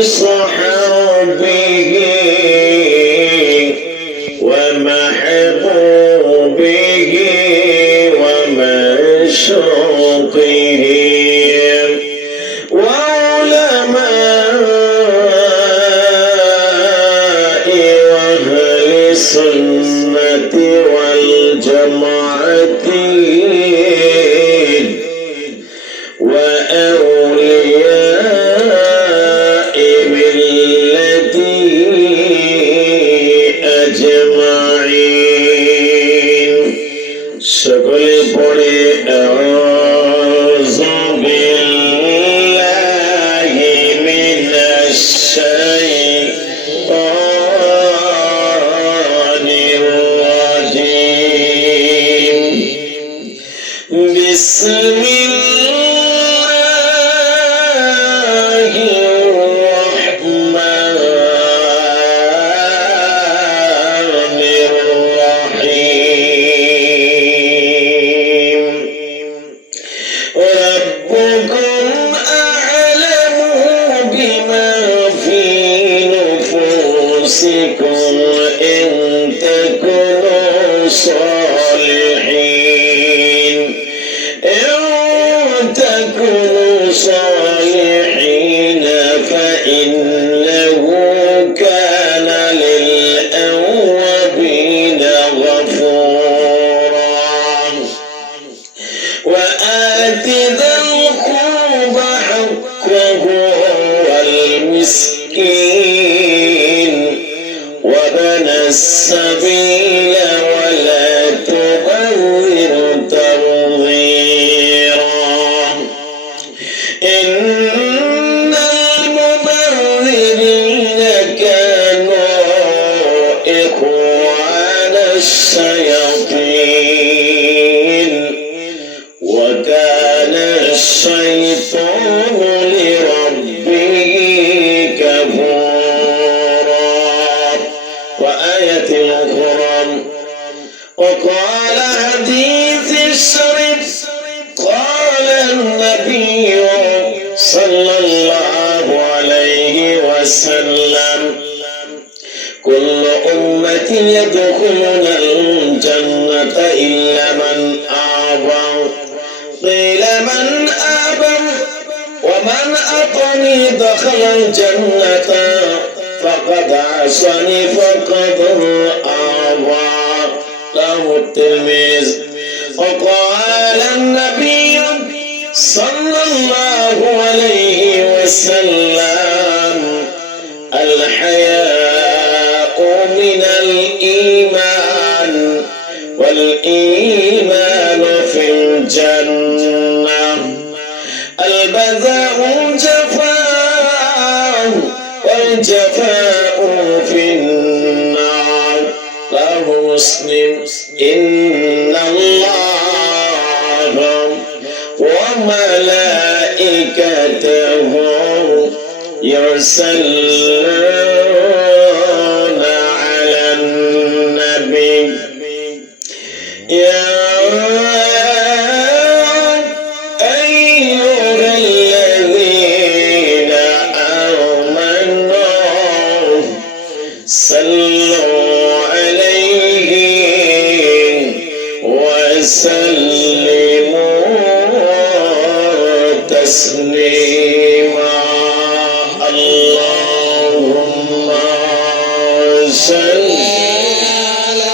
وصحبه ومحبوبه ومشوقه وعلماء وأهل السنة والجماعة وأولياء ملته أجمعين সকলে পড়ে আউযু বিল্লাহি মিনাশ শাইতানির রাজীম বিসমিল্লাহির রাহমানির রাহিম ربكم أعلم بما في نفوسكم إن تكونوا صالحين فإنه كان للأوابين غفورا وآت ذا القربى حقه والمسكين وابن السبيل ولا تبذر تبذيرا إن المبذرين كانوا إخوان الشياطين وكان الشيطان لربه كفورا وآية أخرى وقال حديث الشريف قال النبي صلى الله عليه وسلم كل أمتي يدخلون الجنة إلا من آبى قيل من آبى ومن أطني دخل الجنة فقد عصني فقد آبى له الترمذي وقال النبي صلى الله عليه وسلم الحياء من الإيمان والإيمان في الجنة البذاء جفاء والجفاء في النار له مسلم إن الله وملائكته يصلون على النبي يا أيها الذين آمنوا صلوا عليه وسلموا تسليما اللهم صل على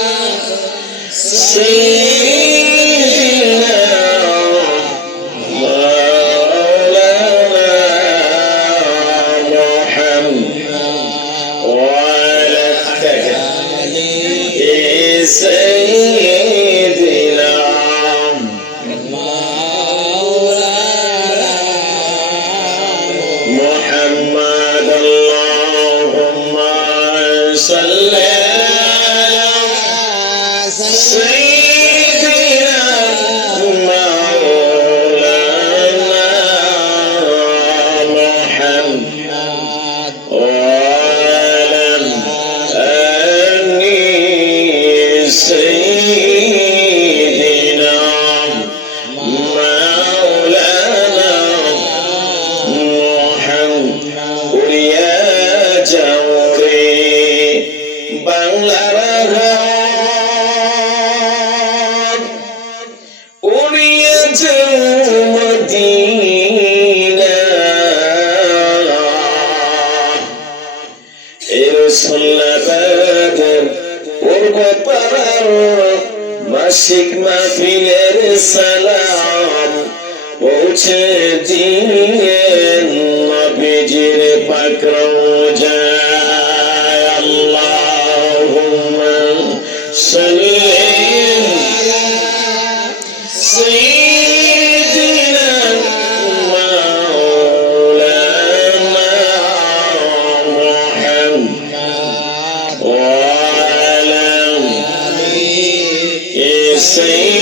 سيدنا مولانا محمد وعلى آله سيدنا محمد اللهم صل على سيدنا مولانا محمد وعلى آله سيدنا مولانا محمد قل يا আশিক মাহফিলের সালাম পৌঁছে দিয়ে নবীজির পাক রওজায় আল্লাহুম্মা সাল্লি আলা সাইয়্যিদিনা মাওলানা মুহাম্মদ ওয়া আলা আলি সাইয়্যিদিনা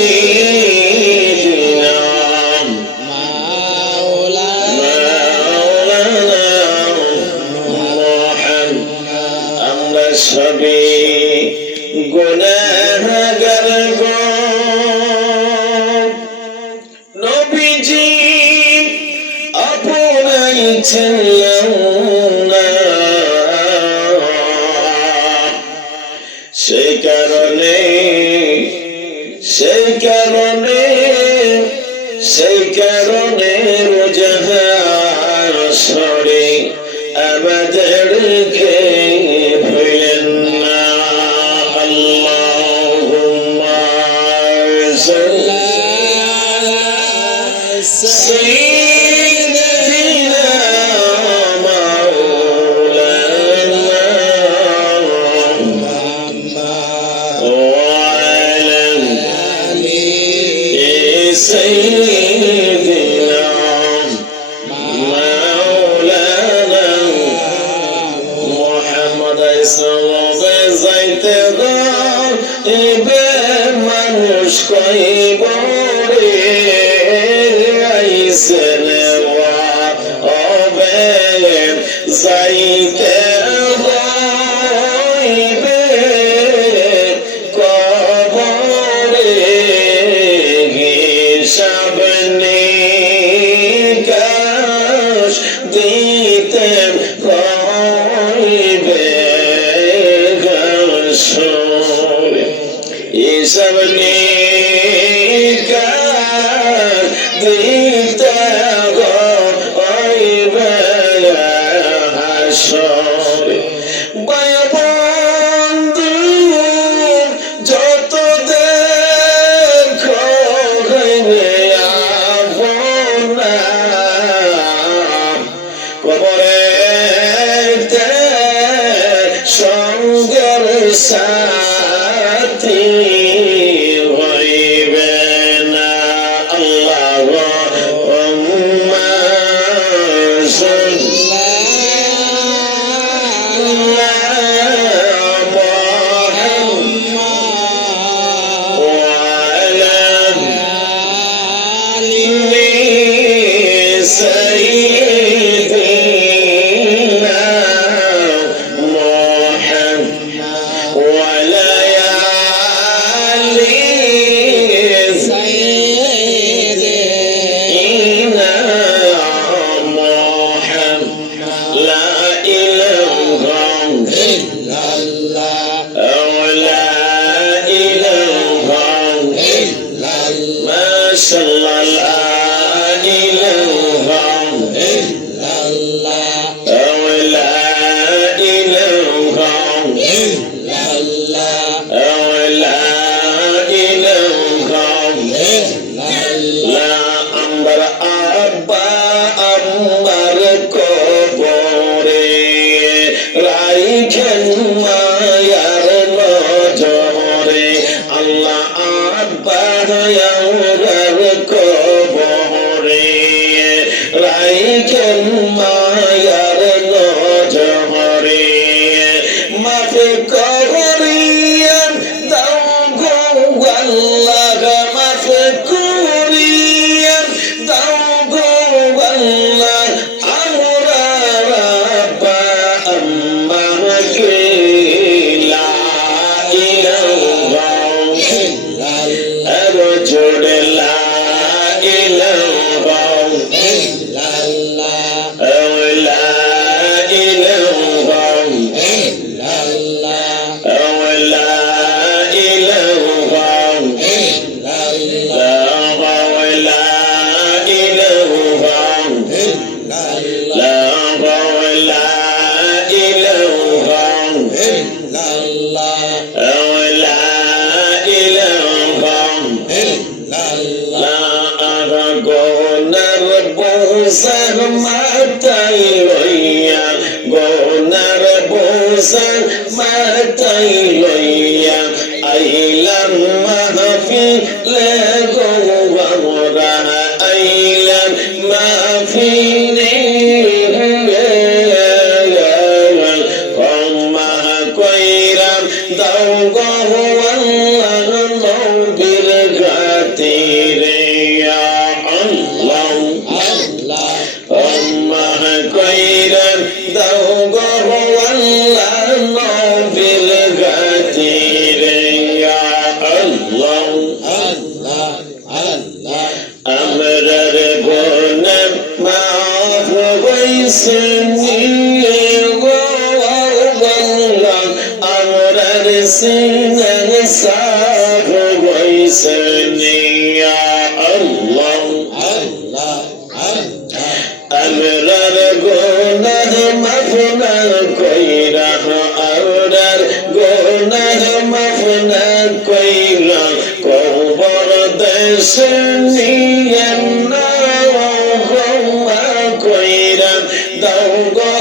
সবে গুনাহগার গো নবীজি আপনাইছেন না সেই কারণে রোজাহার সরে আমাদেরকে ভুলেন না আল্লাহুম্মা সাল্লি আলা সাইয়্যিদিনা মাওলানা মুহাম্মদ ওয়া আলা আলি সাইয়্যিদিনা মাওলানা মুহাম্মদ সবে যাইতে দাও এবে মানুষ কইব রে আইসেন ওবে যাইতে হইবে কবরে হিসাব নিকাশ দিতে হইবে গাছরে হিসাব নিকাশ দিতে হইবে গাছরে বন্ধু যত দেখো হইবে আপনা কবরেতে সঙ্গের সাথী হইবে না আল্লাহুম্মা সাল্লি আলা মুহাম্মদ ওয়া আলা আলি সাইয়্যিদিনা মুহাম্মদ ওয়া আলা আলি সাইয়্যিদিনা মুহাম্মদ লা ইলাহা ইল্লাল্লাহ ওয়া লা ইলাহা ইল্লাল্লাহ মাশাআল্লাহ মায়ার নজরে আল্লাহ আব্বার কবরে রাইখেন মায়ার নজরে মাফে করিয়েন দাও গো আল্লাহ মাফে করিয়েন দাও গো আল্লাহ আমরা আব্বা আম্মাকে লা ইলাহা ইল্লাল্লাহ জোড়ে লা ইলাহা ইল্লাল্লাহ লা ইলাহা ইল্লাল্লাহ বোঝা মাথায় লইয়া গোনার বোঝা মাথায় লইয়া আইলাম মাহফিলে গো আমরা আইলাম মাহফিলে ক্ষমা কইরা দাও গো আল্লাহ নবীর খাতিরে ইয়া আল্লাহ ক্ষমা কইরা দাও গো আল্লাহ নবীর খাতিরে ইয়া আল্লাহ আমরার গুনাহ মাফ হইছে নিয়ে গো আল্লাহ আমরার সিনার সাফ হইছে নিয়া আল্লাহ আমরার গুনাহ মাফ না কইরা আমরার গুনাহ মাফ না কইরা কবর দেশে নিয়ে না ক্ষমা কইরা দাও গো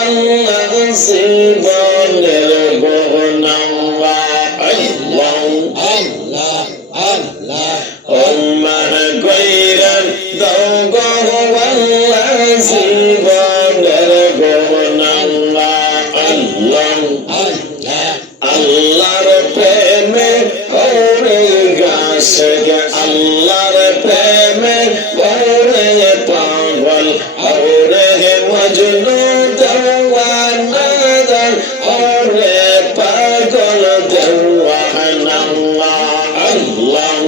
আল্লাহ জীবনের গুনাহ আল্লাহ ক্ষমা কইরা দাও গো আল্লাহ জীবনের গুনাহ আল্লাহ আল্লাহর প্রেমে পড়ে গেছে আল্লাহর প্রেমে পড়ে পাগল ওরে মজনু দেওয়ানা ওরে পাগল দেওয়ানা আল্লাহ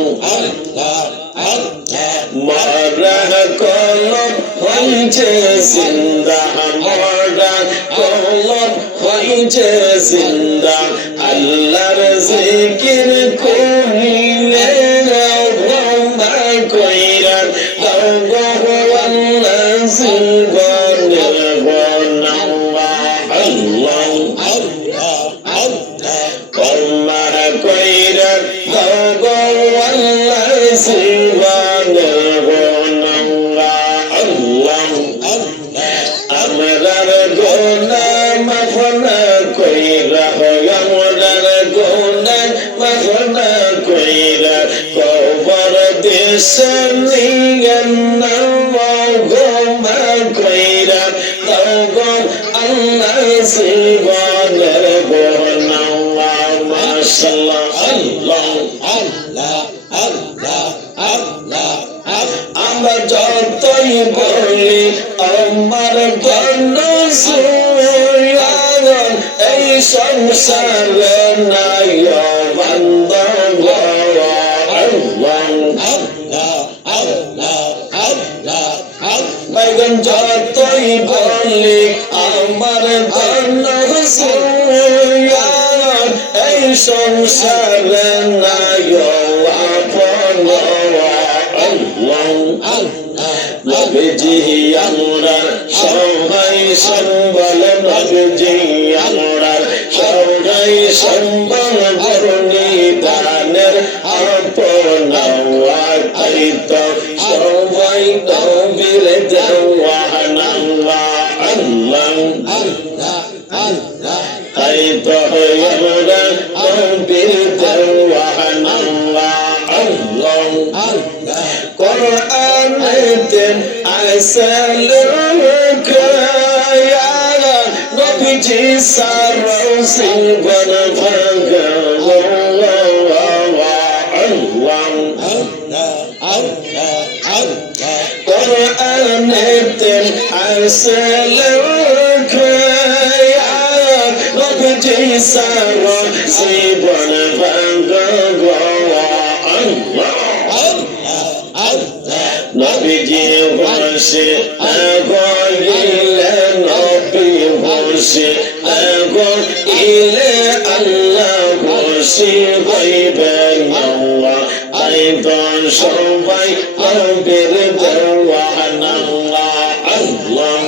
মরা কলম হইছে জিন্দা মরা কলম হইছে জিন্দা আল্লাহর জিকির করিলে ক্ষমা কইরা দাও গো আল্লাহ জীবনের গুনাহ আল্লাহ ক্ষমা কইরা দাও গো আল্লাহ জীবনের গুনাহ আল্লাহ আমরার গুনাহ মাফ না কইরা আমরার গুনাহ মাফ না কইরা কবর দেশে নিয়ে না ক্ষমা কইরা দাও গো আল্লাহ জীবনের গুনাহ মাশাআল্লাহ আমরা যতই বলি আমার গণ সুয়াগন এই সংসারে নাই বান্ধব বাইগন যতই বলি আমার গণ সুয়াগন এই সংসারে নাই আপন নবীজি আমরা সবাই সম্বল নবীজি আমরা সবাই সম্বল করুণী দানের আপন তাই তো সবাই নবীর দেওয়ানা আল্লাহ তাই তো আমরা নবীর দেওয়ানা আল্লাহ কোরআনেতে আসলুক ইয়া নবীজি সারসিল বন ভাগা কোরআনেতে আসলুক ইয়া নবীজি সারসিল বন ভাগা নবীজি বসে গইলে নবী বসে গইলে আল্লাহ বসে গইবেন আল্লাহ তাই তো সবাই নবীর দেওয়ানা আল্লাহ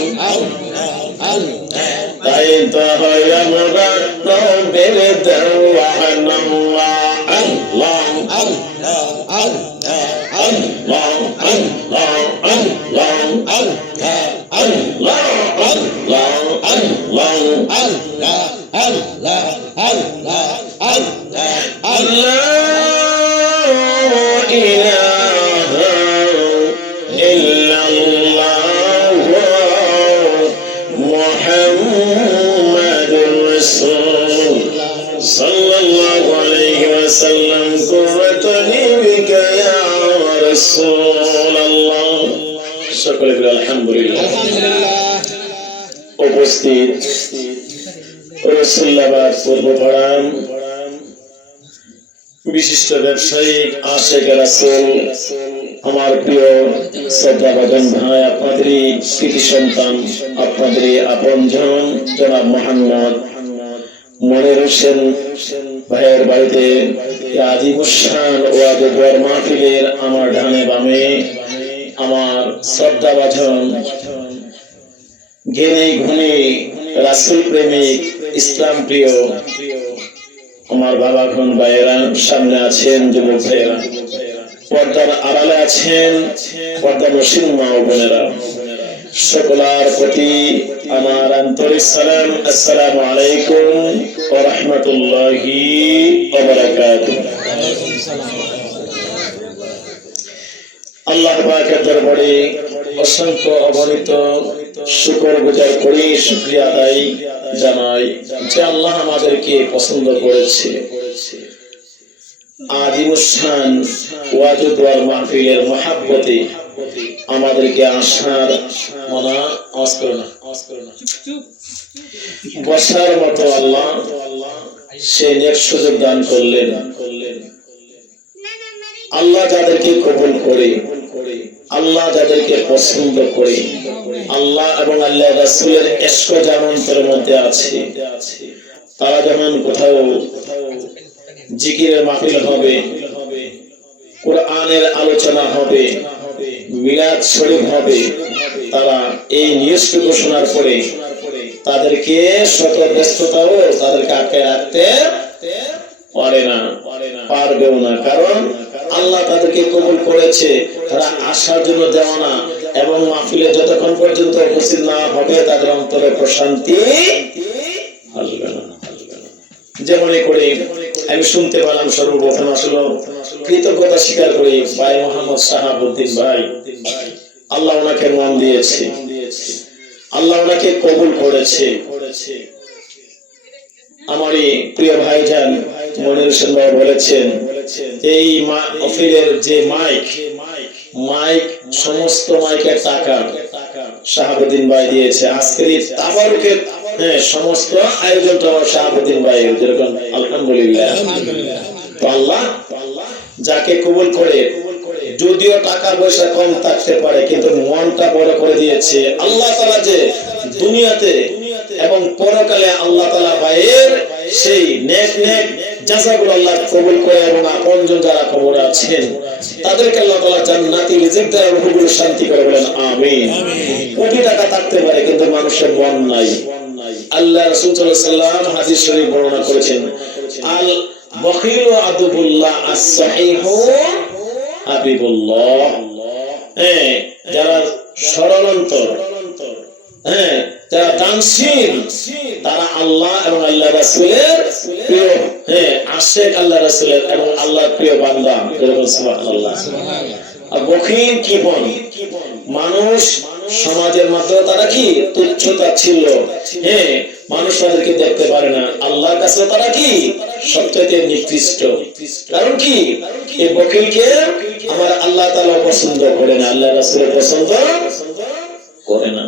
তাই তো আমরা নবীর দেওয়ানা আল্লাহ Allah আল্লাহ আল্লাহ আল্লাহ আল্লাহ আল্লাহ আল্লাহ আল্লাহ আল্লাহ ইলাহা ইল্লাল্লাহ মুহাম্মাদুর রাসূলুল্লাহ সাল্লাল্লাহু আলাইহি ওয়াসাল্লাম কুররাতুনি বিকা ইয়া রাসূলুল্লাহ। সকলে বলে আলহামদুলিল্লাহ। আলহামদুলিল্লাহ। উপস্থিত রসুল্লাহবাদ পূর্বপাড়া বিশিষ্ট ব্যবসায়িক আশেক রাসূল, আমার প্রিয় শ্রদ্ধাভাজন ভাই, আপনাদেরই কৃতি সন্তান, আপনাদেরই আপনজন জনাব মোহাম্মদ মনির হোসেন ভাইয়ের বাড়িতে আজিমুসান ওয়াজ মাহফিলের আমার ডানে বামে আমার শ্রদ্ধাভাজন জ্ঞানী গুণী রাসূল প্রেমিক ইসলাম প্রিয় আমার বাবা খন ভাইয়েরা, সামনে আছেন যুবক ভাইয়েরা, পর্দার আড়ালে আছেন পর্দানশীল মা ও বোনেরা, সকলের প্রতি আমার আন্তরিক সালাম। আসসালামু আলাইকুম ওয়া রাহমাতুল্লাহি ওয়া বারাকাতুহু। আল্লাহ পাকের দরবারে অসংখ্য অগণিত শুকর গুজার করি, শুকরিয়া আদায় জানাই যে আল্লাহ আমাদেরকে পছন্দ করেছে। আজিমুসান ওয়াজুদ ওয়াল মাহফিলের মহাব্বতে আমাদেরকে আসার মনা বসার মতো আল্লাহ সে নেক সুযোগ দান করলেন। আল্লাহ যাদেরকে কবুল করে, আল্লাহ যাদেরকে পছন্দ করে, আল্লাহ এবং আল্লাহ রাসূলের ইশক জামানতের মধ্যে আছে, তারা যখন কোথাও জিকিরের মাহফিল হবে, কোরআনের আলোচনা হবে, মিলাদ শরীফ হবে, তারা এই নিউজটুকু শোনার পরে তাদেরকে শত ব্যস্ততাও তাদেরকে আটকে রাখতে পারে না, পারবেও না। কারণ আল্লাহ তাদেরকে কবুল করেছে, তারা আসার জন্য দেওয়া না, এবং মাহফিলে যতক্ষণ পর্যন্ত উপস্থিত না হবে তাদের অন্তরে প্রশান্তি আসবে না। যেমন করে আমি শুনতে পেলাম, সর্বপ্রথম আসলে কৃতজ্ঞতা স্বীকার করি ভাই মোহাম্মদ শাহাবুদ্দিন ভাই, আল্লাহ ওনাকে মন দিয়েছে, আল্লাহ ওনাকে কবুল করেছে। আমারই প্রিয় ভাইজান মনির হোসেন ভাই বলেছেন, এই মাহফিলের যে মাইক সমস্ত মাইকের টাকা শাহাবুদ্দিন ভাই দিয়েছে। আজকের এই তাবারুকের সমস্ত আয়োজনটা শাহাবুদ্দিন ভাই, যেরকম আলহামদুলিল্লাহ। তো আল্লাহ যাকে কবুল করে, যদিও টাকা পয়সা কম থাকতে পারে কিন্তু মনটা বড় করে দিয়েছে আল্লাহ তাআলা, যে দুনিয়াতে এবং পরকালে আল্লাহ তাআলা ভাইয়ের সেই নেক জাযাগুলো আল্লাহ কবুল করে, এবং আপনজন যারা কবরে আছেন তাদেরকে আল্লাহ তাআলা জান্নাতি রিজিক দ্বারা রূহগুলো শান্তি করে, বলেন আমিন। কোটি টাকা থাকতে পারে কিন্তু মানুষের মন নাই। আল্লাহ রাসূল সাল্লাল্লাহু আলাইহি ওয়াসাল্লাম হাদিস শরীফ বর্ণনা করেছেন, আল বখিল আদুবুল্লাহ as-সাহিহু হাবিবুল্লাহ। যারা সরল অন্তর, যারা দানশীল, তারা আল্লাহ এবং আল্লাহ রাসূলের প্রিয় আশিক, আল্লাহ রাসূলের এবং আল্লাহর প্রিয় বান্দা। সুবহানাল্লাহ। আর বখিল কি বল, মানুষ সমাজের মাধ্যমে তারা কি তুচ্ছতা ছিল, মানুষ তাদেরকে দেখতে পারে না, আল্লাহর কাছে তারা কি সবচেয়ে নিকৃষ্ট। কারণ কি, এই বখিলকে আমার আল্লাহ তাআলা পছন্দ করে না, আল্লাহ রাসূল পছন্দ করে না।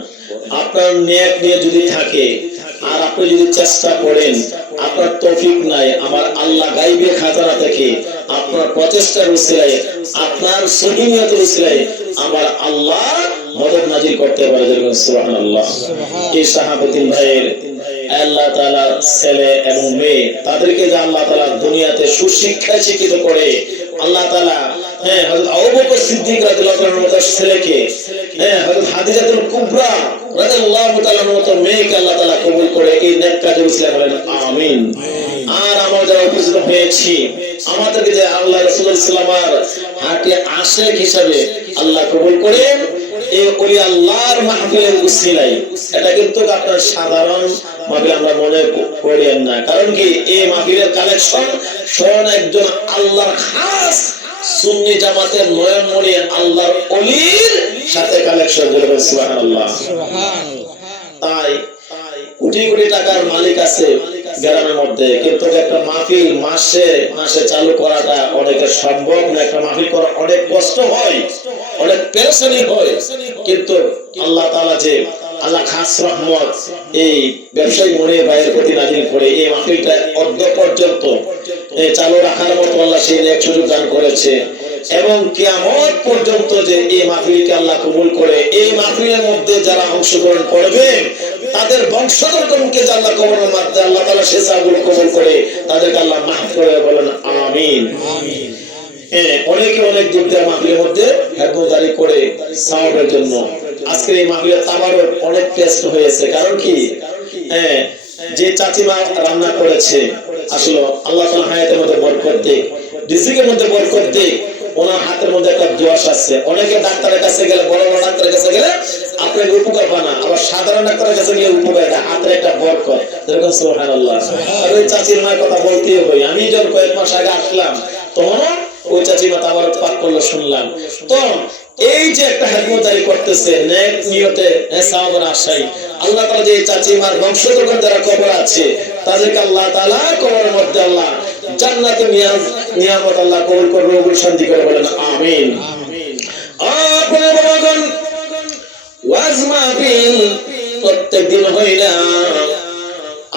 আপনার নেক নিয়ে যদি থাকে আর আপনি যদি চেষ্টা করেন, আপনার তৌফিক নাই, আমার আল্লাহ গায়বী খাজানা থেকে আপনার প্রচেষ্টার উসিলায়, আপনার সহিহ নিয়তের উসিলায় আমার আল্লাহ মদদ নাজিল করতে পারে। সুবহানাল্লাহ। এই শাহাবুদ্দিন ভাইয়ের আল্লাহ তাআলা ছেলে এবং মেয়ে, তাদেরকে যে আল্লাহ তাআলা দুনিয়াতে সুশিক্ষায় শিক্ষিত করে, আল্লাহ তাআলা হযরত আবু বকর সিদ্দিক রাদিয়াল্লাহু তাআলার মতো ছেলেকে, হযরত হাদিজাতুল কুবরা রাদিয়াল্লাহু তাআলার মতো মেয়েকে আল্লাহ তাআলা কবুল করে, এই নেক কাজের উসিলায় বলেন আমিন। আর আমরা যারা উপস্থিত হয়েছি, আমাদেরকে যে আল্লাহ রাসূল সাল্লাল্লাহু আলাইহি ওয়াসাল্লামের হাতে আশিক হিসাবে আল্লাহ কবুল করেন, এই ওলি আল্লাহর মাহফিলের উসিলায়, এটা কিন্তু আপনার সাধারণ মাহফিল আমরা মনে করেন না। কারণ কি এই মাহফিলের কালেকশন স্বয়ং একজন আল্লাহর খাস সুন্নি জামাতের নয়নমণি আল্লাহর ওলির সাথে কালেকশন করবেন। সুবহানাল্লাহ। তাই কোটি কোটি টাকার মালিক আছে গ্রামের মধ্যে, কিন্তু একটা মাহফিল মাসে মাসে চালু করাটা অনেকের সম্ভব না। একটা মাহফিল করা অনেক কষ্ট হয়, অনেক পেরেশানি হয়, কিন্তু আল্লাহ তাআলা যে আল্লাহ খাস রহমত এই ব্যবসায়ী মনির ভাইয়ের প্রতি নাযিল করে এই মাহফিলটা অদ্য পর্যন্ত চালু রাখার মতো আল্লাহ সেই এক সুযোগ দান করেছে। এবং কিয়ামত পর্যন্ত যে এই মাহফিলকে আল্লাহ কবুল করে, এই মাহফিলের মধ্যে যারা অংশগ্রহণ করবে তাদের বংশধরগণকে আল্লাহ কবরের মধ্যে আল্লাহ তাআলা শেষাগুলো কবুল করে তাদেরকে আল্লাহ মাফ করে বলেন আমিন। অনেকে অনেক দূর থেকে মাহফিলের মধ্যে হেদমতদারি করে সাওয়াবের জন্য। আজকে এই মাহফিলের তাবারক অনেক টেস্ট হয়েছে। কারণ কি যে চাচিমা রান্না করেছে, আসলে আল্লাহ তাআলা হায়াতের মধ্যে বরকত দেয়, রিজিকের মধ্যে বরকত দেয়। ওনার হাতের মধ্যে একটা দোয়াশ আছে। অনেকে ডাক্তারের কাছে গেলে, বড় বড় ডাক্তারের কাছে গেলে আপনাকে উপকার পায় না, আবার সাধারণ ডাক্তারের কাছে গেলে উপকার দেয়, হাতের একটা বরকত। যেরকম সুবহানাল্লাহ। আর ওই চাচির মায়ের কথা বলতেই হয়। আমি যখন কয়েক মাস আগে আসলাম তখন ওই চাচিমা তাবারক পাক করলো শুনলাম। তো এই যে একটা হেদমতদারি করতেছে নেক নিয়তে সাওয়াবের আশায়, আল্লাহ তাআলা যে চাচিমার বংশধর যারা কবর আছে তাদেরকে আল্লাহ তাআলা কবরের মধ্যে আল্লাহ জান্নাতের নিয়ামত আল্লাহ কবুল করবে, কবুল শান্তি করে বলেন আমিন। আপনারা বাবাগণ, ওয়াজ মাহফিল প্রত্যেকদিন হয় না,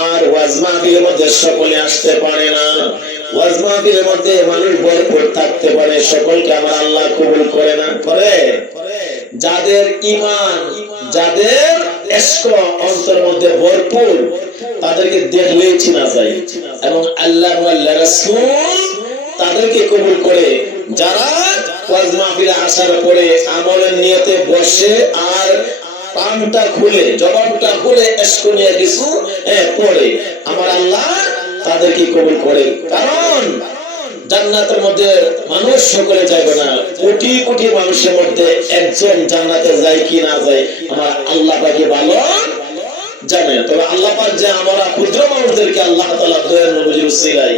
আর ওয়াজ মাহফিলের মধ্যে সকলে আসতে পারে না। ওয়াজ মাহফিলের মধ্যে মানুষ ভরপুর থাকতে পারে, সকলকে আমার আল্লাহ কবুল করে না। করে যাদের ঈমান, যাদের ইশক অন্তরের মধ্যে ভরপুর, তাদেরকে দেখলেই চেনা যায় এবং আল্লাহ ওয়া আল্লাহর রাসূল তাদেরকে কবুল করে। যারা ওয়াজ মাহফিলে আসার পরে আমলের নিয়তে বসে আর পানটা খুলে, জবানটা খুলে ইশক নিয়ে কিছু পড়ে, আমার আল্লাহ তাদেরকে কবুল করে। কারণ জান্নাতের মধ্যে মানুষ সকলে যাবে না, কোটি কোটি মানুষের মধ্যে একজন জান্নাতে যায় কি না যায় আমার আল্লাহ পাকে ভালো জানে। তবে আল্লাহ পাক যে আমরা ক্ষুদ্র মানুষদেরকে আল্লাহ তাআলা দয়ার নবীর উসিলায়,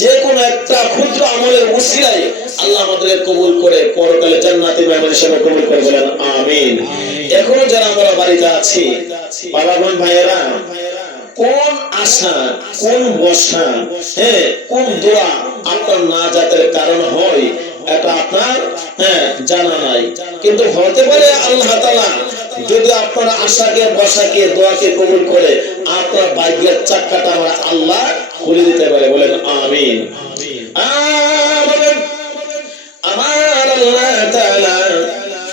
যে কোন একটা ক্ষুদ্র আমলের উসিলায় আল্লাহ আমাদেরকে কবুল করে পরকালে জান্নাতে মেহমান হিসেবে কবুল করে বলেন আমিন। এখনো যারা আমরা বাড়িতে আছি, বাবাগণ ভাইয়েরা, কোন আশা, কোন বসা, কোন দোয়া আপনার না জাতের কারণ হয় এটা আপনার জানা নাই। কিন্তু হতে পারে আল্লাহ তাআলা যদি আপনার আশাকে, বসাকে, দোয়াকে কবুল করে আপনার ভাগ্যের চাক্কাটা আমার আল্লাহ খুলে দিতে পারে বলেন আমিন। আমার আল্লাহ তাআলা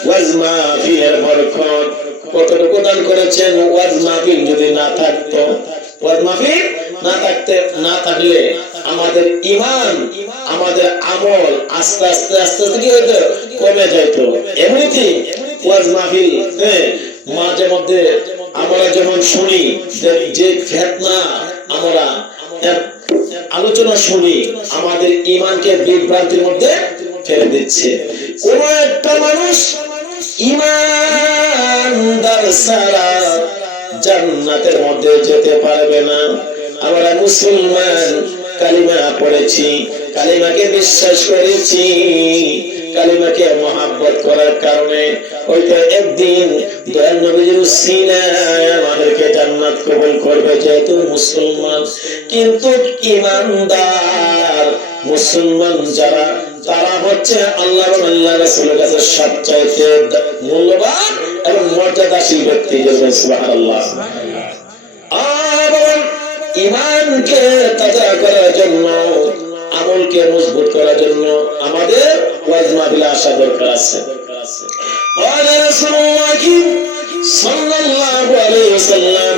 ওয়াজ মাহফিলের বরকত কতটুকু দান করেছেন। ওয়াজ মাহফিল যদি না থাকতো, ওয়াজ মাহফিল না থাকলে আমাদের ঈমান, আমাদের আমল আস্তে আস্তে আস্তে আস্তে কি হতো, কমে যেত। এমনিতে ওয়াজ মাহফিল মাঝে মধ্যে আমরা যখন শুনি যে ফিতনা, আমরা আলোচনা শুনি, আমাদের ঈমানকে বিভ্রান্তির মধ্যে ফেলে দিচ্ছে। কোন একটা মানুষ ঈমানদার ছাড়া জান্নাতের মধ্যে যেতে পারবে না। আমরা মুসলমান, কালিমা পড়েছি, কালিমাকে বিশ্বাস করেছি, কালিমাকে মহব্বত করার কারণে হয়তো একদিন দয়াল নবীর উসিলায় আমাদেরকে জান্নাত কবুল করবে যেহেতু মুসলমান। কিন্তু ঈমানদার মুসলমান যারা, তারা হচ্ছে আল্লাহ এবং আল্লাহর রাসূলের কাছে সবচাইতে মূল্যবান এবং মর্যাদাশীল ব্যক্তি। সুবহানাল্লাহ। আর ঈমানকে তাজা করার জন্য, আমলকে মজবুত করার জন্য আমাদের ওয়াজ মাহফিলে আসা দরকার আছে। ওয়া রাসূলুল্লাহ সাল্লাল্লাহু আলাইহি ওয়াসাল্লাম,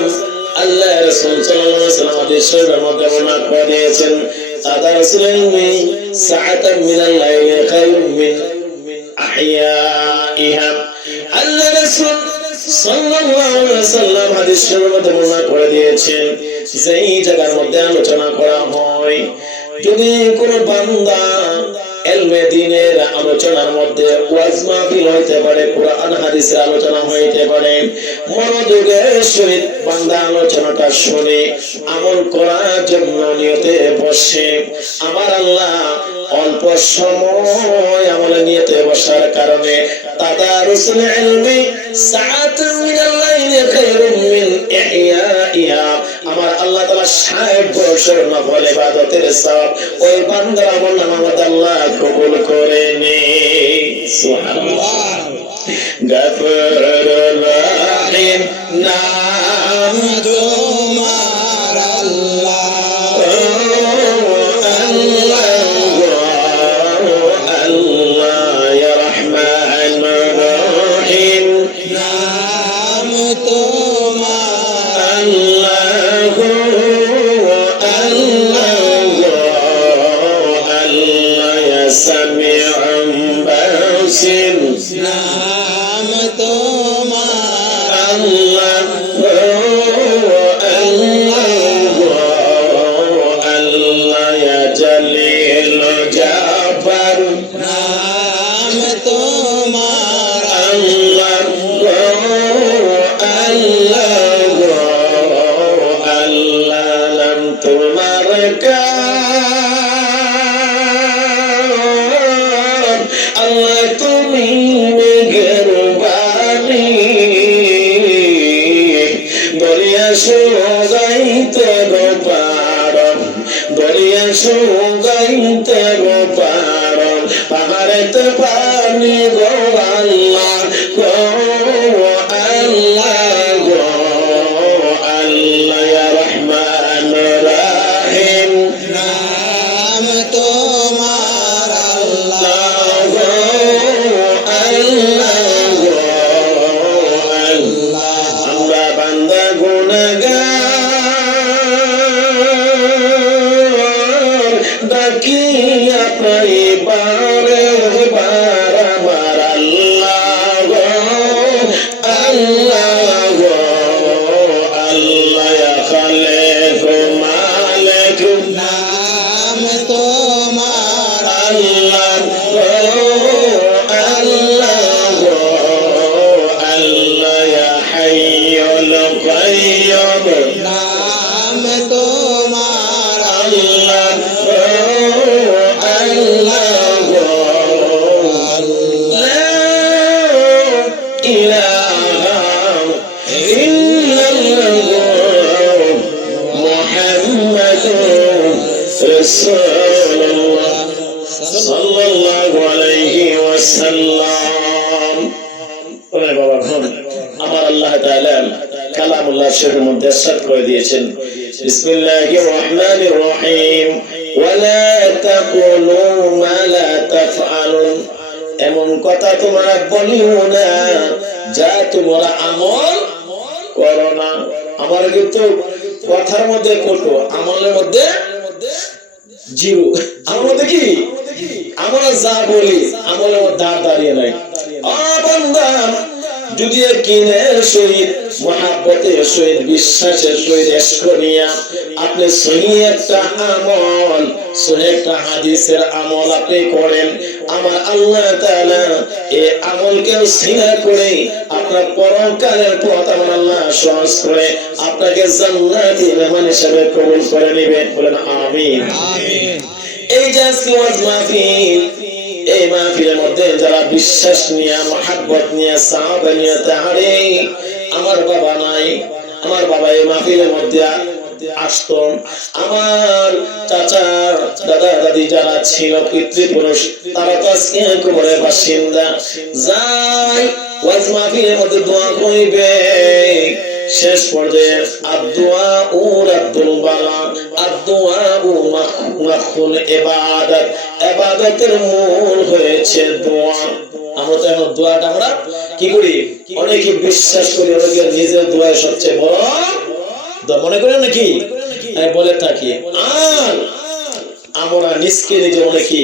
আল্লাহর রাসূল সাল্লাল্লাহু আলাইহি ওয়াসাল্লাম হাদিসের মধ্যে বর্ণনা করে দিয়েছেন, তাদারসুলমি সাআতাম মিনাল লাইলি খায়রুম মিন আহইয়াইহা। আল্লাহর রাসূল সাল্লাল্লাহু আলাইহি ওয়াসাল্লাম হাদিসের মধ্যে বর্ণনা করে দিয়েছেন, যেই জায়গার মধ্যে আলোচনা করা হয়, যদি কোন বান্দা ইলমে দ্বীনের আলোচনার মধ্যে ওয়াজ মাহফিল হইতে পারে, কোরআন হাদিসের আলোচনা হইতে পারে। মনোযোগের সহিত বান্দা আলোচনাটা শুনে আমল করার জন্য নিয়তে বসে, আমার আল্লাহ অল্প সময় আমলে নিয়তে বসার কারণে তাদারুসুল ইলমি সাআতুন মিনাল লাইলি খায়রুম মিন ইহইয়াইহা, আমার আল্লাহ তাআলা 60 বছর নফল ইবাদতের সওয়াব ওই বান্দার আমলনামা মধ্যে আল্লাহ কবুল করে নেয়। সুবহানাল্লাহ। গফুর রহিম নাম তোমার আল্লাহ, নাম তোমার নাম তোমার নাম তোমার তোমার আল্লাহ তুমি মেহেরবানি, দরিয়া সুগাইতে গো পারম, দরিয়া সুগাইতে গো পারম, পাহাড়েতে পানি গো আল্লাহ গো আল্লাহ গো আল্লাহ ইয়া রহমান রহিম নাম তোমার আল্লাহ, আমরা বান্দা গুনাহগার ডাকিয়া পাইবারে বার আমার আল্লাহ গো আল্লাহ গো আল্লাহ ইয়া খালিক মালিক নাম তোমার আল্লাহ গো আল্লাহ গো আল্লাহ ইয়া হাইয়ুল কাইয়্যুম নাম তোমার আল্লাহ গো আল্লাহ গো লা ইলাহা ইল্লাল্লাহ মুহাম্মাদুর রাসূলুল্লাহ সাল্লাল্লাহু আলাইহি ওয়াসাল্লাম। ওরে বাবা, আমার আল্লাহ তাআলা কালামুল্লাহ শরীফের মধ্যে ইরশাদ করে দিয়েছেন, বিসমিল্লাহির রহমানির রহিম, ওয়ালা তাকুলু মা লা তাফআলুন, এমন কথা তোমরা বলিও না যা তোমরা আমল করো না। আমার কিন্তু কথার মধ্যে কত, আমলের মধ্যে জিরো। আমার মধ্যে কি, আমরা যা বলি আমলের মধ্যে দাঁড়িয়ে নাই। বান্দা যদি কিনের সহিত মহাব্বতের সহিত বিশ্বাসের সহিত এসকনিয়া আপনি সহি একটা আমল, সহি একটা হাদিসের আমল আপনি করেন, আমার আল্লাহ তাআলা এই আমলকে সিনা করে আপনার পরকালের পথ আমার আল্লাহ সহজ করে আপনাকে জান্নাতি মেহমান হিসেবে কবুল করে নেবেন। বলেন আমিন। আমিন। এই যে আজকে ওয়াজ মাহফিল, এই মাহফিলের মধ্যে যারা বিশ্বাস নিয়ে মহাব্বত নিয়ে সাহাবা নিয়ে তাহারে আমার বাবা নাই, আমার বাবা এই মাহফিলের মধ্যে আসতো, আমার চাচা দাদা দাদি যারা ছিল পিতৃপুরুষ তারা তো আজকে কবরের বাসিন্দা, যাই ওয়াজ মাহফিলের মধ্যে দোয়া করিবে, শেষ পর্যায়ে আদুয়া ও রাদ্দুল বালা, আদুয়া ও মাখুল ইবাদত, ইবাদতের মূল হয়েছে দোয়া। আমরা তো এখন দোয়াটা আমরা কি করি, অনেকে বিশ্বাস করি, অনেকে নিজের দোয়াই সবচেয়ে বড় মনে করেন নাকি বলে থাকি, আর আমরা নিজকে নিজে অনেকে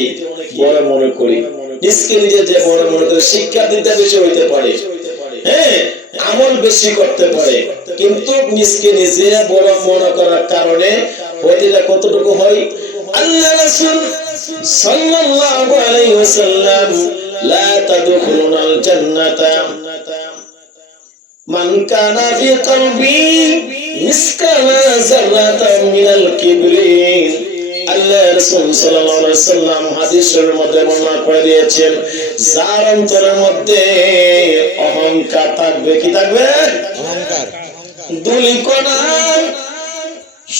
বড় মনে করি, নিজকে নিজে যে বড় মনে করি শিক্ষা দিতে বেশি হইতে পারে, হ্যাঁ আমল বেশি করতে পারে, কিন্তু নিজকে নিজে বড় মনে করার কারণে হইতে কতটুকু হয়। আল্লাহ রাসূল সাল্লাল্লাহু আলাইহি ওয়াসাল্লাম লা তাদখুলুনাল জান্নাতা মান কানা ফি কলবি মিসকালা যাররাতাম মিনাল কিবরি। আল্লাহ রাসূল সাল্লাল্লাহু আলাইহি ওয়াসাল্লাম হাদিসের মধ্যে বর্ণনা করে দিয়েছেন, যার অন্তরের মধ্যে অহংকার থাকবে, কি থাকবে? অহংকার। দুলিকণা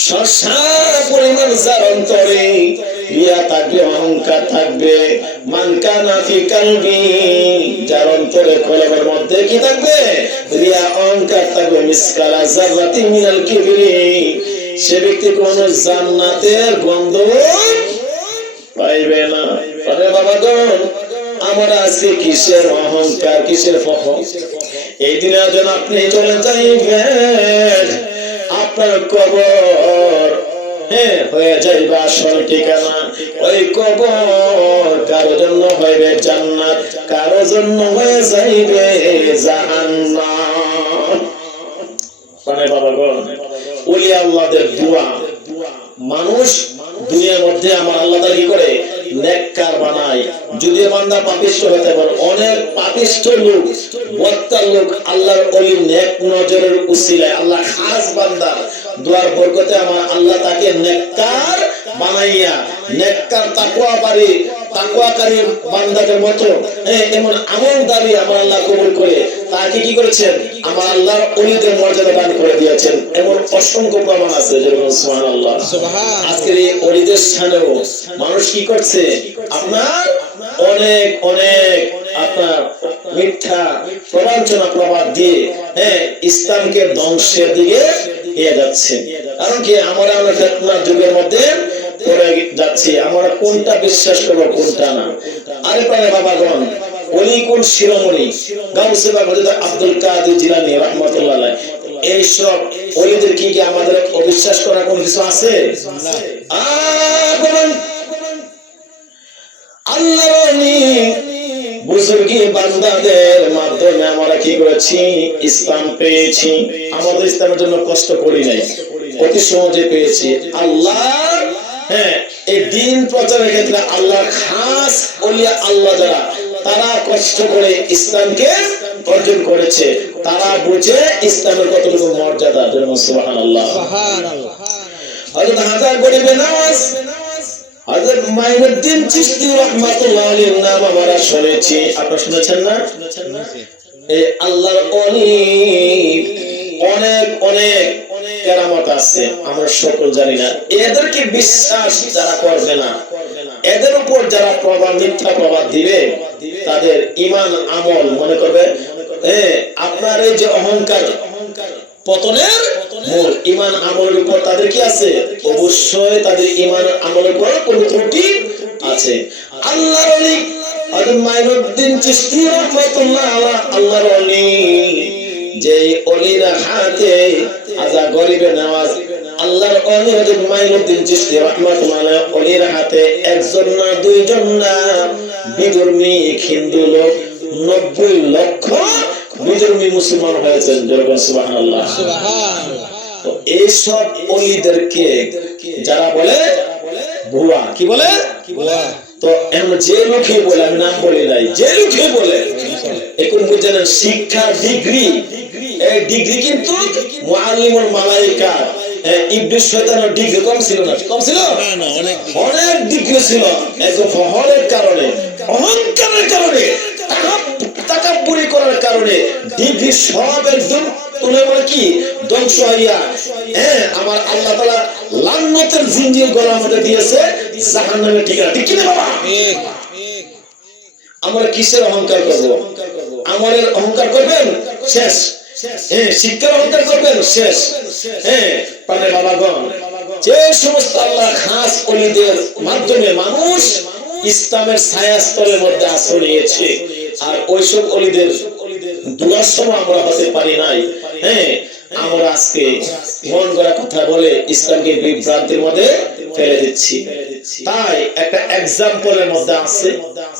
শশা পরিমাণ যার অন্তরে রিয়া থাকবে, অহংকার থাকবে। মান কানা ফি কলবি, যার অন্তরে কলবের মধ্যে কি থাকবে? রিয়া, অহংকার থাকবে। মিসকালা যাররাতিন মিনাল কিবরি, সে ব্যক্তি কোন জান্নাতের গন্ধ পাইবে না। আরে বাবাগণ, আমরা আজকে কিসের অহংকার, কিসের ফখর? এই দিনে যেন আপনি চলে যাইবেন, আপনার কবর হয়ে যাইবে আসল ঠিকানা। ওই কবর কারো জন্য হইবে জান্নাত, কারো জন্য হয়ে যাইবে জাহান্নাম। মানে বাবাগণ, ওলি আল্লাহদের দোয়া, মানুষ দুনিয়ার মধ্যে আমার আল্লাহ কি করে? নেককার বানায়। যদিও বান্দা পাপিষ্ঠ হতে পারে, অনেক পাপিষ্ঠ লোক, বদকার লোক আল্লাহর ওলি নেক নজরের উসিলায় আল্লাহ খাস বান্দা দোয়ার বরকতে আমার আল্লাহ তাকে নেককার বানাইয়া নেককার তাকওয়াকারী বান্দাদের মতো এমন আমলদারি আমার আল্লাহ কবুল করে তাকে কি করেছেন? আমার আল্লাহর ওলিদের মর্যাদা দান করে দিয়েছেন। এমন অসংখ্য প্রমাণ আছে, যেরকম সুবহানাল্লাহ। আজকের এই ওলিদের স্থানেও মানুষ কি করছে? আপনার অনেক অনেক আপনার মিথ্যা প্রবঞ্চনা প্রবাদ দিয়ে ইসলামকে ধ্বংসের দিকে নিয়ে যাচ্ছে। কারণ কি? আমরা ফিতনার যুগের মধ্যে পড়ে যাচ্ছি। আমরা কোনটা বিশ্বাস করবো, কোনটা না। আরে প্রায় বাবাগণ, ওলি কোন শিরোমণি গাউসে বাগ হযরত আব্দুল কাদের জিলানী রাহমাতুল্লাহ আলাইহি, এইসব ওলিদের কি আমাদের অবিশ্বাস করার কোন কিছু আছে? আল্লাহর ওলি বুজুর্গি বান্দাদের মাধ্যমে আমরা কি করেছি? ইসলাম পেয়েছি। আমাদের ইসলামের জন্য কষ্ট করি নাই, অতি সহজে পেয়েছি। আল্লাহ এই দিন প্রচারের ক্ষেত্রে আল্লাহ খাস ওলিয়া আল্লাহ যারা, তারা কষ্ট করে ইসলামকে অর্জন করেছে, তারা বুঝে ইসলামের কতটুকু মর্যাদা। সুবহানাল্লাহ। হযরত হাজার গরিবে নওয়াজ হযরত মাইনুদ্দিন চিশতি রাহমাতুল্লাহ আলাইহির নাম আমরা শুনেছি, আপনারা শুনেছেন না? এই আল্লাহর ওলি অনেক অনেক কেরামত আছে, আমরা সকল জানি না। এদেরকে বিশ্বাস যারা করবে না, এদের উপর যারা প্রবাদ, মিথ্যা প্রবাদ দিবে, তাদের ঈমান আমল মনে করবে আপনার এই যে অহংকার পতনের মূল। ঈমান আমলের উপর তাদের কি আছে? অবশ্যই তাদের ঈমান আমলের উপর কোন ত্রুটি আছে। আল্লাহর ওলি হযরত মাইনুদ্দিন চিশতি রাহমাতুল্লাহ আলাইহি, আল্লাহর ওলি যে ওলির হাতে আজা গরিবে নওয়াজ, আল্লাহর ওলি হযরত মাইনুদ্দিন চিশতি রাহমাতুল্লাহ আলাইহি ওলির হাতে একজন না দুইজন না বিধর্মী হিন্দু লোক 90 লক্ষ বিধর্মী মুসলমান হয়েছেন। যেরকম সুবহানাল্লাহ। তো এইসব ওলিদেরকে যারা বলে ভুয়া, কি বলে? তো এমন যে লোকই বলে, আমি নাম বলি নাই, যে লোকই বলে, এখন বুঝেন শিক্ষা ডিগ্রি, এই ডিগ্রি কিন্তু মুআল্লিমুল মালায়েকা ইবলিস শয়তানের ডিগ্রি কম ছিল না? কম ছিল না, অনেক ডিগ্রি ছিল। একদম ফখরের কারণে, অহংকারের কারণে, তাকাব্বুরি করার কারণে ডিগ্রি সব একদম তুলে বলে কি ধ্বংস হইয়া আমার আল্লাহ তাআলা লান্নাতের জিঞ্জির গলার মধ্যে দিয়েছে, জাহান্নামের ঠিকানা। ঠিক কি না বাবা? আমরা কিসের অহংকার করব? আমলের অহংকার করবেন, শেষ। শিক্ষার অহংকার করবেন, শেষ। মানে বাবাগণ, যে সমস্ত আল্লাহ খাস ওলিদের মাধ্যমে মানুষ ইসলামের ছায়াস্তলের মধ্যে আশ্রয় নিয়েছে, আর ওইসব ওলিদের দুয়ার সময় আমরা হতে পারি নাই, আমরা আজকে মন গড়া কথা বলে ইসলামকে বিভ্রান্তির মধ্যে ফেলে দিচ্ছি। তাই একটা এক্সাম্পলের মধ্যে আছে,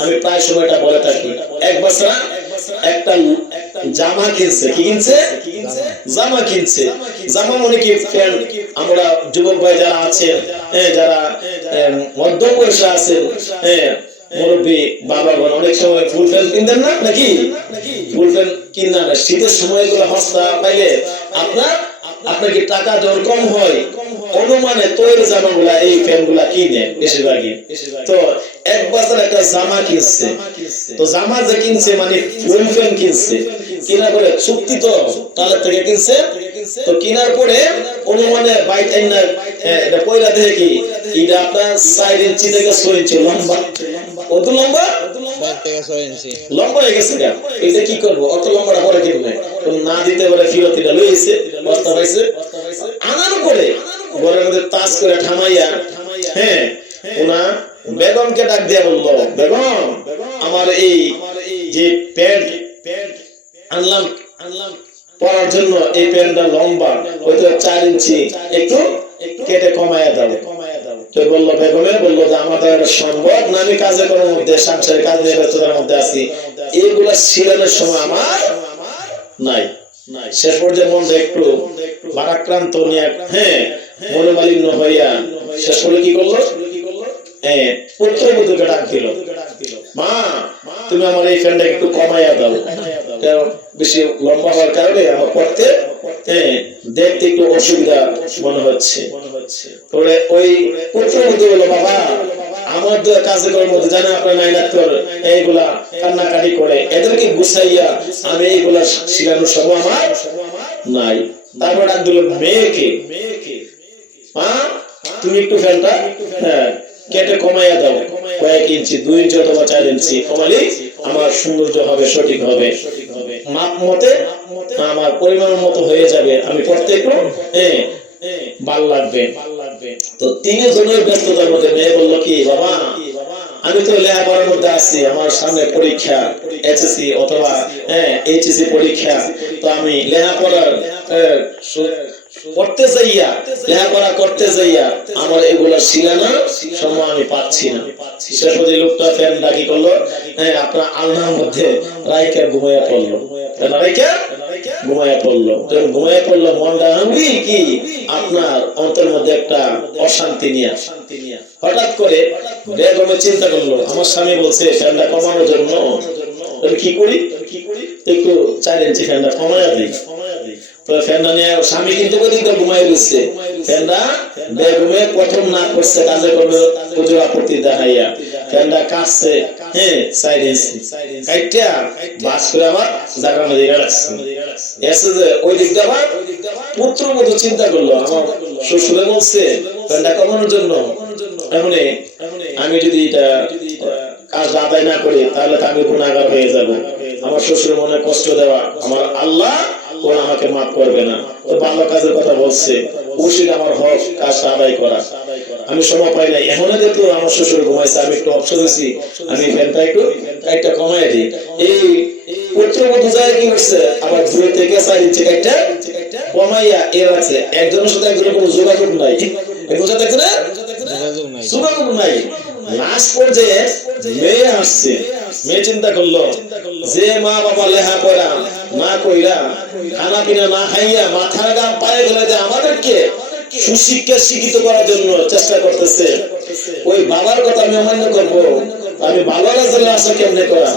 আমি প্রায় সময়টা বলে থাকি। এক বছর একটা জামা কিনছে। কি কিনছে? জামা কিনছে। জামা মানে কি? প্যান্ট। আমরা যুবক ভাই যারা আছেন, যারা মধ্যম বয়সে আছেন, মুরব্বী বাবাগণ অনেক সময় ফুল প্যান্ট কিনতেন না নাকি? ফুল প্যান্ট কিনা না, শীতের সময় গুলো হস্তা পাইলে আপনার কি টাকা যখন কম হয়, অনুমানে তৈরি জামাগুলা এই প্যান্ট গুলা কিনে বেশিরভাগই। তো এক বছর একটা জামা কিনছে। তো জামা যে কিনছে মানে ফুল প্যান্ট কিনছে, কিনা করে চুক্তি তো তালের থেকে কিনছে। তো কিনার পরে অনুমানে বাইক এটা পয়লা দেখে কি এটা আপনার 4 ইঞ্চি থেকে 6 ইঞ্চি লম্বা। কত লম্বা? 4 থেকে 6 ইঞ্চি লম্বা হয়ে গেছে। এটা কি করবো? অত লম্বাটা পরে কিনবে না, দিতে পারে ফিরত। এটা লইছে, বস্তা পাইছে, আনার পরে ঘরের মধ্যে তাজ করে ঠামাইয়া ওনা বেগমকে ডাক দিয়া বললো, বেগম আমার এই যে প্যান্ট আনলাম পরার জন্য, এই প্যান্টটা লম্বা হয়তো 4 ইঞ্চি, একটু কেটে কমাইয়া দাও। তো বললো বেগমে বললো যে আমাদের সম্ভব না, আমি কাজে করার মধ্যে সাংসারিক কাজ নিয়ে ব্যস্ততার মধ্যে আছি, এইগুলা সিলানোর সময় আমার নাই। শেষ পর্যায়ে মনটা একটু ভারাক্রান্ত নিয়ে মনোমালিন্য হইয়া শেষ করে কি করলো? পুত্রবধূকে ডাক দিল, মা তুমি আমার এই ফ্যানটা একটু কমাইয়া দাও, বেশি লম্বা হওয়ার কারণে আমার পড়তে দেখতে একটু অসুবিধা মনে হচ্ছে। পরে ওই পুত্রবধূ বলল, বাবা আমার কাজে করার মধ্যে জানে আপনার নাইনাত্তর এইগুলা কান্নাকাটি করে, এদেরকে গুছাইয়া আমি এইগুলা শিখানোর সময় আমার নাই। তারপর ডাক দিল মেয়েকে, মা তুমি একটু ফ্যানটা কেটে কমাইয়া দাও, কয়েক ইঞ্চি, 2 ইঞ্চি অথবা 4 ইঞ্চি কমালে আমার সৌন্দর্য হবে, সঠিক হবে, মাপ মতে আমার পরিমাণ মতো হয়ে যাবে, আমি পড়তে একটু ভাল লাগবে। তো 3 জনের ব্যস্ততার মধ্যে মেয়ে বললো কি, বাবা আমি তো লেখাপড়ার মধ্যে আছি, আমার সামনে পরীক্ষা, এসএসসি অথবা এইচএসসি পরীক্ষা, তো আমি লেখাপড়ার করতে যাইয়া, লেখাপড়া করতে যাইয়া আমার এগুলা শিলানা সময় আমি পাচ্ছি না। শেষ পর্যন্ত লোকটা ফ্যান ডাকি করলো, আপনার আলনার মধ্যে রাইকা ঘুমাইয়া পড়লো, ঘুমাইয়া পড়লো। ঘুমাইয়া পড়লো, মনটা আমি কি আপনার অন্তর মধ্যে একটা অশান্তি নিয়ে। হঠাৎ করে বেগমে চিন্তা করলো, আমার স্বামী বলছে ফ্যানটা কমানোর জন্য, কি করি একটু 4 ইঞ্চি ফ্যানটা কমাইয়া দিই। তো ফ্যানটা নিয়ে স্বামী কিন্তু ওদিকটা ঘুমাই দিচ্ছে, ফ্যানটা বেগমে প্রথম না করছে, কাজে করবে প্রচুর আপত্তি দেখাইয়া ফ্যানটা কাটছে 4 ইঞ্চি কাইটা বাস করে আবার জায়গার মধ্যে রাখছে। এসে যে ওই দিকটা আবার পুত্রবধূ চিন্তা করলো, আমার শ্বশুরে বলছে ফ্যানটা কমানোর জন্য, এমনি আমি যদি এটা কাজ আদায় না করি তাহলে তো আমি গুনাহগার হয়ে যাব, আমার শ্বশুর মনে কষ্ট দেওয়া আমার আল্লাহ কোন আমাকে মাফ করবে না। তো ভালো কাজের কথা বলছে, উচিত আমার হক কাজটা আদায় করা, আমি সময় পাই নাই। এখন যেহেতু আমার শ্বশুর ঘুমাইছে, আমি একটু অপশন দিছি, আমি ফ্যানটা একটু কাইটটা কমাই দিই। এই পুত্রবধূ যায় কি হচ্ছে, আবার 2 থেকে 4 ইঞ্চি কাইটটা কমাইয়া এর আছে। একজনের সাথে একজনের কোনো যোগাযোগ নাই, একজনের সাথে একজনের যোগাযোগ নাই। লাস্ট পর্যায়ে মেয়ে আসছে, মেয়ে চিন্তা করলো যে মা বাবা লেখাপড়া না কইরা, খানা পিনা না খাইয়া, মাথার গাম পায়ে গেলে যে আমাদেরকে সুশিক্ষা শিক্ষিত করার জন্য চেষ্টা করতেছে, ওই বাবার কথা আমি অমান্য করবো, আমি বাবার আশা কেমনে করা,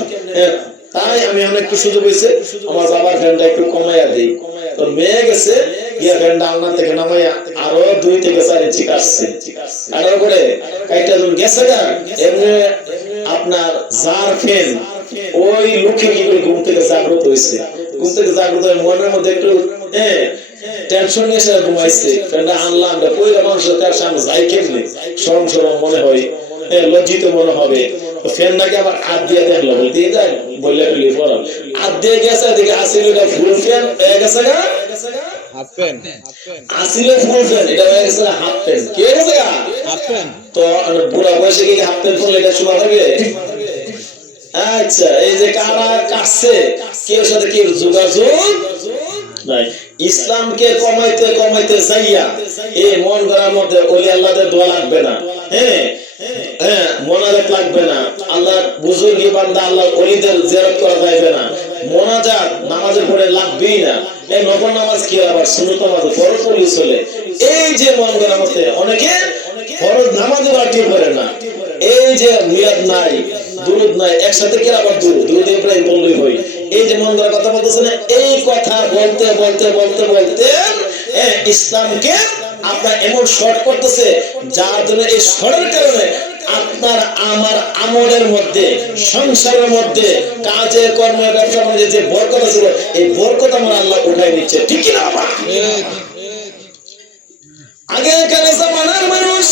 তাই আমি অনেকটু সুযোগ হয়েছে আমার বাবার ফ্যানটা একটু কমাইয়া দিই। তো মেয়ে গেছে গিয়া ফ্যানটা আলনা থেকে নামাইয়া আরো 2 থেকে 4 ইঞ্চি কাটছে, কাটার পরে কাইটা যখন গেছে না, এমনি আপনার যার ফ্যান ওই লোকে কি করে ঘুম থেকে জাগ্রত হয়েছে, ঘুম থেকে জাগ্রত হয়ে মনের মধ্যে একটু টেনশন নিয়ে ঘুমাইছে। ফ্যানটা আনলাম, পয়লা মানুষের তার সামনে যাই কেমনি সরম সরম মনে হয়, লজ্জিত মনে হবে। ফ্যানটাকে আবার হাত দিয়ে দেখলো, বলতে যাই বললে তুলি পড়া হাত দিয়ে গেছে, এদিকে আসিল এটা ফুল ফ্যান হয়ে গেছে গা, হাফ প্যান্ট আসিল ফুল ফ্যান, এটা হয়ে গেছে হাফ প্যান্ট। কি হয়ে গেছে গা? Half pant. তো বুড়া বয়সে কি হাফ প্যান্ট পরলে এটা শোভা থাকে? আচ্ছা, এই যে কারা কাটছে, কেউ সাথে কেউ যোগাযোগ নাই। ইসলামকে কমাইতে কমাইতে যাইয়া এই মন গড়ার মধ্যে ওলি আল্লাহদের দোয়া লাগবে না, মনারেত লাগবে না, আল্লাহ বুজুর্গি বান্দা আল্লাহ ওলিদের জিয়ারত করা যাবে না, মোনাজাত নামাজের পরে লাগবেই না, এই নফল নামাজ কি আবার সুন্নত নামাজ ফরজ পড়লে চলে। এই যে মন করার মতে অনেকে ফরজ নামাজও বাকি করে না, এই যে মিলাদ নাই, দুরুদ নাই, একসাথে কি আবার দুরুদ ইব্রাহিম বললেই হয়। এই যে মন করার কথা বলতেছে না, এই কথা বলতে বলতে বলতে বলতে ইসলামকে আপনার এমন শর্ট করতেছে, যার জন্য এই শর্টের কারণে আপনার আমার আমলের মধ্যে, সংসারের মধ্যে, কাজে কর্মে, ব্যবসা বাণিজ্যে যে বরকত ছিল, এই বরকত আমার আল্লাহ উঠাই নিচ্ছে। ঠিক কি না বাবা? আগেকার জামানার মানুষ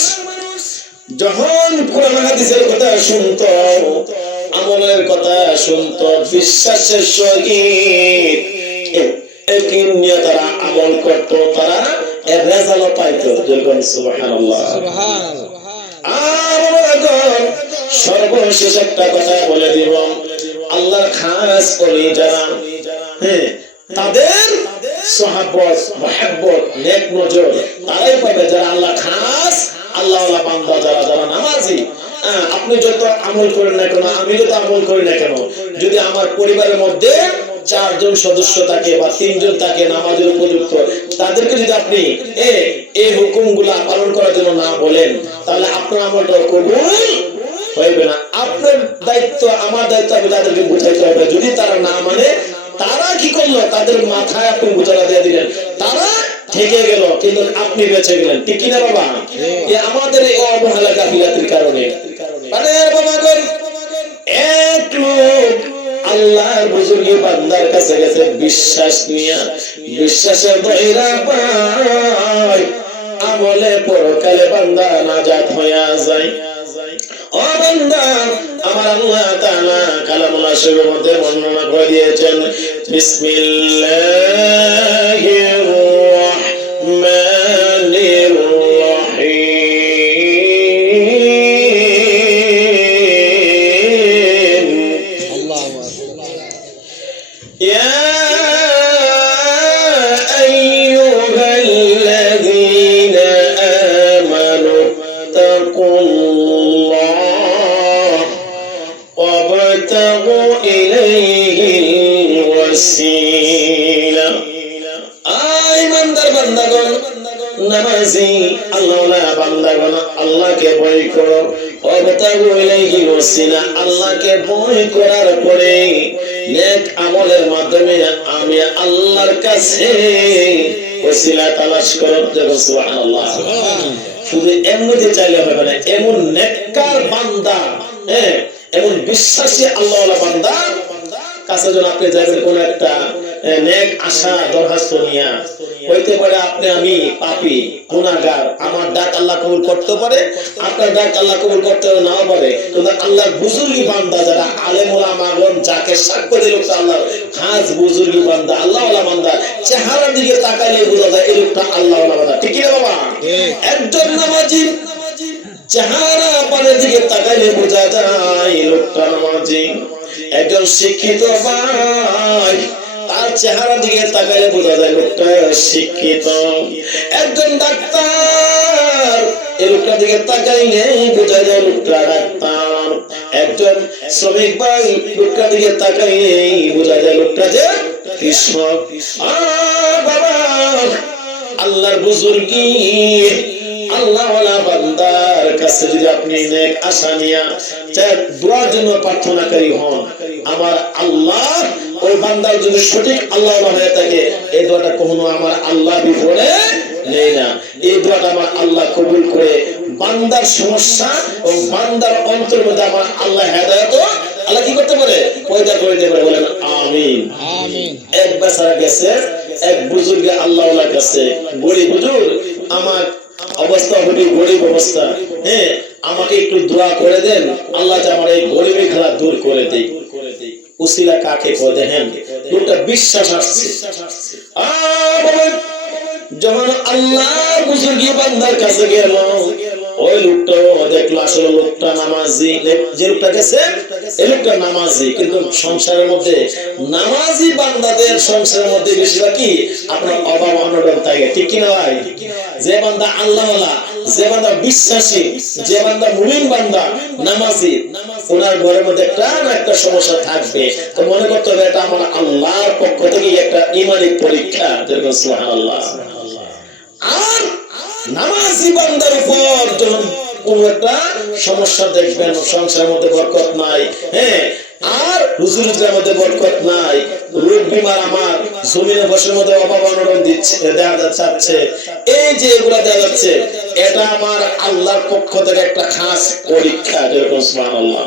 যখন কোরআন হাদিসের কথা শুনতো, আমলের কথা শুনতো, বিশ্বাসের সহিত একই নিয়ে তারা আমল করতো, তারা এর রেজাল্ট পাইতো। সুবহানাল্লাহ। সর্বশেষ একটা কথা বলে দিব, আল্লাহর খাস ওলি যারা, তাদের সাহাবত মুহাব্বত নেক নজর তারাই পাবে, যারা আল্লাহ খাস আল্লাহ ওয়ালা বান্দা, যারা যারা নামাজি। আপনি যত আমল করেন না কেন, আমি যত আমল করি না কেন, যদি আমার পরিবারের মধ্যে 4 জন সদস্য থাকে বা 3 জন থাকে নামাজের উপযুক্ত, তাদেরকে যদি আপনি এই হুকুমগুলা পালন করার জন্য না বলেন, তাহলে আপনার আমলটা কবুল হইবে না। আপনার দায়িত্ব, আমার দায়িত্ব, আমি তাদেরকে বুঝাইতে হবে। যদি তারা না মানে, তারা কি করলো, তাদের মাথায় আপনি বোঝাটা দিয়ে দিলেন, তারা থেকে গেল কিন্তু আপনি বেঁচে গেলেন। ঠিক কিনা বাবা? আমাদের এই অবহেলা গাফিলাতির কারণে মানে বাবা গণ এক লোক আল্লাহর বুজুর্গি বান্দার কাছে গেছে বিশ্বাস নিয়ে, বিশ্বাসের দয়রা পায়, আমলে পরকালে বান্দা নাজাত হইয়া যায়। ও বান্দা, আমার আল্লাহ তাআলা কালামুল শরীফের মধ্যে বর্ণনা করে দিয়েছেন, বিসমিল্লাহির রাহমানির রহিম। আল্লাহু আকবার। ইয়া আইয়ুহাল্লাযীনা আমানু তাকুল্লাহ ওয়াবতাগু ইলাইহিল ওয়াসিলা। ঈমানদার বান্দাগণ, নামাজি আল্লাহওয়ালা বান্দাগণ, আল্লাহকে ভয় করো। ওয়াবতাগু ইলাইহিল ওয়াসিলা, আল্লাহকে ভয় করার পরে নেক আমলের মাধ্যমে আমি আল্লাহর কাছে ওসিলা তালাশ করো। সুবহানাল্লাহ। শুধু এমনিতে চাইলে হবে না, এমন নেককার বান্দা, এমন বিশ্বাসী আল্লাহওয়ালা বান্দা কাছে যখন আপনি যাবেন, কোন একটা নেক আশা দরখাস্ত নিয়ে, হইতে পারে আপনি আমি পাপী গুনাহগার, আমার ডাক আল্লাহ কবুল করতে পারে, আপনার ডাক আল্লাহ কবুল করতে নাও পারে, কিন্তু আল্লাহর বুজুর্গি বান্দা যারা আলেম ওলামাগণ, যাকে সাক্ষ্য দিল আল্লাহর খাস বুজুর্গি বান্দা, আল্লাহওয়ালা বান্দা, চেহারার দিকে তাকাইলে বোঝা যায় এই লোকটা আল্লাহওয়ালা বান্দা। ঠিক না বাবা? একজন নামাজি চেহারা পানের দিকে তাকাইলে বোঝা যায় লোকটা নামাজি। একজন শিক্ষিত ভাই, তার চেহারা দিকে তাকাইলে বোঝা যায় লোকটা শিক্ষিত। একজন ডাক্তার, এই লোকটার দিকে তাকাইলে বোঝা যায় লোকটা ডাক্তার। একজন শ্রমিক ভাই, লোকটার দিকে তাকাইলে বোঝা যায় লোকটা যে কৃষক। বাবা, আল্লাহর বুজুর্গি আল্লাহওয়ালা বান্দার কাছে যদি আপনি নেক আশা নিয়া দোয়ার জন্য প্রার্থনাকারী হন, আমার আল্লাহ ওই বান্দার যদি সঠিক আল্লাহওয়ালা হয়ে থাকে, এই দোয়াটা কখনো আমার আল্লাহ বিফলে নেই না। এই দোয়াটা আমার আল্লাহ কবুল করে বান্দার সমস্যা ও বান্দার অন্তরের মধ্যে আমার আল্লাহ হেদায়েত আল্লাহ কি করতে পারে, পয়দা করে দিতে পারে। বলেন আমিন। এক বেচারা গেছে এক বুজুর্গ আল্লাহওয়ালা কাছে, গরিব হুজুর, আমার অবস্থা খুবই গরিব অবস্থা, আমাকে একটু দোয়া করে দেন, আল্লাহ যে আমার এই গরিবী খেলা দূর করে দেয়। উসিলা কাকে করে দেখেন, লোকটা বিশ্বাস আসছে। যখন আল্লাহ বুজুর্গি বান্দার কাছে গেল, ওই লোকটা দেখলো আসলে লোকটা নামাজি। যে লোকটা গেছে এই লোকটা নামাজি, কিন্তু সংসারের মধ্যে নামাজি বান্দাদের সংসারের মধ্যে বেশিরভাগ কি আপনার অভাব অনটন থাকে। ঠিক কিনা ভাই? যে বান্দা আল্লাহওয়ালা, যে বান্দা বিশ্বাসী, যে বান্দা মুমিন বান্দা, নামাজি, ওনার ঘরের মধ্যে একটা না একটা সমস্যা থাকবে। তো মনে করতে হবে এটা আমার আল্লাহর পক্ষ থেকে একটা ঈমানি পরীক্ষা। যেরকম সুবহানাল্লাহ। আর নামাজি বান্দার উপর যখন কোন একটা সমস্যা দেখবেন, সংসারের মধ্যে বরকত নাই, হ্যাঁ, আর হুজুরের মধ্যে বরকত নাই, রোগ বিমার আমার জমিনে বসের মধ্যে অভাব অনটন দিচ্ছে, দেখা যাচ্ছে, এই যে এগুলা দেখা যাচ্ছে, এটা আমার আল্লাহর পক্ষ থেকে একটা খাস পরীক্ষা। যেরকম সুবহানাল্লাহ।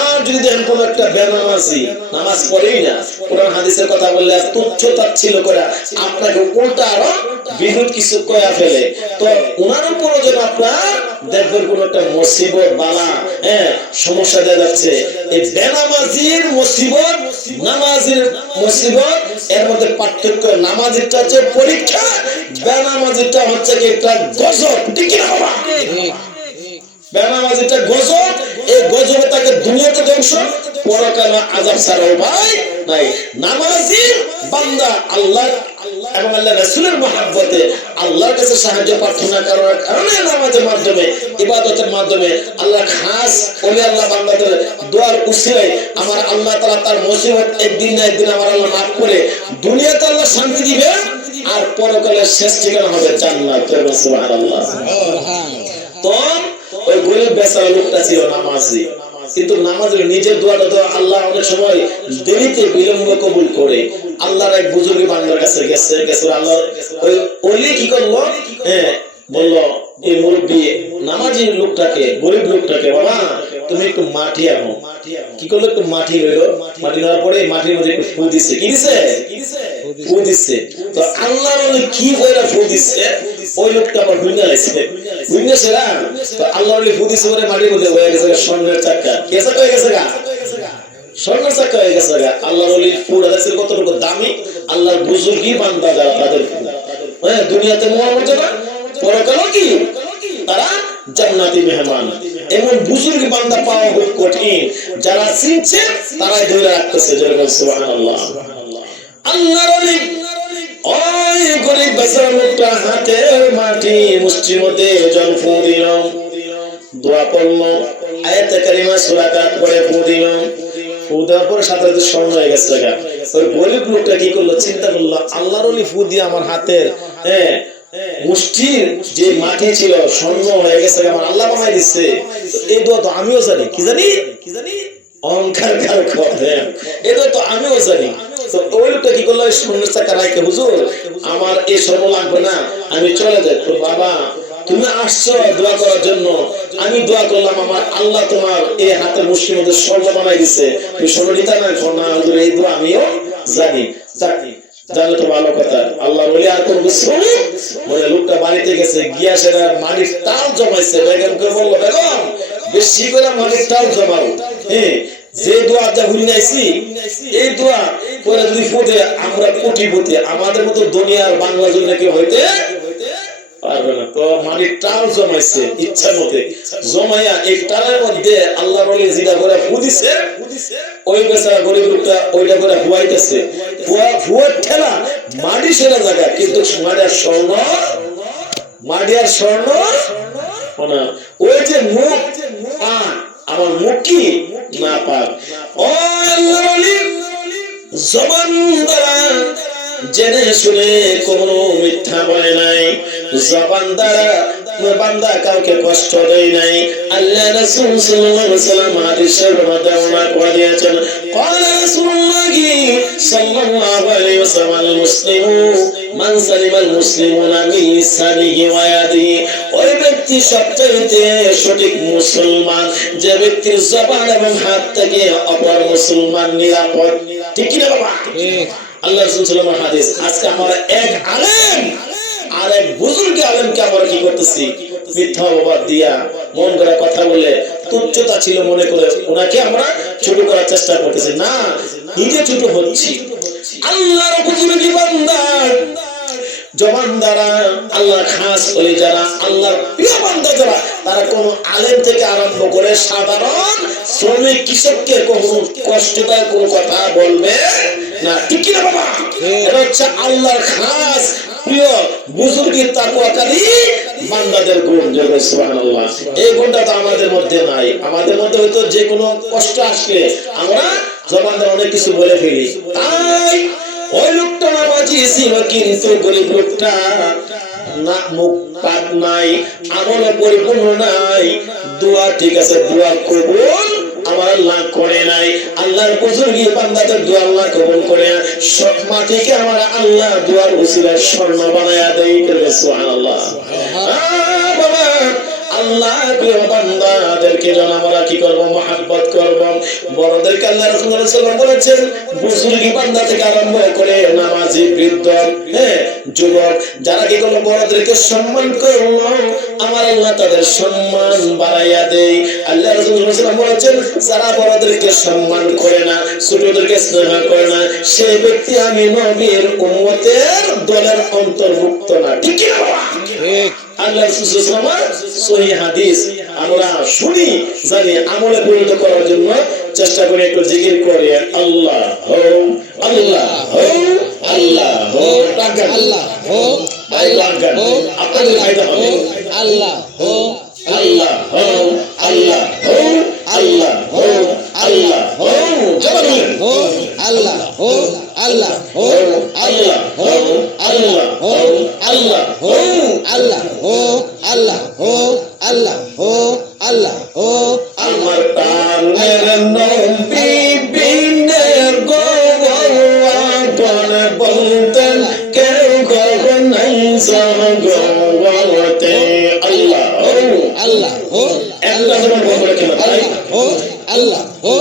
আর যদি দেখেন কোন একটা বেনামাজি, নামাজ পড়েই না, কোরআন হাদিসের কথা বললে তুচ্ছ তাচ্ছিল্য করে আপনাকে উল্টা আরো বিরোধ কিছু কয়া ফেলে, তো ওনার উপর যেন আপনার দেখবেন কোন একটা মুসিবত বালা, হ্যাঁ, সমস্যা দেখা যাচ্ছে, এই বেনামাজির মুসিবত, নামাজির মুসিবত, এর মধ্যে পার্থক্য। নামাজিরটা হচ্ছে পরীক্ষা, বেনামাজিরটা হচ্ছে কি একটা গজব। ঠিক না বাবা? বেনামাজিরটা গজব, এই গজবে তাকে দুনিয়াতে ধ্বংস, পরকালে আযাব ছাড়া উপায় নাই। নামাজির বান্দা আল্লাহ এবং আল্লাহ রাসূলের মহব্বতে আল্লাহর কাছে সাহায্য প্রার্থনা করার কারণে নামাজের মাধ্যমে, ইবাদতের মাধ্যমে আল্লাহ খাস ওলি আল্লাহ বান্দাদের দোয়ার উসিলায় আমার আল্লাহ তাআলা তার মুসিবত একদিন না একদিন আমার আল্লাহ মাফ করে দুনিয়াতে আল্লাহ শান্তি দিবে, আর পরকালে শেষ ঠিকানা হবে জান্নাত। সুবহানাল্লাহ। তো ওই গরিব বেচারা লোকটা ছিল নামাজি, কিন্তু নামাজের নিজের দোয়াটা তো আল্লাহ অনেক সময় দেরিতে বিলম্ব কবুল করে। আল্লাহর এক বুজুর্গ বান্দার কাছে গেছে আল্লাহ, ওই ওলি কি করলো, হ্যাঁ, বললো এই মুরব্বী নামাজি লোকটাকে, গরিব লোকটাকে, বাবা তুমি একটু মাটি আনো। কি করলো, একটু মাটি লইলো, মাটি নেওয়ার পরে মাটির মধ্যে একটু ফু দিচ্ছে। কি দিছে? ফু দিচ্ছে। তো আল্লাহর ওলি কি কইরা ফু দিচ্ছে, ওই লোকটা আবার হুইনা লাইছে, হুইনাছে না। তো আল্লাহর ওলি ফু দিচ্ছে পরে মাটির মধ্যে হয়ে গেছে স্বর্ণের চাকা। কেসা হয়ে গেছে গা, স্বর্ণের চাকা হয়ে গেছে গা। আল্লাহর ওলি ফুটা দেখছে কতটুকু দামি, আল্লাহর বুজুর্গি বান্দা যারা তাদের ফু, হ্যাঁ, দুনিয়াতে মহামর্যাদা, পরকালে কি তারা জান্নাতি মেহমান। এমন বুজুর্গ বান্দা পাওয়া খুব কঠিন, যারা চিনছে তারাই ধরে রাখতেছে। যেরকম সুবহানাল্লাহ। আল্লাহর ওলি ওই গরিব বেচারা লোকটা হাতে মাটি মুষ্টির মধ্যে জল ফু দিল, দোয়া পড়লো, আয়াতে কারিমা সূরা কাত পড়ে ফু দিল, ফু দেওয়ার পরে সাথে সাথে স্বর্ণ হয়ে গেছে। ওই গরিব লোকটা কি করলো, চিন্তা করলো আল্লাহর ওলি ফু দিয়ে আমার হাতের, হ্যাঁ, মুষ্টির যে মাটি ছিল স্বর্ণ হয়ে গেছে, আমার আল্লাহ বানাই দিচ্ছে। এই দোয়া তো আমিও জানি। কি জানি? অহংকার কার করে, এই দোয়া তো আমিও জানি। তো ওই লোকটা কি করলো, স্বর্ণের চাকা রাখে, হুজুর আমার এই স্বর্ণ লাগবে না, আমি চলে যাই। তো বাবা তুমি আসছো দোয়া করার জন্য, আমি দোয়া করলাম আমার আল্লাহ তোমার এই হাতের মুষ্টির মধ্যে স্বর্ণ বানাই দিচ্ছে, তুমি স্বর্ণ নিতে না? হুজুর এই দোয়া আমিও জানি। জানলে তো ভালো কথা। আল্লাহর ওলি আর কোন বুঝছনি, মানে লোকটা বাড়িতে গেছে, গিয়া সেটা মাটির টাল জমাইছে। বেগমকে বললো, বেগম বেশি করে মাটির টাল জমাও, হ্যাঁ, যে দোয়া যা হুইনাইছি এই দোয়া পরে যদি ফুটে আমরা কোটিপতি, আমাদের মতো দুনিয়ার বাংলা জন্য কি হইতে পারবে না। তো মাটির টাল জমাইছে ইচ্ছা মতে, জমাইয়া এই টালের মধ্যে আল্লাহর ওলি জিগা করে ফু দিছে। ওই বেচারা গরিব লোকটা ওইটা করে হুয়াইতেছে, হুয়ার ঠেলা মাটি সেরা জায়গা, কিন্তু মাটির স্বর্ণ, মাটির স্বর্ণ না। ওই যে মুখ, আমার মুখ কি না পাক। ও আল্লাহর ওলি জবান দ্বারা জেনে শুনে কোনো মিথ্যা বলে নাই, জবান দ্বারা বান্দা কাউকে কষ্ট দেয় নাই। আল্লাহ রাসূল সাল্লাল্লাহু আলাইহি ওয়াসাল্লাম হাদিসের মধ্যে উল্লেখ করে দিয়েছেন, ক্বালা রাসূলুল্লাহ সাল্লাল্লাহু আলাইহি ওয়াসাল্লাম আল মুসলিমু মান সালিমাল মুসলিমুনা মিন লিসানিহি ওয়া ইয়াদিহি। ওই ব্যক্তি সবচেয়ে সঠিক মুসলমান যে ব্যক্তির জবান এবং হাত থেকে অপর মুসলমান নিরাপদ। ঠিক কি না বাবা? আল্লাহ রাসূল সাল্লাল্লাহু আলাইহি ওয়াসাল্লাম হাদিস। আজকে আমরা এক আলেম আর এক বুজুর্গ আলেমকে আমরা কি করতেছি, মিথ্যা অপবাদ দিয়া মন গড়া কথা বলে তুচ্ছতা ছিল মনে করে ওনাকে আমরা ছোট করার চেষ্টা করতেছি। না, নিজে ছোট হচ্ছি। আল্লাহর বুজুর্গ বান্দা জবান দ্বারা আল্লাহ খাস ওলি যারা, আল্লাহর প্রিয় বান্দা যারা, তারা কোন আলেম থেকে আরম্ভ করে সাধারণ শ্রমিক কৃষককে কখনো কষ্টদায়ক কোনো কথা বলবে না ঠিক কি না বাবা? এটা হচ্ছে আল্লাহর খাস প্রিয় বুজুর্গি তাকওয়াকারী বান্দাদের গুণ। জয় সুবহানাল্লাহ। এই গুণটা তো আমাদের মধ্যে নাই। আমাদের মধ্যে হয়তো যে কোনো কষ্ট আসলে আমরা জবানে অনেক কিছু বলে ফেলি। তাই ওই লোকটা নামাজি ছিল কিন্তু গরিব লোকটা না, মুখ পাক নাই, আমল পরিপূর্ণ নাই, দোয়া ঠিক আছে, দোয়া কবুল আমার আল্লাহ করে নাই। আল্লাহর বুজুর্গি বান্দাদের দোয়া আল্লাহ কবুল করে। সব মাটিকে আমার আল্লাহ দোয়ার উসিলায় স্বর্ণ বানায়া দেয়। সুবহানাল্লাহ। বাবা আল্লাহ প্রিয় বান্দাদেরকে যেন আমরা কি করব? মহব্বত করব। বড়দেরকে আল্লাহ রাসূলুল্লাহ সাল্লাল্লাহু আলাইহি ওয়াসাল্লাম বলেছেন বুজুর্গি বান্দা থেকে আরম্ভ করে নামাজি, বৃদ্ধ, যুবক যারা কি করলো বড়দেরকে সম্মান করলো, আমার আল্লাহ তাদের সম্মান বাড়াইয়া দেয়। আল্লাহ রাসূলুল্লাহ সাল্লাল্লাহু আলাইহি ওয়াসাল্লাম বলেছেন যারা বড়দেরকে সম্মান করে না, ছোটদেরকে স্নেহ করে না, সেই ব্যক্তি আমি নবীর উম্মতের দলের অন্তর্ভুক্ত না। ঠিক কি না? ঠিক। আল্লাহ রাসূলুল্লাহ সহিহ হাদিস আমরা শুনি, জানি, আমলে পরিণত করার জন্য চেষ্টা করি, একটু জিকির করে আল্লাহ হো আল্লাহ হো আল্লাহ হো। আল্লাহ হো আল্লাহ হো, আপনাদের ফায়দা হবে। আল্লাহ হো আল্লাহ হো আল্লাহ হো আল্লাহ হো আল্লাহ হো। জবান বলেন হো আল্লাহ হো আল্লাহ হো আল্লাহ হো আল্লাহ হো আল্লাহ হো আল্লাহ হো আল্লাহ হো আল্লাহ হো আল্লাহ হো। আমার প্রাণের নবী বিনের গোয়াপন বলতেন কেউ নাই জগতে। আল্লাহ হো আল্লাহ হো একটা জবান বলবো কেন ভাই? হো আল্লাহ হো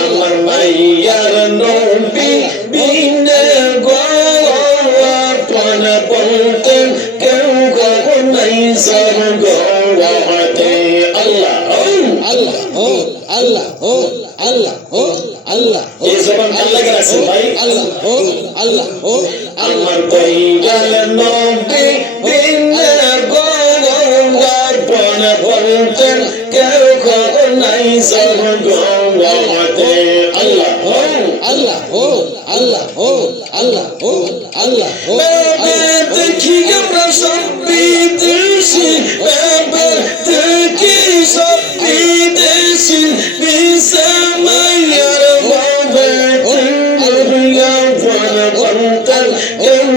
আমার মাইয়ার নবী বিনের গোয়াপন বলতেন কেউ নাই জগতে। আল্লাহ হো আল্লাহ হো আল্লাহ হো আল্লাহ হো আল্লাহ হো। এই জবান আল্লাহকে রাখছেন ভাই। আল্লাহ হো আল্লাহ হো আমার দয়াল নবী বিনের গোয়াপন বলতেন কেউ নাই জগতে। আল্লাহ হো আল্লাহ হো আল্লাহ হো আল্লাহ হো আল্লাহ হো। দেখি আমরা সব বিদেশি, দেখি সব বিদেশি বিসামাইয়ার বাবে বলতেন কেউ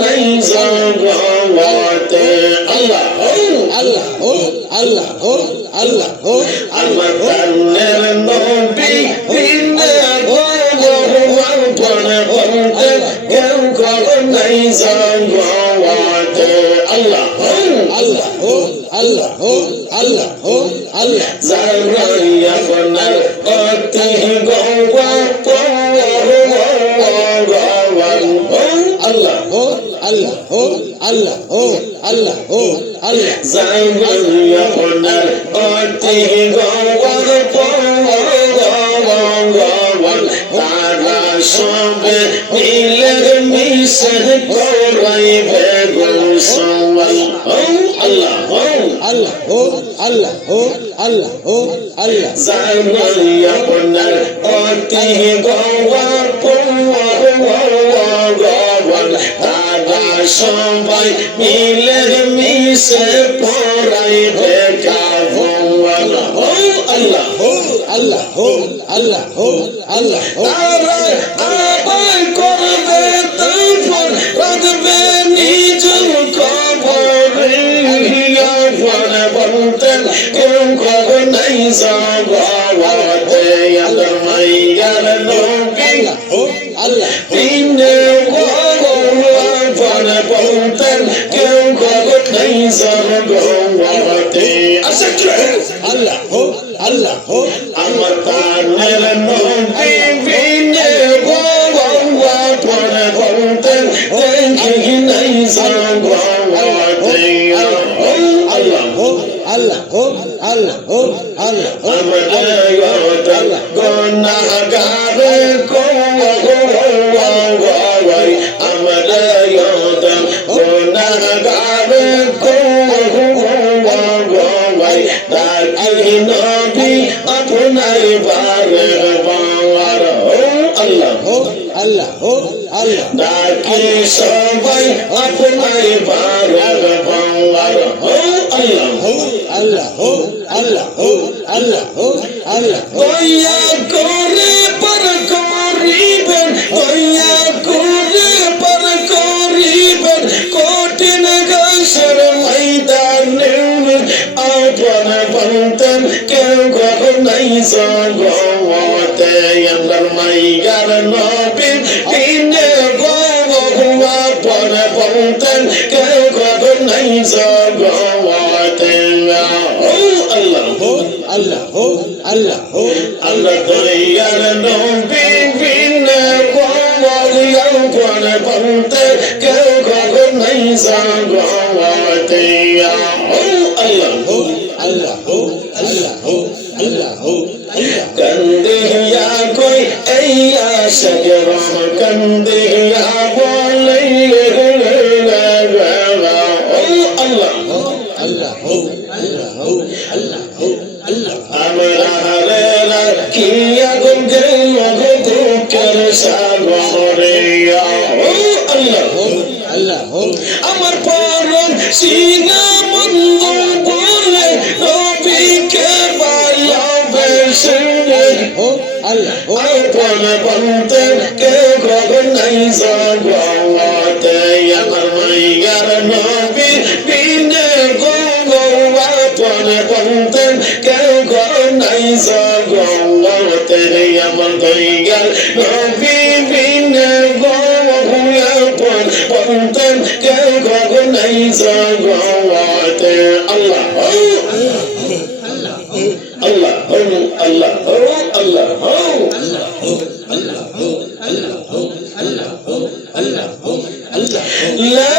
নাই জগতে। আল্লাহ হো আল্লাহ হো আল্লাহ হো আল্লাহ হো। আমার প্রাণের নবী বিনের গোয়াপন বলতেন কেউ নাই জগতে। আল্লাহ হো আল্লাহ হো আল্লাহ হো আল্লাহ হো আল্লাহ। জানাই আপনার অতি গোয়াপন আল্লাহ হো আল্লাহ হো আল্লাহ হো আল্লাহ হো আল্লাহ। জানাই আপনার অতি গোয়াপন তারা সবে মিলে মিশে করাইবে গোসল। আল্লাহ হো আল্লাহ হো আল্লাহ হো আল্লাহ হো আল্লাহ। জানাই আপনার অতি গোয়াপন তারা সবাই মিলে মিশে পড়াইবে কাফন। আল্লাহ হো আল্লাহ হো আল্লাহ হো আল্লাহ হো। তারা আদায় করবে তারপর রাখবে নিজ কবরে। বলতেন কেউ খবর নাই জগতে। আল্লাহ মাইয়ার নবী হো আল্লাহ বিনে গোয়াপন বলতেন কেউ খবর নাই জগতে। আচ্ছা আল্লাহ হো আল্লাহ হো। আমার প্রাণের নবী বিনে গোয়াপন বলতেন দেখি নাই জগতে। আল্লাহ হো আল্লাহ হো আল্লাহ হো আল্লাহ হো। আমার গুনাহগার আমার গুনাহগার তাকি নবী আপনার বারে বাংলার। আল্লাহ হো আল্লাহ হো আল্লাহ ডাকে সবাই আপনার বারো বাংলার হো আল্লাহ হো আল্লাহ হো আল্লাহ হো আল্লাহ হো আল্লাহ দয়া করে পার করিবেন, দয়া করে পার করিবেন কঠিন গাছের ময়দানে আপন বলতেন কেউ কখনোই জগতে আল্লাহর মাইয়ার নবীর বিনে গো আপন বলতেন কেউ কখনোই জগতে আল্লাহ হো আল্লাহ হো আল্লাহ হো আল্লাহ দয়ার নবী বিনে গো আপন বলতে কেউ কখনোই জগতে আল্লাহ হো আল্লাহ হো আল্লাহ হো আল্লাহ হো আল্লাহ कंदिया कोई ऐया शगरम कंदिया बोले अल्लाह আল্লাহ হো আল্লাহ হো আল্লাহ হো আল্লাহ আমরা হারেরা কিয়া গুঙ্গে লগো দুঃখের সাগরে আল্লাহ হো আল্লাহ হো আমার পরম সিনা বন্ধু বলে নবীকে ভালোবেসে হো আল্লাহ হো আপন বলতে কেউ কখনোই জগতে আমার মাইয়ার নবী বিনে গো আপন বলতে কেউ কখনোই জগতে আমার দয়াল নবী বিনে গো আপন বলতে কেউ কখনোই জগতে আল্লাহ আল্লাহ আল্লাহ আল্লাহ لا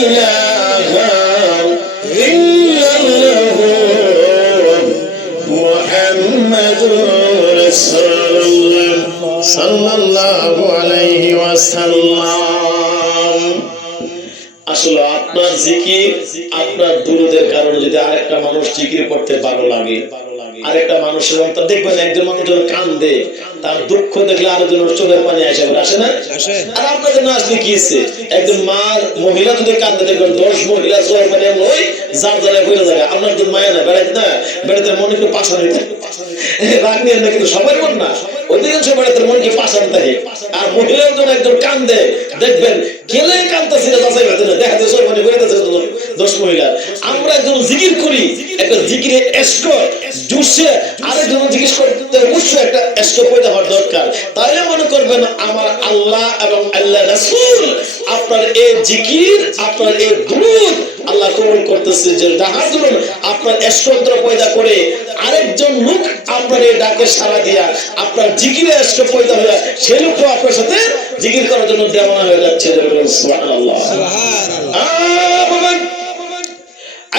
إله إلا الله محمد رسول الله صلى الله عليه وسلم আসলে আপনার জিকির আপনার দুরুদের কারণে যদি আরেকটা মানুষ জিকির করতে ভালো লাগে, আরেকটা মানুষের অন্তর দেখবেন একজন মানুষ যখন কান্দে তার দুঃখ দেখলে আরেকজন চোখের পানি আসে আসে না? আর আপনাদের না আসলে কি হচ্ছে, একজন মার মহিলা যদি কান্দে দেখবেন 10 মহিলা চোখের পানি ওই যার জায়গায় হয়ে যায়। আপনার তো মায়া না বেড়াইতে না, বেড়াতে মনে একটু পাশা নিতে রাগ নিয়ে না, কিন্তু সবাই মন না, অধিকাংশ বেড়াতে মন কি পাশা নিতে। আর মহিলার জন্য একজন কান্দে দেখবেন গেলে কান্দতেছে যাচাই বাতে না, দেখা যাচ্ছে মানে বেড়াতেছে 10 মহিলা। আমরা একজন জিকির করি, একটা জিকিরে এসকো জুসে আরেকজন জিজ্ঞেস করতে অবশ্যই একটা এসকো পয়দা হওয়ার দরকার। তাহলে মনে করবেন আমার আল্লাহ এবং আল্লাহ রাসূল আপনার এই জিকির আপনার এই দুরূদ আল্লাহ কবুল করতেছে। যে ডাকার জন্য আপনার এসকন্ত্র পয়দা করে আরেকজন লোক আপনার এই ডাকে সাড়া দিয়া আপনার জিকিরে এসকো পয়দা হয়ে সেই লোকও আপনার সাথে জিকির করার জন্য দেওয়ানা হয়ে যাচ্ছে। সুবহানাল্লাহ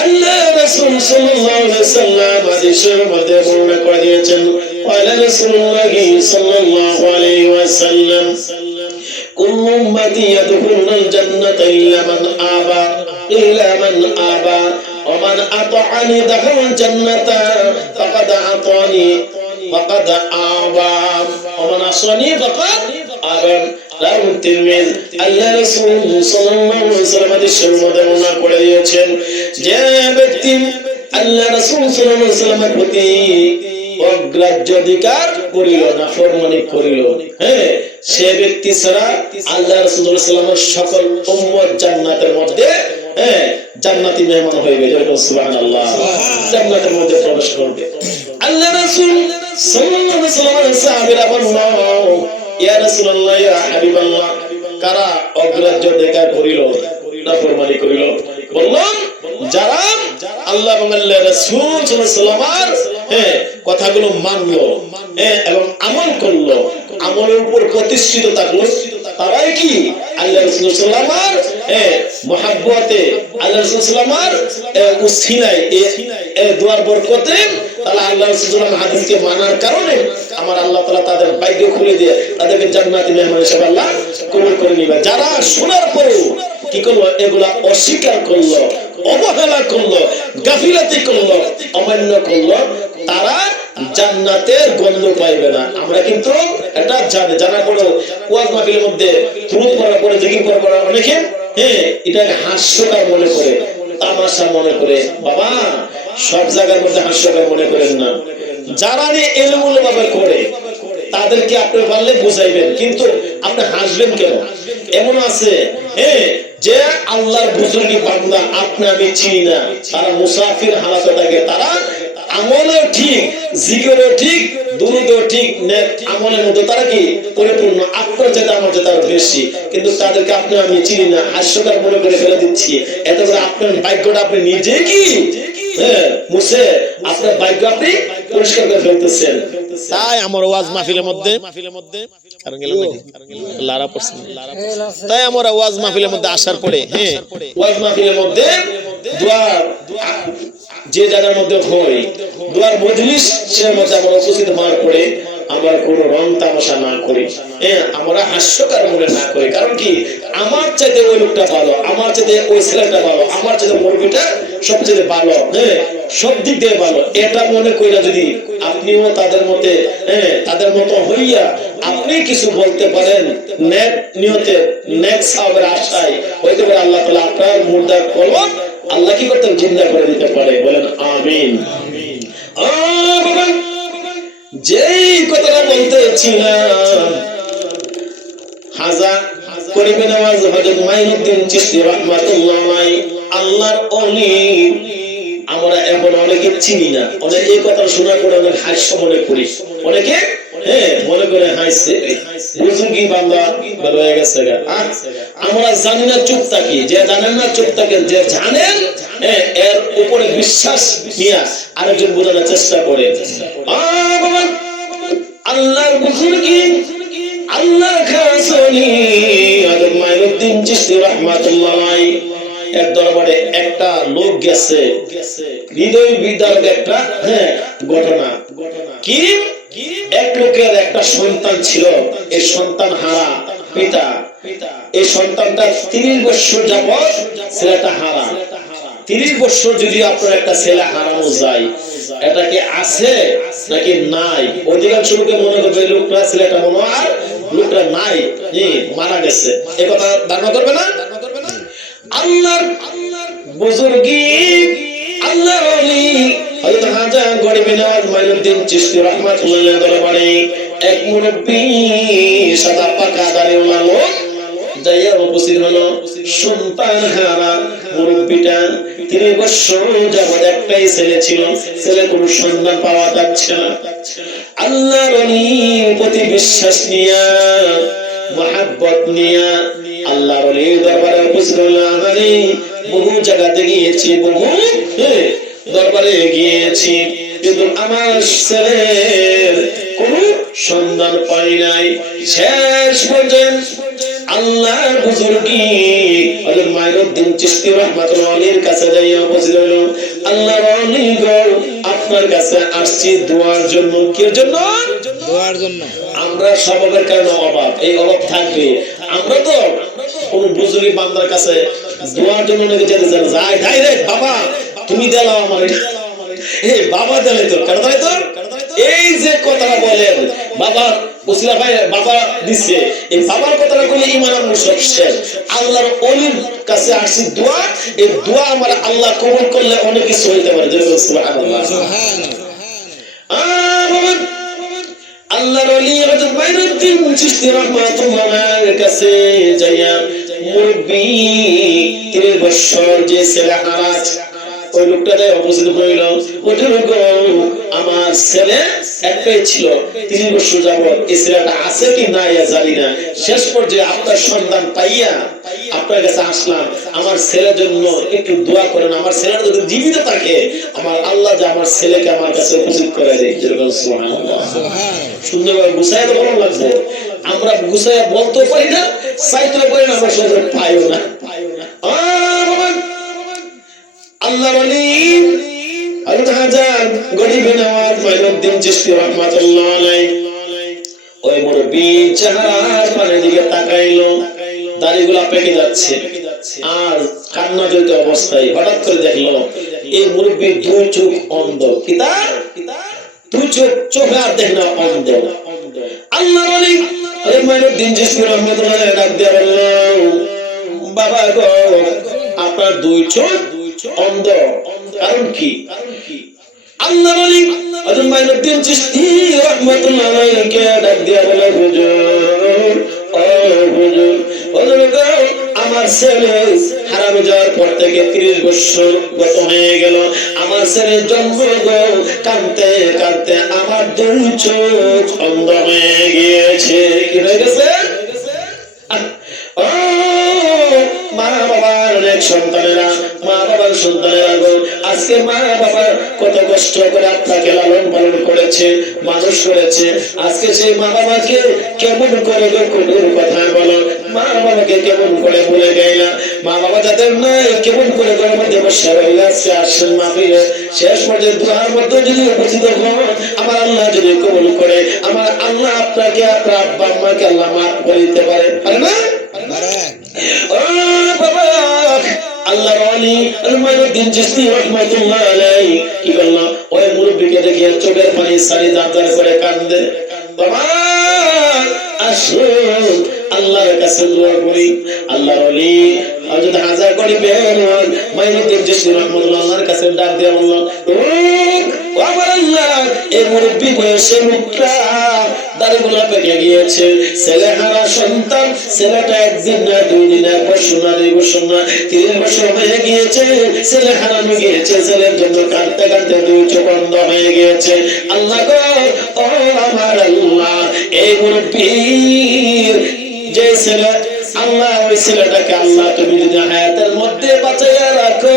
আল্লাহ রাসূল সাল্লাল্লাহু আলাইহি ওয়াসাল্লাম হাদিসের মধ্যে বর্ণনা করে দিয়েছেন, ওয়ালা রাসূলুল্লাহ সাল্লাল্লাহু আলাইহি ওয়াসাল্লাম কুল্লু উম্মতি ইয়াদখুলুল জান্নাতা ইল্লা মান আবা ইল্লা মান আবা ওয়া মান আতাআনি দাখালাল জান্নাতা ফাকাদ আতানি ফাকাদ আবা ওয়া মান আসানি ফাকাদ আবা। রাহুল তিরমিজি আল্লাহ রাসূল সাল্লাল্লাহু আলাইহি ওয়াসাল্লাম হাদিসের মধ্যে বর্ণনা করে দিয়েছেন, যে ব্যক্তি আল্লাহ রাসূল সাল্লাল্লাহু আলাইহি ওয়াসাল্লামের প্রতি অগ্রাহ্যাধিকার করিল না, ফরমানি করিল, হ্যাঁ, সে ব্যক্তি ছাড়া আল্লাহ রাসূল সাল্লাল্লাহু আলাইহি ওয়াসাল্লামের সকল উম্মত জান্নাতের মধ্যে জান্নাতি মেহমান হইবে। সুবহানাল্লাহ, জান্নাতের মধ্যে প্রবেশ করবে। আল্লাহ রাসূল সাল্লাল্লাহু আলাইহি ওয়াসাল্লামের সাহাবীরা বলল, ইয়া রাসূলুল্লাহ ইয়া হাবিবাল্লাহ, কারা অগ্রাহ্যাধিকার করিল না ফরমানি করিল? বললাম যারা আল্লাহ এবং আল্লাহর রাসূল সাল্লাল্লাহু আলাইহি ওয়াসাল্লামের কথাগুলো মানলো এবং আমল করলো, আমলের উপর প্রতিষ্ঠিত থাকলো, তারাই কি আল্লাহ রাসূল সাল্লাল্লাহু আলাইহি ওয়াসাল্লামের মহব্বতে আল্লাহ রাসূল সাল্লাল্লাহু আলাইহি ওয়াসাল্লামের উসিলায় এই দুয়ার বরকতে তাহলে আল্লাহ রাসূল সাল্লাল্লাহু আলাইহি ওয়াসাল্লামের হাদিসকে মানার কারণে আমার আল্লাহ তাআলা তাদের ভাগ্য খুলে দিয়ে তাদেরকে জান্নাতি মেহমান হিসেবে আল্লাহ কবুল করে নিবে। যারা শোনার পরেও কি করলো? এগুলা অস্বীকার করলো, অবহেলা করলো, গাফিলাতি করলো, অমান্য করলো, তারা জান্নাতের গন্ধ পাইবে না। আমরা কিন্তু এটা জানি, জানা পড়ো ওয়াজ মাহফিলের মধ্যে দুরূদ পড়ার পরে জিকির করার পরে অনেকে এটাকে হাস্যকর মনে করে, তামাশা মনে করে। বাবা, সব জায়গার মধ্যে হাস্যকর মনে করেন না। যারা এলোমেলো ভাবে করে তাদেরকে আপনি পারলে বুঝাইবেন, কিন্তু আপনি হাসবেন কেন? এমন আছে যে আল্লাহর বুজুর্গি বান্দা আপনি আমি চিনি না, তারা মুসাফির হালাতে থাকে, তারা আমলেও ঠিক, জিকিরও ঠিক, দুরূদও ঠিক, নেক আমলের মধ্যে তারা কি পরিপূর্ণ, আপনার যেটা আমার যেটা বেশি, কিন্তু তাদেরকে আপনি আমি চিনি না, হাস্যকর মনে করে ফেলে দিচ্ছি। এত করে আপনার ভাগ্যটা আপনি নিজে কি মুছে আপনার ভাগ্য আপনি পরিষ্কার করে ফেলতেছেন। তাই আমার ওয়াজ মাহফিলের মধ্যে তাই আমরা ওয়াজ মাহফিলের মধ্যে আসার পরে ওয়াজ মাহফিলের মধ্যে দোয়া যে জায়গার মধ্যে হয়, দোয়ার মজলিসের মধ্যে আমরা উপস্থিত হওয়ার পরে আমরা কোন রং তামাশা না করি, আমরা হাস্যকর মনে না করি। কারণ কি, আমার চাইতে ওই লোকটা ভালো, আমার চাইতে ওই ছেলেটা ভালো, আমার চাইতে মুরগিটা সবচেয়ে ভালো, সব দিক দিয়ে ভালো, এটা মনে কইরা যদি আপনিও তাদের মতে তাদের মতো হইয়া আপনি কিছু বলতে পারেন নেক নিয়তে, নেক সওয়াবের আশায়, হইতে পারে আল্লাহ তাআলা আপনার মুর্দা কলব আল্লাহ কি করতে জিন্দা করে দিতে পারে। বলেন আমিন। যেই কথাটা বলতেছিলাম, হাজা করিবে নামাজ হযরত মাইনুদ্দিন চিশতি রাহমাতুল্লাহ আলাইহি, আল্লাহর ওলি। আমরা এখন অনেকে চিনি না, অনেক এই কথা শোনা করে অনেক হাস্য মনে করি, অনেকে মনে করে হাসছে, বুজুর্গি বান্দা ভালো হয়ে গেছে। আমরা জানি না, চুপ থাকি। যে জানেন না চুপ থাকেন, যে জানেন এর উপরে বিশ্বাস নিয়ে আরেকজন বোঝানোর চেষ্টা করে। আল্লাহর বুজুর্গি, আল্লাহর খাস ওলি হযরত মাইনুদ্দিন চিশতি রাহমাতুল্লাহ আলাইহি এর দরবারে একটা লোক গেছে, হৃদয় বিদারক একটা ঘটনা। কি, এক লোকের একটা সন্তান ছিল, এই সন্তান হারা পিতা, এই সন্তানটা 30 বছর যাবত ছেলেটা হারা। 30 বছর যদি আপনার একটা ছেলে হারানো যায়, এটা কি আছে নাকি নাই? অধিকাংশ লোকে মনে করবে লোকটা ছেলেটা মনে হয় লোকটা নাই, মারা গেছে, এই কথা ধারণা করবে না। আল্লাহর বুজুর্গি, আল্লাহর ওলি হযরত খাজা গরিব নওয়াজ মাইনুদ্দিন চিশতি রাহমাতুল্লাহ আলাইহি দরবারে এক মুরব্বি সাদা পাকা দাড়িওয়ালা লোক যাইয়া উপস্থিত হলো। সন্তান হারা মুরব্বিটা 30 বছর যাবত একটাই ছেলে ছিল, ছেলে কোনো সন্ধান পাওয়া যাচ্ছে না। আল্লাহর ওলির প্রতি বিশ্বাস নিয়া, মহব্বত নিয়া আল্লাহর ওলির দরবারে উপস্থিত হলাম। আমি বহু জায়গাতে গিয়েছি, বহু দরবারে গিয়েছি, কিন্তু আমার ছেলের কোনো সন্ধান পাই নাই। শেষ পর্যন্ত আল্লাহর বুজুর্গি হযরত মাইনুদ্দিন চিশতি রাহমাতুল্লাহ আলাইহির কাছে যাইয়া উপস্থিত হলো। আল্লাহর ওলি গো, আপনার কাছে আসছি দোয়ার জন্য। কির জন্য? দোয়ার জন্য। আমরা স্বভাবের কারণে অভাব, এই অভাব থাকবে। আমরা তো কোন বুজুর্গি বান্দার কাছে দোয়ার জন্য নাকি যেতে চান, যাই ডাইরেক্ট বাবা তুমি দাও আমার, এই বাবা দিলে তো কেন দাও তো, এই যে কথাটা বলেন বাবা ওসিলা ভাই বাবা দিছে, এই বাবার কথাটা কইলে ঈমান আমার সব শেষ। আল্লাহর ওলির কাছে আসি দোয়া, এই দোয়া আমার আল্লাহ কবুল করলে অনেক কিছু হইতে পারে। সুবহানাল্লাহ, সুবহানাল্লাহ। আল্লাহর ওলি হযরত মাইনুদ্দিন চিশতি রাহমাতুল্লাহ আলাইহির কাছে যাইয়া মুরব্বি 30 বছর যে ছেলে হারা, ওই লোকটাতে উপস্থিত হইল। আমার ছেলে একটাই ছিল, 30 বছর যাবত এই ছেলেটা আছে কি নাই জানি না। শেষ পর্যায়ে আপনার সন্তান পাইয়া আপনার কাছে আসলাম, আমার ছেলের জন্য একটু দোয়া করেন। আমার ছেলেটা যদি জীবিত থাকে, আমার আল্লাহ যে আমার ছেলেকে আমার কাছে উপস্থিত করে দেয়। যেরকম সুবহানাল্লাহ, সুন্দরভাবে গুছাইয়া বলা লাগবে। আমরা গুছাইয়া বলতে পারি না, চাইতে পারি না, আমরা সহজে পাইও না। আল্লাহর ওলি হযরত খাজা গরিব নওয়াজ মাইনুদ্দিন চিশতি রাহমাতুল্লাহ আলাইহি ওই মুরব্বি চেহারার পানের দিকে তাকাইলো, দাড়িগুলো পেকে যাচ্ছে, আর কান্না জড়িত অবস্থায় হঠাৎ করে দেখলো এই মুরব্বী দুই চোখ অন্ধ। কিতা দুই চোখে আর দেখে না, অন্ধ। আল্লাহর ওলি মাইনুদ্দিন চিশতি রাহমাতুল্লাহ আলাইহি ডাক দিয়ে বলল, বাবা গো, আপনার দুই চোখ অন্ধ, কারণ কি? আল্লাহর ওলি হযরত মাইনুদ্দিন চিশতি রাহমাতুল্লাহ আলাইহি ডাক দিয়ে বলে, হুজুর, ও হুজুর, আমার ছেলে হারাম যাওয়ার পর থেকে 30 বছর গত হয়ে গেল। আমার ছেলের জন্ম কাঁদতে কাঁদতে আমার দুই চোখ অন্ধ হয়ে গিয়েছে। কি হয়ে গেছে? মা বাবার অনেক সন্তানেরা, মা বাবার সন্তানেরা গো, আজকে মা বাবা কত কষ্ট করে আপনাকে লালন পালন করেছে, মানুষ করেছে। আজকে সেই মা বাবাকে কেমন করে কঠোর কথা বলো, মা বাবাকে কেমন করে ভুলে গেলা। মা বাবা যাদের নাই কেমন করে ঘরের মধ্যে বসে রইল। আজকে আসেন মাহফিলে শেষ পর্যন্ত দুয়ার মধ্যে যদি উপস্থিত হন, আমার আল্লাহ যদি কবুল করে, আমার আল্লাহ আপনাকে, আপনার আব্বা আম্মাকে আল্লাহ মাফ করে দিতে পারে, পারে না? ও বাবা, আল্লাহর ওলি মাইনুদ্দিন চিশতি রাহমাতুল্লাহ আলাইহি কি বলল? ওই মুরব্বিকে দেখে চোখের পানি সারি দাঁড় করে কাঁদে। বাবা আসুন আল্লাহর কাছে দোয়া করি। আল্লাহর ওলি হযরত হাজার কোটি বেরওয়ান মাইনুদ্দিন চিশতি রাহমাতুল্লাহ আলাইহির কাছে ডাক দিয়ে বলল, ও আমার আল্লাহ, এই মুরব্বি বয়সে মুখটা দাড়িগুলো পেকে গিয়েছে, ছেলেহারা সন্তান, ছেলেটা একদিন না, 2 দিন, 1 বছর না, 2 বছর না, 3 বছর হয়ে গিয়েছে, ছেলে হারানো গিয়েছে, ছেলের জন্য কাঁদতে কাঁদতে 2 চোখ অন্ধ হয়ে গিয়েছে। আল্লাহ গো, ও আমার আল্লাহ, এই মুরব্বির যে ছেলে, আল্লাহ ওই ছেলেটাকে আল্লাহ তুমি যদি হায়াতের মধ্যে বাঁচাইয়া রাখো,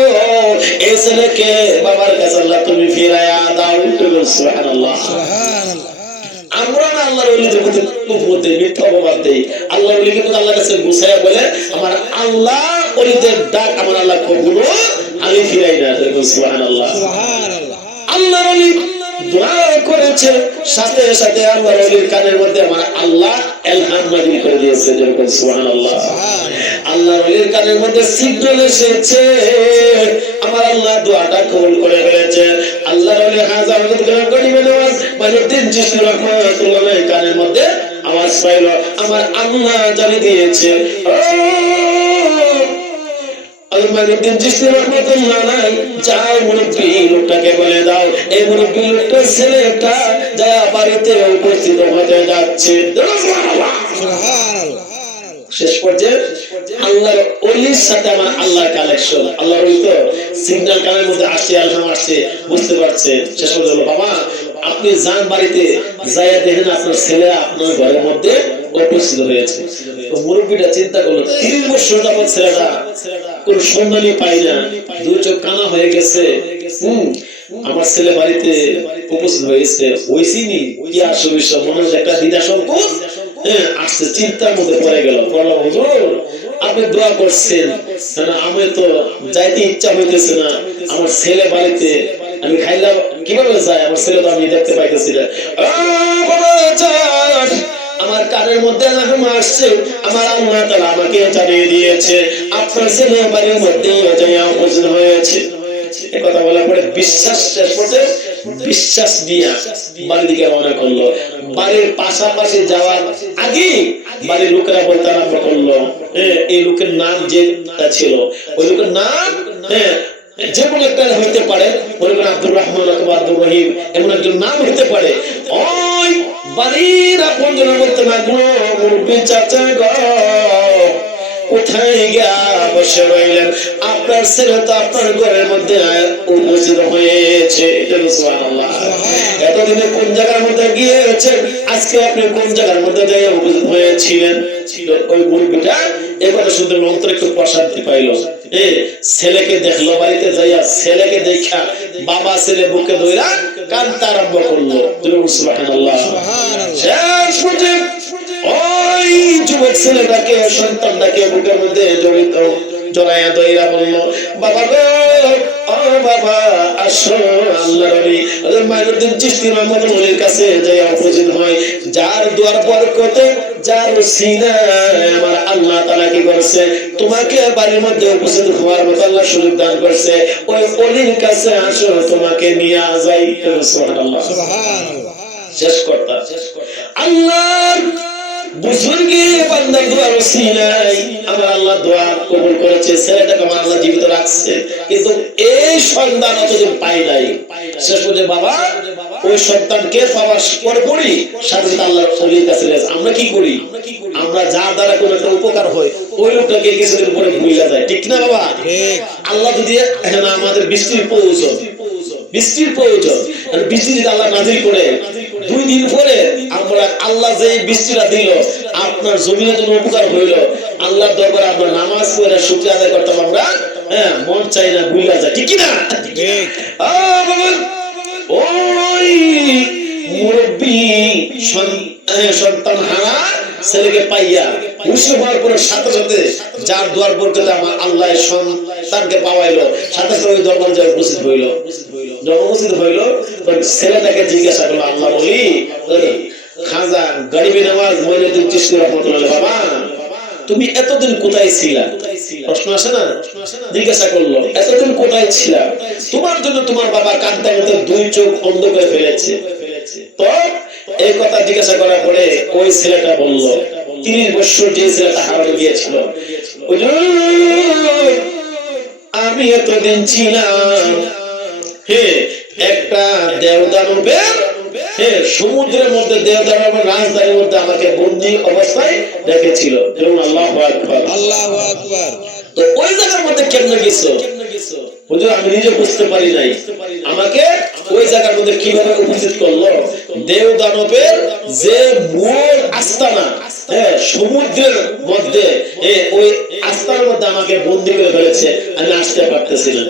এই ছেলেকে বাবার কাছে আল্লাহ তুমি ফিরাইয়া দাও। সুবহানাল্লাহ। আমরা না আল্লাহর ওলিদের প্রতি উপর দেই, মিথ্যা অপবাদ দেই। আল্লাহর ওলি কিন্তু আল্লাহর কাছে গুছাইয়া বলে, আমার আল্লাহ ওলিদের ডাক আমার আল্লাহ কবুল, আমি ফিরাই না। সুবহানাল্লাহ। আল্লাহর ওলি দোয়া করেছে, সাথে সাথে আল্লাহর ওলির কানের মধ্যে আমার আল্লাহ ইলহাম নাযিল করে দিয়েছে। যেরকম সুবহানাল্লাহ। আল্লাহর ওলির কানের মধ্যে সিগন্যাল এসেছে, আমার আল্লাহ দোয়াটা কবুল করে ফেলেছে। আল্লাহর ওলি হাজার কোটি বেরওয়ান মাইনুদ্দিন চিশতি রাহমাতুল্লাহ আলাইহি কানের মধ্যে আওয়াজ পাইল, আমার আল্লাহ জানিয়ে দিয়েছে, মাইনুদ্দিন চিশতি রাহমাতুল্লাহ আলাইহি যাও মুরব্বি লোকটাকে বলে দাও, এই মুরব্বি লোকটার ছেলেটা যায় বাড়িতে উপস্থিত হতে যাচ্ছে। সুবহানাল্লাহ। শেষ পর্যায়ে আল্লাহর ওলির সাথে আমার আল্লাহর কানেকশন। আল্লাহর ওলি তো সিগন্যাল কানের মধ্যে আসছে, আলহাম আসছে, বুঝতে পারছে। শেষ পর্যন্ত বলল, বাবা আপনি যান বাড়িতে, যাইয়া দেখেন আপনার ছেলে আপনার ঘরের মধ্যে উপস্থিত হয়েছে। তো মুরব্বিটা চিন্তা করলো, 30 বছর যাবত ছেলেটা কোন সন্ধানই পাই না, 2 চোখ কানা হয়ে গেছে, আমার ছেলে বাড়িতে উপস্থিত হয়েছে, ওইসিনি কি আসবে, মনে হয় একটা দ্বিধা সংকোচ আসছে, চিন্তার মধ্যে পড়ে গেল। হুজুর আপনি দোয়া করছেন, আমি তো যাইতে ইচ্ছা হইতেছে না, আমার ছেলে বাড়িতে, আমি খাইলাম কিভাবে যায়, আমার ছেলে তো আমি দেখতে পাইতেছি না। আমার কানের মধ্যে আলহাম আসছে, আমার আল্লাহ তাআলা আমাকে জানিয়ে দিয়েছে আপনার ছেলে বাড়ির মধ্যে উপস্থিত হয়েছে। এই কথা বলার পরে বিশ্বাস, শেষ পর্যন্ত বিশ্বাস নিয়ে বাড়ির দিকে রওনা করলো। বাড়ির পাশাপাশি যাওয়ার আগে বাড়ির লোকেরা বলতে আরম্ভ করলো, এই লোকের নাম যেটা ছিল, ওই লোকের নাম যে কোনো একটা হইতে পারে, আব্দুর রহমান অথবা আব্দুর রহিম, এমন একজন নাম হইতে পারে। ওই বাড়ির আপনজনের বলতে লাগলো, মুরব্বি চাচা গো, কোথায় গিয়া বসে রইলেন, আপনার ছেলে তো আপনার ঘরের মধ্যে উপস্থিত হয়েছে। সুবহানাল্লাহ। এতদিনে কোন জায়গার মধ্যে গিয়েছেন, আজকে আপনি কোন জায়গার মধ্যে যাই উপস্থিত হয়েছিলেন? ওই মুরব্বিটা এবার শুনতে অন্তরে একটু প্রশান্তি পাইল। ছেলেকে দেখলো, বাড়িতে যাইয়া ছেলেকে দেখা বাবা ছেলে বুকে ধইরা কাঁদতে আরম্ভ করলো। সুবহানাল্লাহ। শেষ পর্যন্ত ওই যুবক ছেলেটাকে, সন্তানটাকে বুকের মধ্যে জড়াইয়া ধইরা বলল, বাবা গো, ও বাবা আসো, আল্লাহর ওলি হযরত মাইনুদ্দিন চিশতি রহমাতুল্লাহ আলাইহির কাছে যায় উপস্থিত হয়, যার দুয়ার বরকতে যার সিনায় আমার আল্লাহ তাআলা কি করেছে তোমাকে বাড়ির মধ্যে উপস্থিত হওয়ার মতো আল্লাহ সুযোগ দান করছে, ওই ওলির কাছে আসো তোমাকে নিয়ে যাই। সুবহানাল্লাহ সুবহানাল্লাহ। শেষ করতা আল্লাহ বুজুর্গে বান্দার দোয়ার ওসিলায় আমার আল্লাহ দোয়া কবুল করেছে, ছেলেটাকে আমার আল্লাহ জীবিত রাখছে, কিন্তু এই সন্তান অতদিন পাই নাই। শেষ পর্যন্ত বাবা ওই সন্তানকে পাওয়ার পরপরই সাথে আল্লাহর ওলির কাছে আমরা কি করি, আমরা যার দ্বারা কোনো একটা উপকার হয় ওই লোকটাকে কিছুদিন পরে ভুলে যায়, ঠিক না বাবা? আল্লাহ যদি এখন আমাদের বৃষ্টির প্রয়োজন, বৃষ্টি যদি আল্লাহ নাজিল করে 2 দিন পরে আমরা আল্লাহ যে বৃষ্টিটা দিল আপনার জমিনের জন্য উপকার হইল, আল্লাহর দরবারে আমরা নামাজ পড়ে শুকরিয়া আদায় করতাম, আমরা মন চাই না ভুলে যায়, ঠিক না? ওই মুরব্বী সন্তান হারা ছেলেকে পাইয়া খুশি হওয়ার পরে সাথে সাথে যার দুয়ার বরকতে আমার আল্লাহ সন্তানকে পাওয়াইলো, সাথে সাথে ওই দরবারে যাওয়া উপস্থিত হইল। ছেলেটাকে জিজ্ঞাসা করলো, আল্লাহ বলি খাজা গরিবী নামাজ মাইনুদ্দিন চিশতি রহমাতুল্লাহ, বাবা তুমি এতদিন কোথায় ছিলা? প্রশ্ন আসে না? জিজ্ঞাসা করলো এতদিন কোথায় ছিলা? তোমার জন্য তোমার বাবা কাঁদতে কাঁদতে 2 চোখ অন্ধ করে ফেলেছে। তো এই কথা জিজ্ঞাসা করার পরে ওই ছেলেটা বলল 30 বছর যে ছেলেটা হারিয়ে গিয়েছিল, আমি এতদিন ছিলাম একটা দেওদানবের সমুদ্রের মধ্যে, দেওদানবের রাজধানীর মধ্যে আমাকে বন্দী অবস্থায় রেখেছিল। আল্লাহু আকবার, আল্লাহু আকবার। তো ওই জায়গার মধ্যে কেমনে গেছো হুজুর আমি নিজে বুঝতে পারি নাই, আমাকে ওই জায়গার মধ্যে কিভাবে উপস্থিত করলো? দেওদানবের যে মূল আস্তানা সমুদ্রের মধ্যে, ওই আস্তানার মধ্যে আমাকে বন্দী করে ফেলেছে, আমি আসতে পারতেছি না।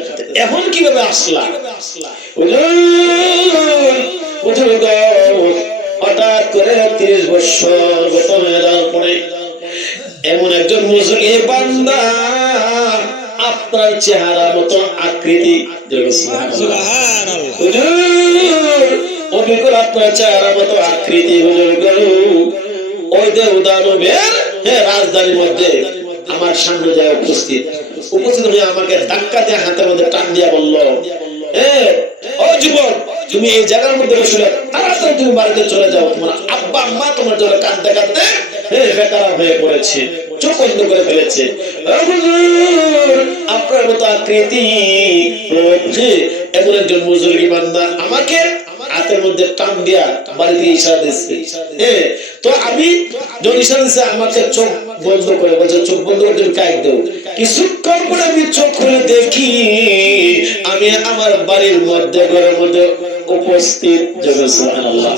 এখন কিভাবে আসলা? হঠাৎ করে 30 বছর গত হয়ে যাওয়ার পরে এমন একজন মুজরিম বান্দা আপনার চেহারা মতো আকৃতি, অবিকল আপনার চেহারা মতো আকৃতি ওই দেওদানবের রাজধানীর মধ্যে আমার সামনে যায় উপস্থিত হয়ে আমাকে ধাক্কা দিয়ে হাতের মধ্যে টান দিয়া বলল, ও যুবক তুমি এই জায়গার মধ্যে বসে তাড়াতাড়ি তুমি বাড়িতে চলে যাও, তোমার আব্বা আম্মা তোমার জন্য কাঁদতে কাঁদতে বেকার হয়ে পড়েছে, চোখ বন্ধ করে ফেলেছে। আপনার মতো আকৃতি এমন একজন মুজরিম বান্দা আমাকে হাতের মধ্যে টান দিয়া বাড়িতে ইশারা দিচ্ছে। তো আমি যখন ইশারা দিচ্ছে আমাকে চোখ বন্ধ করে বলছে, চোখ বন্ধ করে তুমি কাঁদ দাও। কিছুক্ষণ পরে আমি চোখ খুলে দেখি আমি আমার বাড়ির মধ্যে ঘরের মধ্যে উপস্থিত। সুবহানাল্লাহ।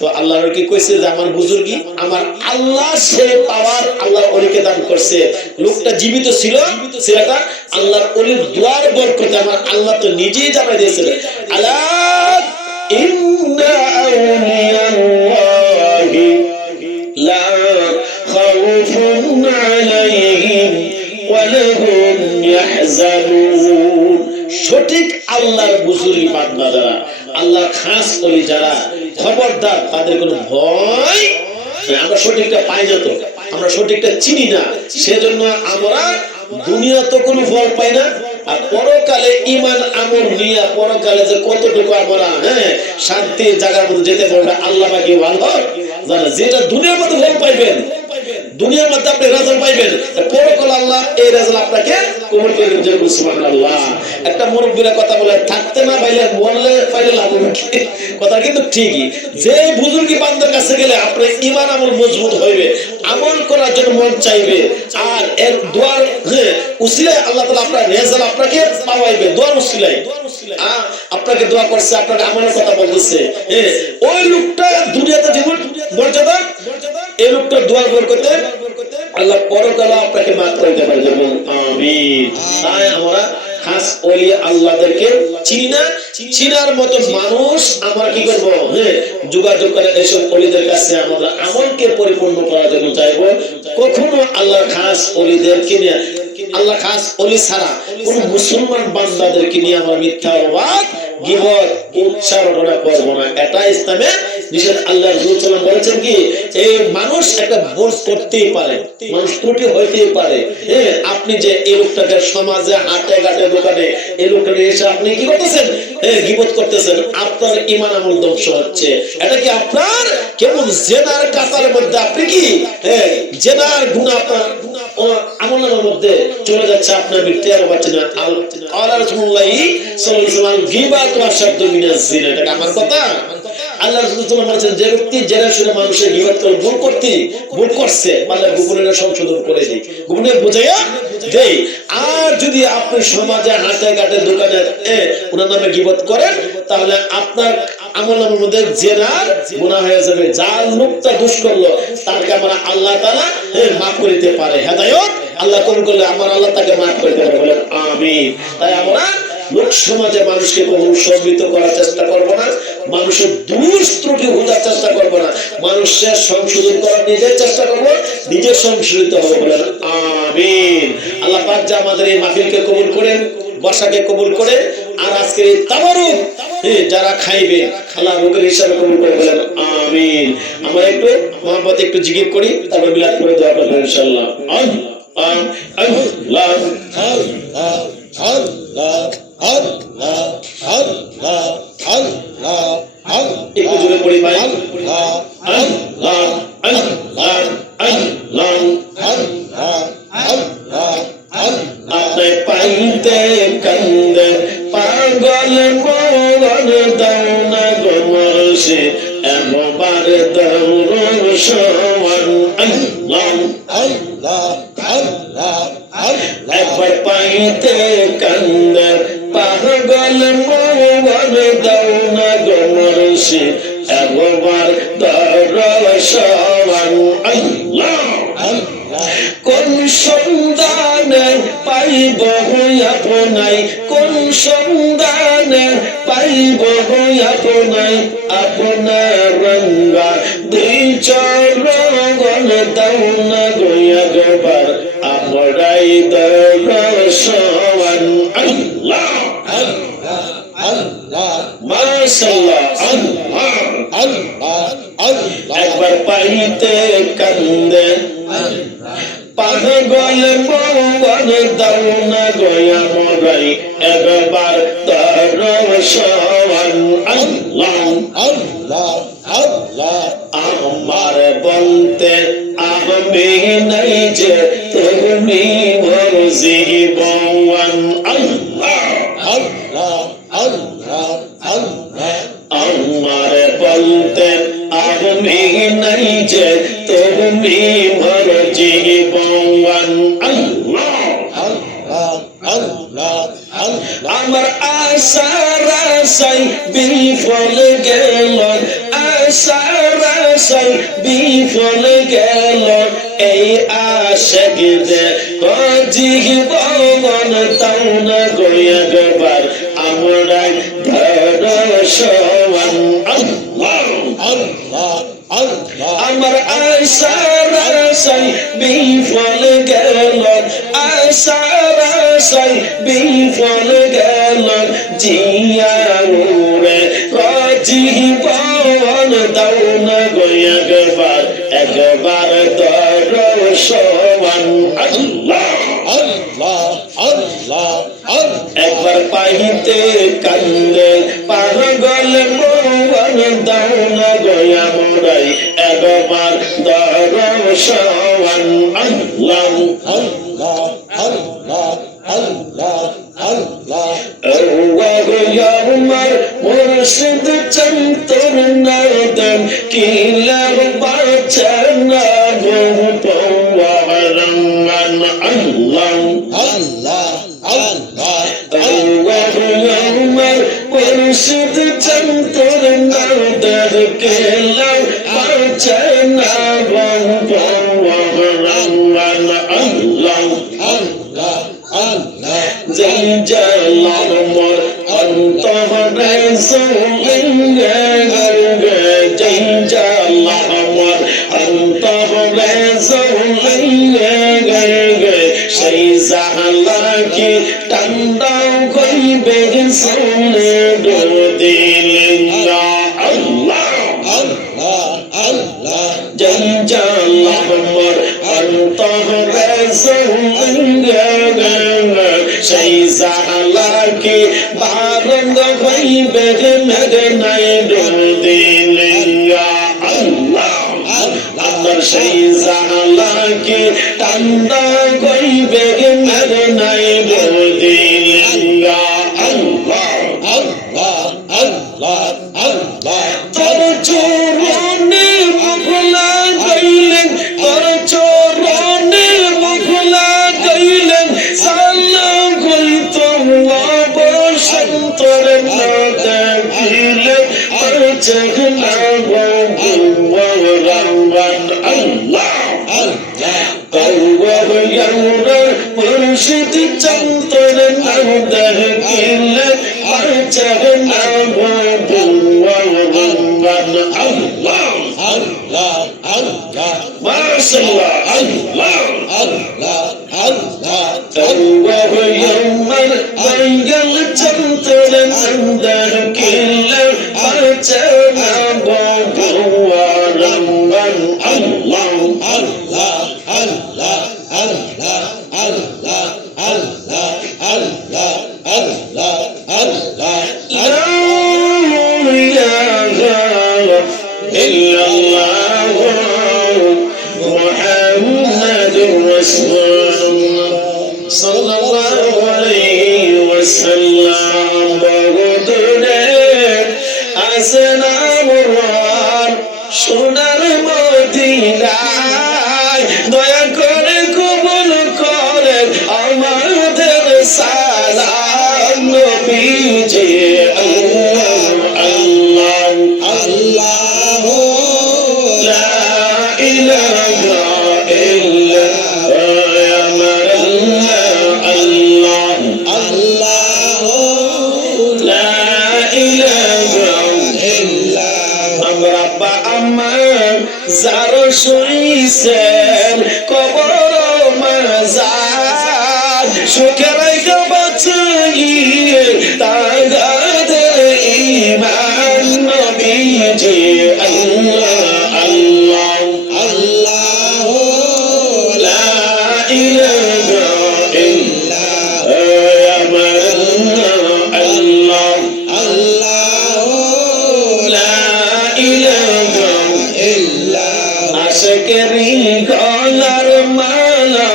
তো আল্লাহর কি কইছে যে আমার বুজুর্গি আমার আল্লাহ সে পাওয়ার আল্লাহর ওলিকে দান করছে। লোকটা জীবিত ছিল, ছেলেটা আল্লাহর ওলির দুয়ার বরকতে আমার আল্লাহ তো নিজেই জানাই দিয়েছিল, আলা ইন্না আউলিয়াল্লাহি লা খাউফুন আলাইহিম ওয়া লাহুম ইয়াহজানুন। সঠিক আল্লাহর বুজুর্গি বান্দা যারা, আল্লাহর খাস ওলি যারা, খবরদার তাদের কোনো ভয়। আমরা সঠিকটা পাই না, তো আমরা সঠিকটা চিনি না, সেজন্য আমরা দুনিয়া তো কোনো ফল পাই না, আর পরকালে ঈমান আমল নিয়ে পরকালে যে কতটুকু আমরা শান্তির জায়গার মধ্যে যেতে পারবে আল্লাহ পাকি ভালো জানে। যেটা দুনিয়ার মধ্যে ফল পাইবেন, দুনিয়ার মধ্যে আপনি রেজাল্ট পাইবেন, পরকাল আল্লাহ এই রেজাল্ট আপনাকে কবুল করে নেবেন। সুবহানাল্লাহ। একটা মুরব্বিরা কথা বলে, থাকতে না পাইলে মরলে পাইলে লাভ হবে, কথা কিন্তু ঠিকই। যে বুজুর্গি বান্দার কাছে গেলে আপনার ঈমান আমল মজবুত হইবে, আমল করার জন্য মন চাইবে, আর এর দোয়ার উসিলায় আল্লাহ তাআলা আপনার রেজাল্ট আপনাকে পাওয়াইবে। দোয়ার উসিলায় আপনাকে দোয়া করছে, আপনাকে আমলের কথা বলতেছে, ওই লোকটা দুনিয়াতে যেমন মর্যাদা, এই লোকটার দোয়া বরকতে আল্লাহ পরকালে আপনাকে মাফ করে দিতে পারে। যেমন আমিন। তাই আমরা খাস ওলি আল্লাহদেরকে চিনি না, চিনার মতো মানুষ আমরা কি করব? যোগাযোগ করে এসব ওলিদের কাছে আমরা আমলকে পরিপূর্ণ করার জন্য চাইবো। কখনো আল্লাহর খাস ওলিদেরকে নিয়ে, আল্লাহ খাস ওলি ছাড়া কোন মুসলমান বান্দাদেরকে নিয়ে আমরা মিথ্যা অপবাদ গীবত উচ্চারণা করব না, এটা ইসলামে নিষেধ। আল্লাহ রাসূল সাল্লাল্লাহু আলাইহি ওয়াসাল্লাম বলেছেন কি, এই মানুষ একটা ভুল করতেই পারে, মানুষ ত্রুটি হইতেই পারে। হ্যাঁ, আপনি যে এই লোকটাকে সমাজে হাটে ঘাটে দোকানে এই লোকটাকে এসে আপনি কি করতেছেন, গীবত করতেছেন, আপনার ঈমান আমল ধ্বংস হচ্ছে। এটা কি আপনার কেমন জেনার কাতার মধ্যে আপনি কি জেনার গুনাহ আপনার আমলের মধ্যে চলে যাচ্ছে, আপনার টের পাচ্ছেন না। আল্লাহ রাসূলুল্লাহ সাল্লাল্লাহু আলাইহি ওয়াসাল্লাম গীবত ওয়াশাদ্দ মিনাজ জিনা, এটা আমার কথা। আল্লাহ রাসূল বলেছেন, যে ব্যক্তি জেনে শুনে মানুষের গীবত করে ভুল করছে, আল্লাহ গোপনে সংশোধন করে দেয়, গোপনে বুঝাইয়া দেয়। আর যদি আপনি সমাজে হাটে ঘাটে দোকানে ওনার নামে গীবত করেন, তাহলে আপনার আমলের মধ্যে জেনার গুনাহ হয়ে যাবে। যার লোকটা দোষ করলো তাকে আমরা আল্লাহ তাআলা মাফ করে দিতে পারে। হেদায়েত আল্লাহ কবুল করলে আমার আল্লাহ তাকে মাফ করে দিতে পারে, বলেন আমিন। তাই আমরা লোক সমাজে মানুষকে কখনো সম্মিলিত করার চেষ্টা করব না, মানুষের দোষ ত্রুটি বোঝার চেষ্টা করব না, মানুষের সংশোধন করার নিজের চেষ্টা করব, নিজের সংশোধিত হবে, বলেন আমিন। আল্লাহ পাক যে আমাদের এই মাহফিলকে কবুল করেন, বর্ষাকে কবুল করে, আর আজকের এই তাবারুক যারা খাইবে আল্লাহ রোগের হিসাবে কবুল করে, বলেন আমিন। আমরা একটু মহব্বত একটু জিকির করি, তারপর বিলাত করে দোয়া করব ইনশাআল্লাহ। আল্লাহ একটু জোরে পড়ি ভাই। আপনি পাইতে কান্দে পাগল মন দাও না গো মুর্শিদ, একবার দৌড় সমান। একবার পাইতে কান্দে পাগল মন দাও না গো মুর্শিদ, একবার দৌড় সমান। কোন সন্ধানে পাইব আপনাই, কোন সন্ধানে পাইব আপনাই, আপনার রঙ্গা দুই চরণ দাও না গো একবার আমরাই দর্শন। আল্লাহ মাশাআল্লাহ। একবার পাইতে কান্দে পাগল মন দাও না গয়া মরাই, একবার দর্শন। আল্লাহ আমার বলতে আমি নাই যে তুমি মোর জীবন। আল্লাহ আমার বলতে আমি নাই যে তুমি মোর জীবন। আমার আশার আশায় বিফল গেল, আশার আশায় বিফল গেল, এই আশাকে জীবন তাও না গো একবার আমরা দর্শন। আমার আশার আশায় বিফল গেল, আশার আশায় বিফল গেল, জিয়া উড়ে জীবন দাও না গো একবার, একবার দর্শন। আল্লাহ একবার পাইতে কান্দে পাগল মন দাও না গয়া মোরাই, একবার দর্শন। আল্লাহ আমার মুর্শিদ চন্তর নাদন কিলার বাচনা গো পওয়ারঙ্গন। আল্লাহ আমার মুর্শিদ চন্তর নাদন কিলার বাচনা গো পওয়ারঙ্গন। আল্লাহ জয় জলাল মোর অন্তরে সুলিঙ্গে গে, জয় জলাল মোর অন্তরে সুলিঙ্গে গে, সেই জালা কি ঠান্ডা কইবে শুনে জালাকে বারঙ্গ হইবে মেঘে নাই দিন আল্লাহ আল্লাহর সেই জালাকে ঠান্ডা কইবে মেঘে নাই দিন আল্লাহ আল্লাহ আল্লাহ আল্লাহ তোর চরণে মুখলা গাইলেন তোর চরণে মুখলা গাইলেন সালাম কইত অবসন্তর না দেখিলে পরচগনা রহমান আল্লাহ মুর্শিদ চন্তর না দেখিলে পরচগনা রহমান আল্লাহ আল্লাহ আল্লাহ মাশাআল্লাহ আল্লাহ আল্লাহ আল্লাহ তওয়াব ইয়ামার বাইগাল চন্তর নন্দর কিল্লা পাচনা বদওয়ারাম আল্লাহ আল্লাহ আল্লাহ আল্লাহ আল্লাহ আল্লাহ আল্লাহ আল্লাহ আল্লাহ illallah Muhammadur Rasulullah sallallahu alaihi wasallam বদরে আসনা মুরার সোনার মদিনায় দয়া করে কবুল করেন আমাদের সালাম নবীজি আল্লাহ আল্লাহ আল্লাহ যারা শুইছেন কবর মাজার সুখে রাইখা বাঁচাইয়ে তাগাদের ঈমান নবীজি আল্লাহ আল্লাহ আল্লাহ লা ইলাহা ইল্লাল্লাহ আল্লাহ আল্লাহ লা ইলাহা আশকেরি গলার মালা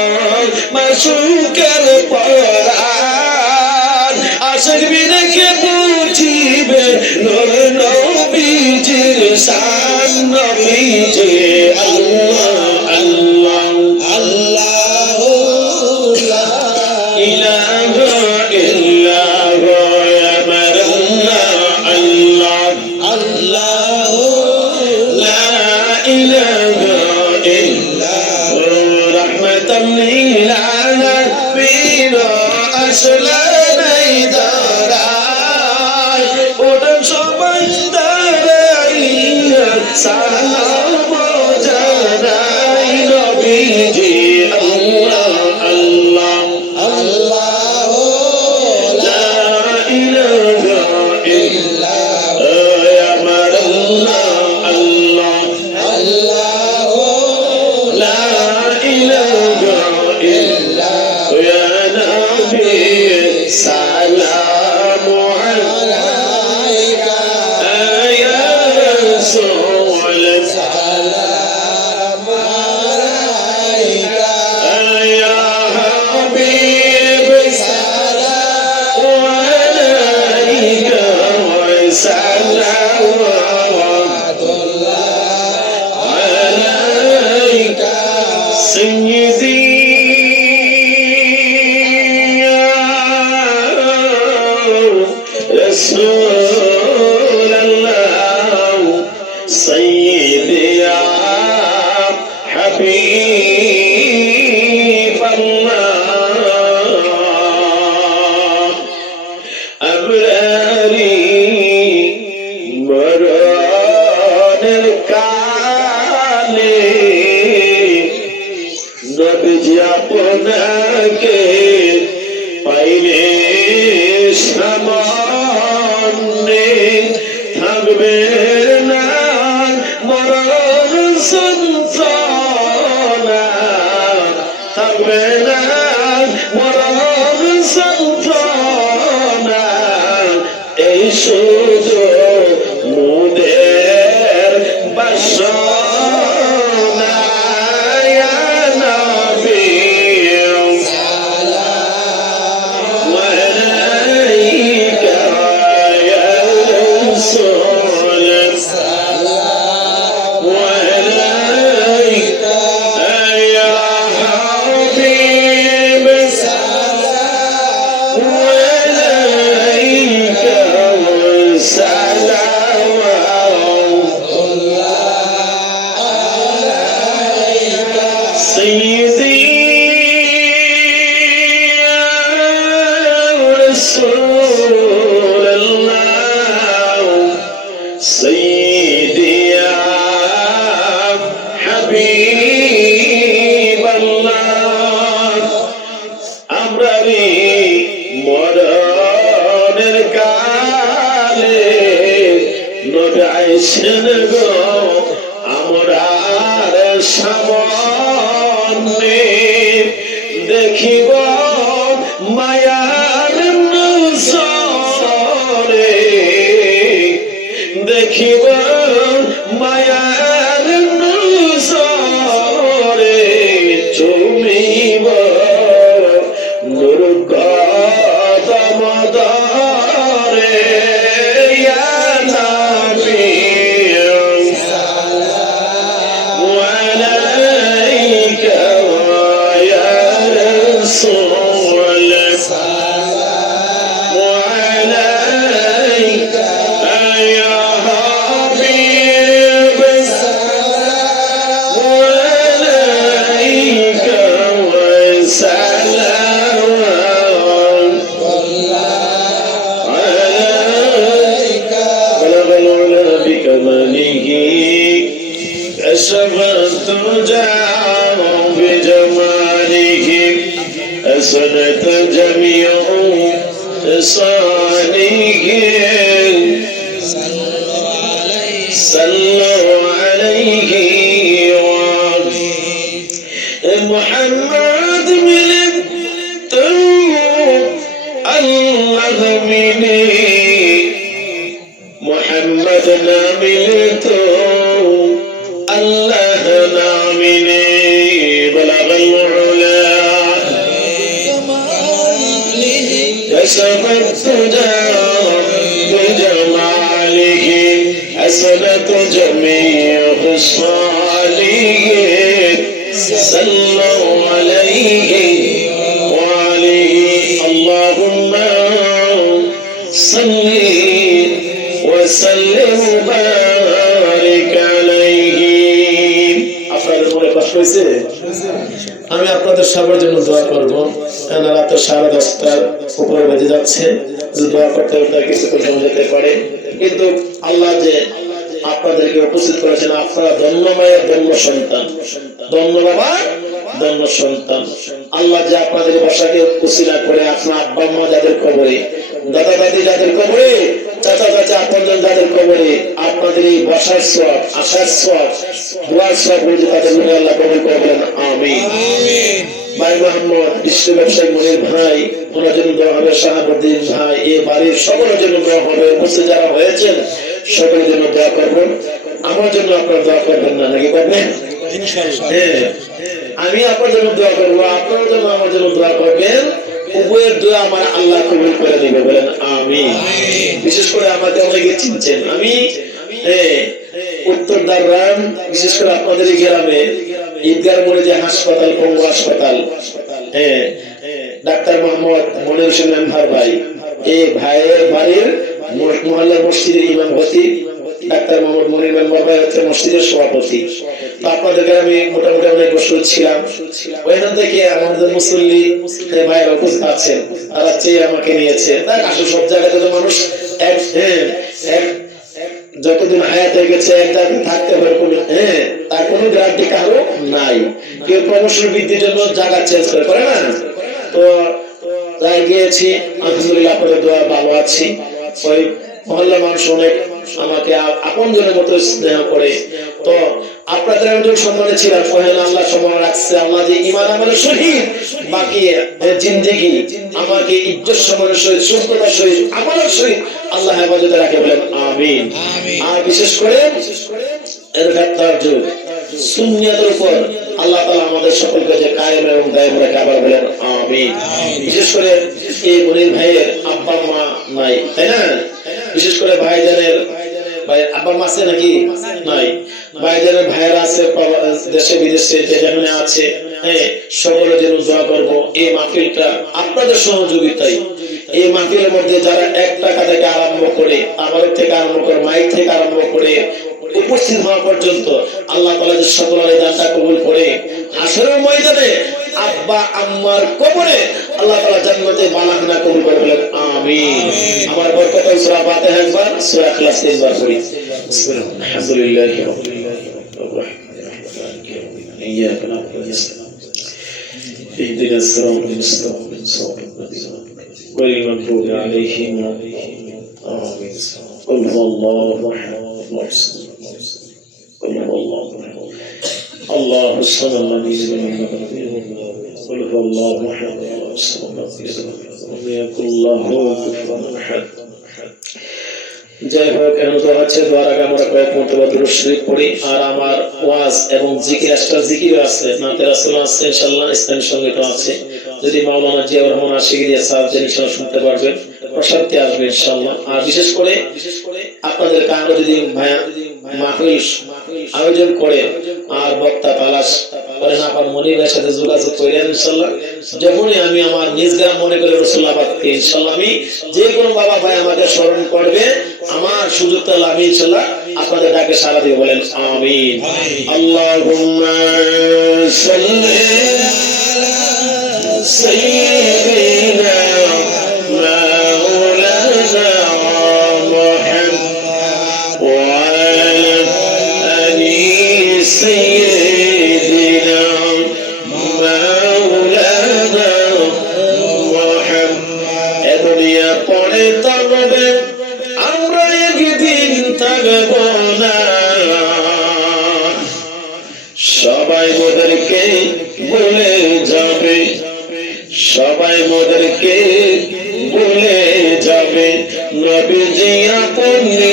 মাসুকের পরাণ আশক বিদেকে বুঝিবে নূর নবীজির শান নবীজি আল্লাহ আল্লাহ আল্লাহ লা ইলাহা ইল্লাল্লাহ আল্লাহ আল্লাহ লা ইলাহা للعالمين أسلنا دراي ودم سباي دراي سلام جراي نبيجي الله الله الله لا إله إلا يا مر الله الله الله لا إله إلا يا نبي سلام عليك يا رسول سلام عليك يا حبيب سلام عليك وسلام الله عليك سيدي رسول الله سيدي يا حبيب الله أبراري مران الكالي নবীজি আপনাকে পাইলে সামনে থাকবে না মরণ সঞ্চনা থাকবে না মরণ সঞ্চনা শুধু মুদের বাসনা ইয়া নবী ওয়ালাইকা ইয়া রাসূল ওয়ালাইকা ইয়া হাবিব ওয়ালাইকা سيدي يا رسول الله سيدي يا حبيب الله أمري মরণের কালে নবী আইসেন গো আমরার সামনে দেখিব মায়ার নজরে দেখিব মায়ার নজরে চুমিব নূর কদম দরে ইয়া নবী ওয়ালাইকা ইয়া রাসূল ওয়ালাইকা ইয়া হাবিব ওয়ালাইকা ওয়াসালাম بلغ العلا بكماله كشف الدجى بجماله حسنت جميع خصاله صلوا عليه محمد ملت الله مني محمد ناملت الله نامني بلغ العلا كشف الدجى بجماله حسنت جميع خصاله صلوا عليه وعليه اللهم صل وسلم وبارك عليه আপনাদের মনে কষ্ট হয়েছে আমি আপনাদের সবার জন্য দোয়া করব কারণ রাত 10:30টার উপরে বেজে যাচ্ছে দোয়া করতে করতে কিছু কথা যেতে পারে কিন্তু আল্লাহ যে আপনাদেরকে উপস্থিত করেছেন আপনারা ধন্য মায়ের ধন্য সন্তান ধন্য বাবা ধন্য সন্তান আল্লাহ যে আপনাদের বাসাকে উসিলা করে আপনার আব্বা মা যাদের কবরে দাদা দাদি যাদের কবরে চাচা চাচা আপনজন যাদের কবরে আপনাদের এই বসার সওয়াব আসার সওয়াব দোয়ার সওয়াব বুঝে তাদের মনে আল্লাহ কবুল করবেন আমিন ভাই মোহাম্মদ বিশ্ব ব্যবসায়ী মনির ভাই ওনার জন্য দোয়া হবে শাহাবুদ্দিন ভাই এই বাড়ির সকলের জন্য দোয়া হবে উপস্থিত যারা হয়েছেন সকলের জন্য দোয়া করবেন আমার জন্য আপনারা দোয়া করবেন না নাকি করবেন হ্যাঁ আমি আপনার জন্য দোয়া করবো আপনার জন্য আমার জন্য দোয়া করবেন উভয়ের দোয়া আমার আল্লাহ কবুল করে দিবে বলেন আমিন বিশেষ করে আমাকে অনেকে চিনছেন আমি উত্তর দাররাম বিশেষ করে আপনাদের গ্রামে ঈদগাহ মোড়ে যে হাসপাতাল পঙ্গু হাসপাতাল ডাক্তার মোহাম্মদ মনির হোসেন মেম্বার ভাই এই ভাইয়ের বাড়ির মহল্লা মসজিদের ইমাম খতিব ডাক্তার মোহাম্মদ মনির মেম্বার ভাই হচ্ছে মসজিদের সভাপতি তো আপনাদের গ্রামে মোটামুটি অনেক বছর ছিলাম ওইখান থেকে আমাদের মুসল্লি ভাইয়েরা উপস্থিত আছেন তারা চেয়ে আমাকে নিয়েছে তাই আসলে সব জায়গাতে তো মানুষ যতদিন হায়াত হয়ে গেছে এক জায়গায় থাকতে পারে তার কোনো গ্যারান্টি কারো নাই কেউ প্রমোশন বৃদ্ধির জন্য জায়গা চেঞ্জ করে না তো তাই গিয়েছি আলহামদুলিল্লাহ আপনাদের দোয়া ভালো আছি ওই মহল্লা মানুষ অনেক আমাকে আপন জনের মতো স্নেহ করে তো আপনাদের একজন সম্মানে ছিলেন, মহান আল্লাহ সম্মান রাখছে। আল্লাহ যে ঈমান আমলের সহিত বাকি জিন্দেগি আমাকে ইজ্জত সম্মানের সহিত, সুস্থতার সহিত, আমলের সহিত আল্লাহ হেফাজতে রাখে, বলেন আমিন। আর বিশেষ করে এর ভেতর যুগ সুন্নিয়তের উপর আল্লাহ তাআলা আমাদের সকলকে যে কায়েম এবং দায়েম রাখে, আবার বলেন আমিন। বিশেষ করে এই মনির ভাইয়ের আব্বা মা নাই, তাই না? বিশেষ করে ভাইজানের ভাই আব্বা মা আছে নাকি? নাই। ভাইজানের ভাইয়েরা আছে দেশে বিদেশে, যেখানে আছে, হ্যাঁ, সকলের জন্য দোয়া করব। এই মাহফিলটা আপনাদের সহযোগিতায়, এই মাহফিলের মধ্যে যারা 1 টাকা থেকে আরম্ভ করে, তাবারক থেকে আরম্ভ করে, মাইক থেকে আরম্ভ করে উপস্থিত হওয়া পর্যন্ত আল্লাহ তাআলা যে সকলের দানটা কবুল করে হাসরের ময়দানে আব্বা আম্মার কবরে আল্লাহ তাআলা জান্নাতে বালাখানা কবুল করে, বলেন আমিন। আমার বরকত সূরা ফাতিহা একবার, সূরা ইখলাস একবার পড়ি। বিসমিল্লাহ, আলহামদুলিল্লাহি রাব্বিল আলামিন, ইয়্যাকা না'বুদু ওয়া ইয়্যাকা নাস্তাঈন, ইহদিনাস সিরাতাল মুস্তাকিম, সিরাতাল লাযীনা গায়রিল মাগদূবি আলাইহিম ওয়া আমিন। قل هو الله احد قل هو الله الله الصمد لم يلد ولم يولد قل هو الله احد الله الصمد لم يكن له كفوا احد। যাই হোক, এখন তো হচ্ছে দোয়ার আগে আমরা কয়েক মর্তবা দুরূদ শরীফ পড়ি। আর আমার ওয়াজ এবং জিকির, এক্সট্রা জিকির আছে, নাতে রাসূল আছে, ইনশাআল্লাহ ইসলামী সঙ্গীত আছে। যদি মাওলানা জিয়াউর রহমান আশিকি সাহেব ইনশাআল্লাহ শুনতে পারবেন, প্রশান্তি আসবে ইনশাআল্লাহ। আর বিশেষ করে আপনাদের কারো যদি মাহফিল আয়োজন করে আর বক্তা তালাশ করেন, আপনার মনির ভাইয়ের সাথে যোগাযোগ করেন ইনশাআল্লাহ। যখনই আমি আমার নিজ গ্রাম মনে করে রসুল্লাহবাদকে ইনশাআল্লাহ, আমি যে কোনো বাবা ভাই আমাকে স্মরণ করবে, আমার সুযোগ তাহলে আমি ইনশাআল্লাহ আপনাদের ডাকে সাড়া দিয়ে, বলেন আমিন। আল্লাহুম্মা সাল্লি আলা সাইয়্যিদিনা সবাই মোদেরকে বলে যাবে, সবাই মোদেরকে বলে যাবে, নবীজি আপনি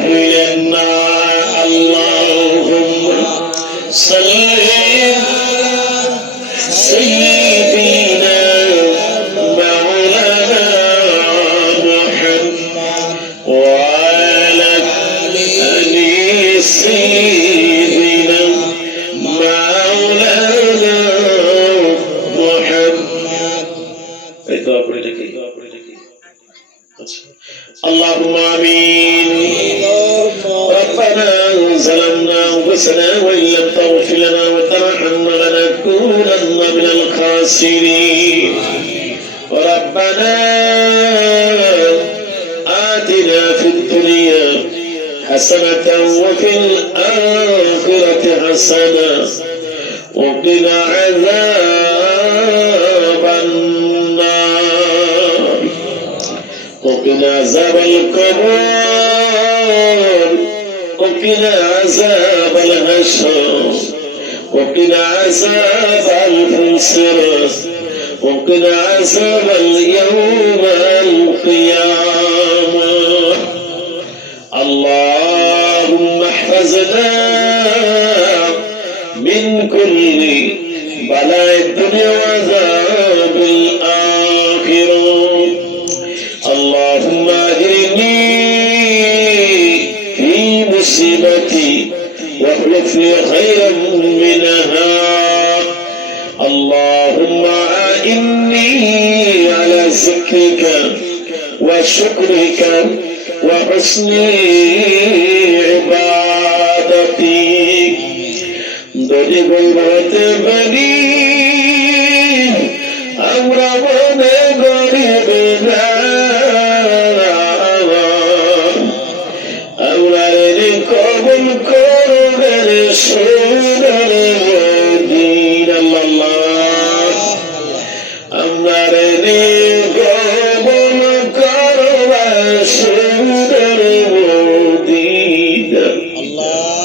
ভুলেন না। আল্লাহুম্মা সাল্লি আলা সাইয়্যিদিনা মাওলানা মুহাম্মদ ওয়া আলা আলি সাইয়্যিদিনা মাওলানা মুহাম্মদ। এই দোয়া পড়ে দেখি, দোয়া পড়ে দেখি। আচ্ছা, আল্লাহুম্মা আমিন। ربنا ظلمنا أنفسنا وإن لم تغفر لنا وترحمنا لنكونن من الخاسرين. ربنا آتنا في الدنيا حسنة وفي الآخرة حسنة وقنا عذاب النار وقنا عذاب القبر وقنا عذاب الحشر وقنا عذاب الفسر وقنا عذاب اليوم القيامة. اللهم احفظنا من كل بلاء الدنيا وعذاب الآخرة. اللهم أجرني في مصيبتي واخلف لي خيرا منها. اللهم أعني على ذكرك وشكرك وحسن عبادتك. দড়ি বলতে পারি আমরা মনে গরিব না, আমরা কবুল করবেন সোনার দিন। আল্লাহ আমরা কবুল করবেন সোনার দিন। আল্লাহ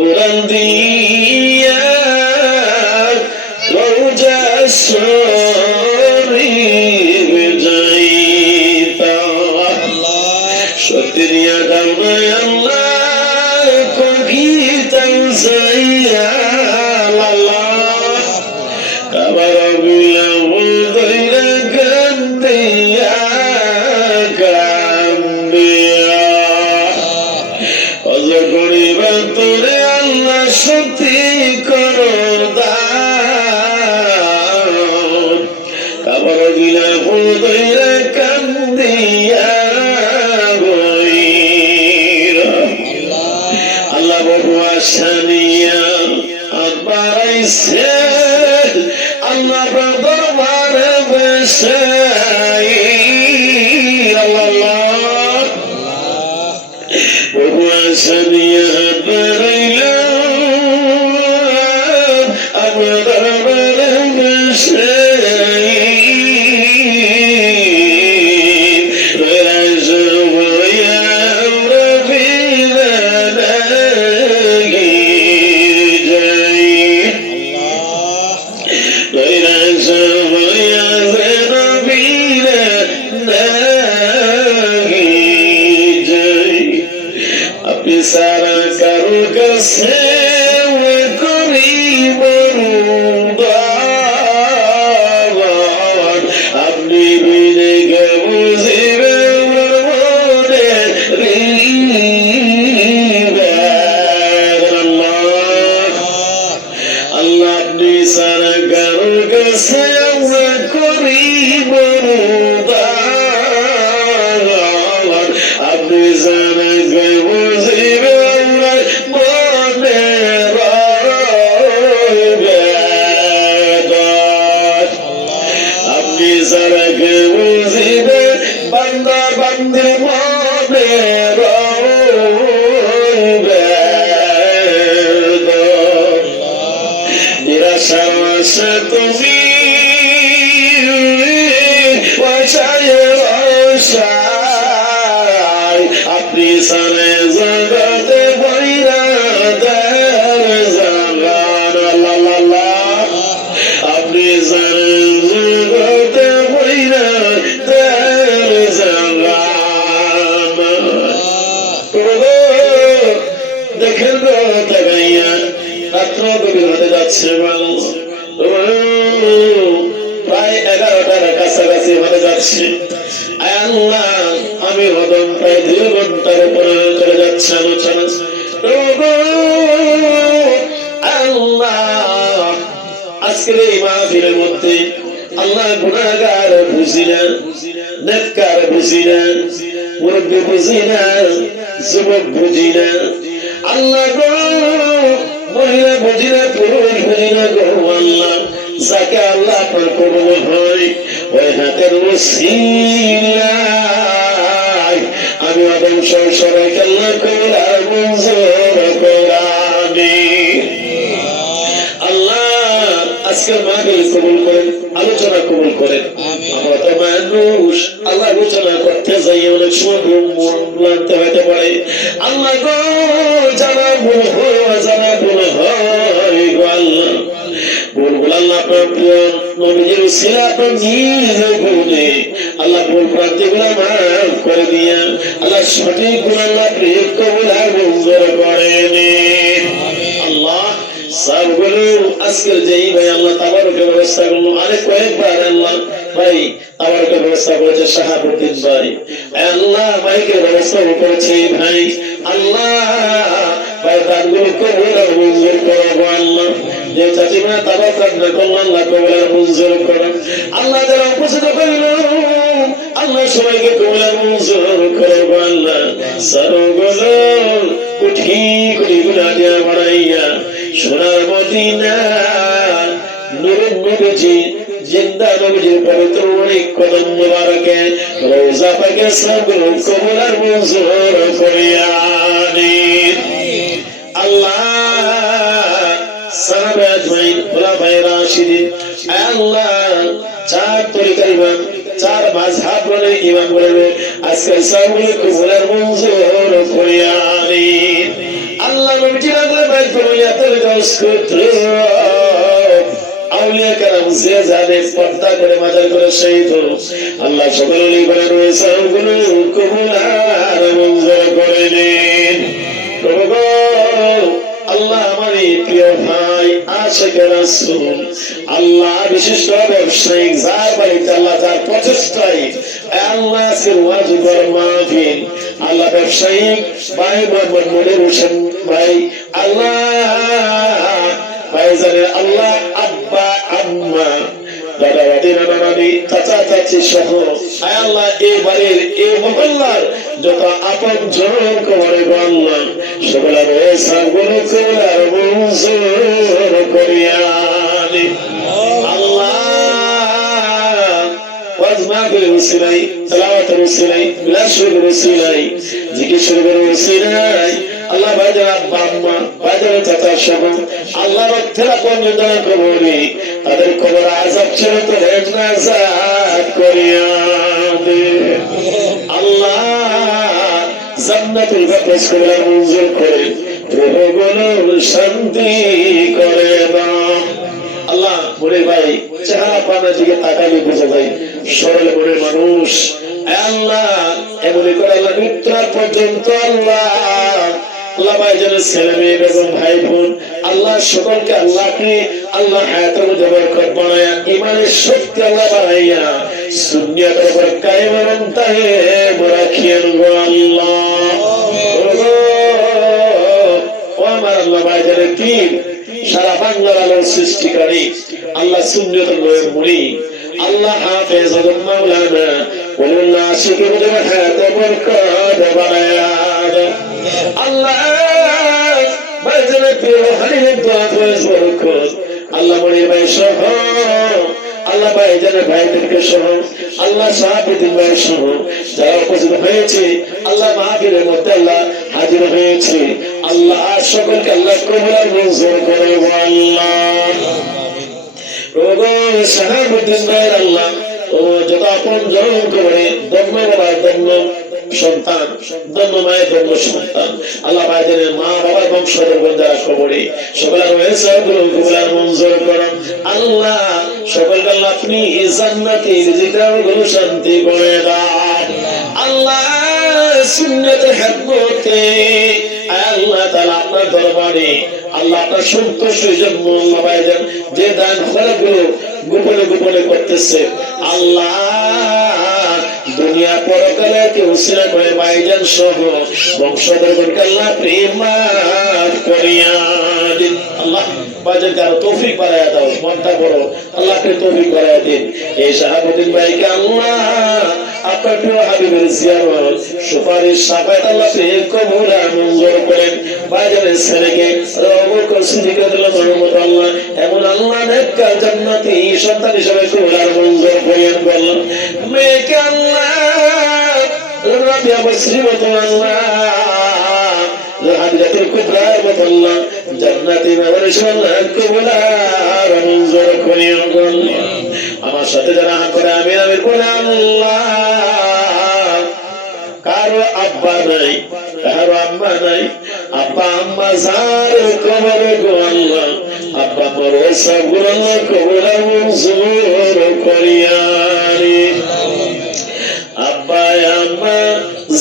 কোরআন দিয়া রওজা শরীফ যাইতাম সত্যিয়া দামায় আল্লাহ কহিতাম যাইয়া আবার বিলাম দইরা কান্দিয়া কান্দিয়া অজ করিবা তোরে আল্লাহ সত্যি করো দান আবার বিলাম দইরা কান্দিয়া বইরা আল্লাহ বহু আশা নিয়া বাড়াইছে আল্লাহ দরবারে বসাই আল্লাহ বহু আশা নিয়ে বেড়াইলাম আমার দরবারে বসাই সারা কারো কাছে করিব আপনি বিনে গে বুঝিবে আল্লাহ আপনি সারা কারো কাছে করিব আপনি সারা গে বুঝিবে আপনি সারা গে বুঝিবে বান্দা বান্দি মনে নিরাশা আশা তুমি আপনি সারে জগতে বইরা দের জগান আপনি সারে জগতে বইরা দের জগান দেখেন তাকাইয়া রাত্র গভীর হতে যাচ্ছে মানুষ প্রায় 11টার কাছাকাছি হতে যাচ্ছে আল্লাহ আমি হদম প্রায় 2 ঘন্টার উপরে চলে যাচ্ছে আলোচনা আল্লাহ আজকের এই মাহফিলের মধ্যে আল্লাহ গুনাহগার বুঝি না নেককার বুঝি না মুরব্বি বুঝি না যুবক বুঝি না আল্লাহ গো মহিলা বুঝি না পুরুষ বুঝি না গো আল্লাহ যাকে আল্লাহ আপনার কবুল হয় ওই হাতের ওসিলায় আমি আদম সবাইকে আল্লাহ কবুল আর মঞ্জুর করানি আল্লাহ আজকের মাহফিল কবুল করেন আলোচনা কবুল করেন আমরা তো মানুষ আল্লাহ আলোচনা করতে যাই অনেক সময় মন ক্লান্ত হতে পারে আল্লাহ গো জানা ভুল হয় জানা ভুল হয় গো আল্লাহ বলবুল আল্লাহ আপনার প্রিয় নবীজির উসিলা আপনার নিজে গুণে আল্লাহ ভুল প্রান্তিগুলো মাফ করে দিয়া আল্লাহ সঠিক গুণ আল্লাহ প্রিয় কবুল আর মঞ্জুর করেন আল্লাহ সবগুলো আজকের যেই ভাই আল্লাহ তাবারকের ব্যবস্থা করলো আরেক কয়েকবার আল্লাহ ভাই তাবারকের ব্যবস্থা করেছে শাহাবুদ্দিন ভাই আল্লাহ মাইকের ব্যবস্থা করেছে ভাই আল্লাহ ভাই দানগুলো কবুল আর মঞ্জুর করবো আল্লাহ যে চাচিমা তাবারক না করলো আল্লাহ কবুল আর মঞ্জুর করুন আল্লাহ যারা উপস্থিত হইল আল্লাহ সবাইকে কবুল আর মঞ্জুর করবো আল্লাহ সরগুলো কুঠি কুঠি গুলা দিয়া বাড়াইয়া সোনার মদিনা নূরের নবীজি জিন্দা নবীজির পবিত্র অনেক কদম মোবারকে রওজা পাকে সবগুলো কবুল আর মঞ্জুর করিয়া নিন আল্লাহ সাহাবে আজমাইন খুলাফায়ে রাশিদিন আল্লাহ চার তরিকার ইমাম চার মাযহাব বলে ইমাম বলে আজকে সবগুলো কবুল আর মঞ্জুর করিয়া নিন আল্লাহ নবীজি লাগলে বাইত ফরমাইয়াতের গাছ ক্ষেত্র আউলিয়া কেরাম যে জানে পর্দা করে মাজার করে শহীদ হলো আল্লাহ সকল ওলি করে রয়েছে ওগুলো কবুল আর মঞ্জুর করে দিন। প্রভু আল্লাহ আমার এই প্রিয় ভাই আশিকে রাসূল আল্লাহ বিশিষ্ট ব্যবসায়িক যার বাড়িতে আল্লাহ যার প্রচেষ্টায় আল্লাহ সিরওয়াজুর মাহফিল আল্লাহ ব্যবসায়িক ভাই মোহাম্মদ মনির হোসেন ভাই আল্লাহ ভাইজানের আল্লাহ আব্বা আম্মা দাদা দাদি নানা নানি চাচা চাচি সহ আল্লাহ এই বাড়ির এই মহল্লার যত আপন জন কবরে আল্লাহ সকলের সাগুলো কবুলার মঞ্জুর করিয়া দিন আল্লাহ। ওয়াজ মাহফিল উসিলাই তেলাওয়াতের উসিলাই বিলাসের উসিলাই জিকির শরীফের উসিলাই আল্লাহ ভাইজান আব্বা আম্মা ভাইজান চাচা সহ আল্লাহ রক্ষা পঞ্জনা কবরে তাদের কবর আযাব ছেড়ে তো নাজাত করিয়া দে আল্লাহ। জান্নাতুল ফেরদৌস কবুল মঞ্জুর করে রূহগুলো শান্তি করে দাও আল্লাহ। মনির ভাই চেহারা পানার দিকে তাকালে বোঝা যায় সরল মনের মানুষ আল্লাহ। এমনি করে আল্লাহ মৃত্যুর পর্যন্ত আল্লাহ আল্লাহ ভাইজানের ছেলে মেয়ে বেগম ভাই বোন আল্লাহ সকলকে আল্লাহকে আল্লাহ হায়াতের মধ্যে বরকত বানায়া ইমানের শক্তি আল্লাহ বাড়াইয়া সুন্নিয়তের উপর কায়েম এবং দায়েম রাখিয়েন গো আল্লাহ। ও আমার আল্লাহ ভাইজানের পীর সারা বাংলার আলোর সৃষ্টিকারী আল্লাহ সুন্নিয়তের নয় মুড়ি আল্লাহ হাফেজ মাওলানা ওয়াল্লাহ আশিকের মধ্যে হায়াতের বরকত বাড়ায়া আল্লাহ ভাইজানের প্রিয় হানিফ দোয়া ফয়েজ বরকত আল্লাহ মনির ভাই সহ আল্লাহ ভাইজানের ভাইদেরকে সহ আল্লাহ সাহাবীদের ভাই সহ যারা উপস্থিত হয়েছে আল্লাহ মাহফিলের মধ্যে আল্লাহ হাজির হয়েছে আল্লাহ সকলকে আল্লাহ কবুল আর মঞ্জুর করে আল্লাহ। প্রভু সাহাবীদের ভাই আল্লাহ ও যত আপন জন করে ধন্য বাবা ধন্য সন্তান ধন্য মায়ের ধন্য সন্তান আল্লাহ ভাইজানের মা বাবার বংশধর যারা কবরে সকলের হয়েছে কবুল মঞ্জুর করুন আল্লাহ। সকলকে আল্লাহ আপনি জান্নাতে রিজিকগুলো শান্তি করে দাও আল্লাহ। সুন্নতের খেদমতে আল্লাহ তাআলা আপনার দরবারে আল্লাহ আপনার সন্তুষ্টির জন্য আল্লাহ ভাইজান যে দান খয়রাতগুলো গোপনে গোপনে করতেছে আল্লাহ দুনিয়া পরকালে কে উসিলা করে ভাইজান সহ বংশধরগণকে আল্লাহ প্রেম মাফ করিয়া দিন আল্লাহ। ভাইজান কারো তৌফিক বাড়ায়া দাও মনটা বড় আল্লাহকে তৌফিক বাড়ায়া দিন। এই শাহাবুদ্দিন ভাইকে আল্লাহ আপনার প্রিয় হাবিবের জিয়ারত সুপারিশ সাফায়াত আল্লাহ কবুল আর মঞ্জুর করেন। ভাইজানের ছেলেকে আবু বকর সিদ্দিক রাদিয়াল্লাহু আনহু আল্লাহ এমন আল্লাহ নেককার জান্নাতি সন্তান হিসেবে কবুল আর মঞ্জুর করেন বলেন। মেয়েকে আল্লাহ রাবিয়া বসরিমত আল্লাহ হাদিয়াতুল কুবরা আল্লাহ জান্নাতি মেওয়ারিশ আল্লাহ কবুল আর মঞ্জুর করেন বলেন। আমার সাথে যারা করে আমি বলে আল্লাহ কারো আব্বা নাই কারো আম্মা নাই আব্বা আম্মা যার কবরে গো আল্লাহ আব্বা আম্মার সবগুলো আল্লাহ কবুল মঞ্জুর করিয়া দিন। আব্বা আম্মা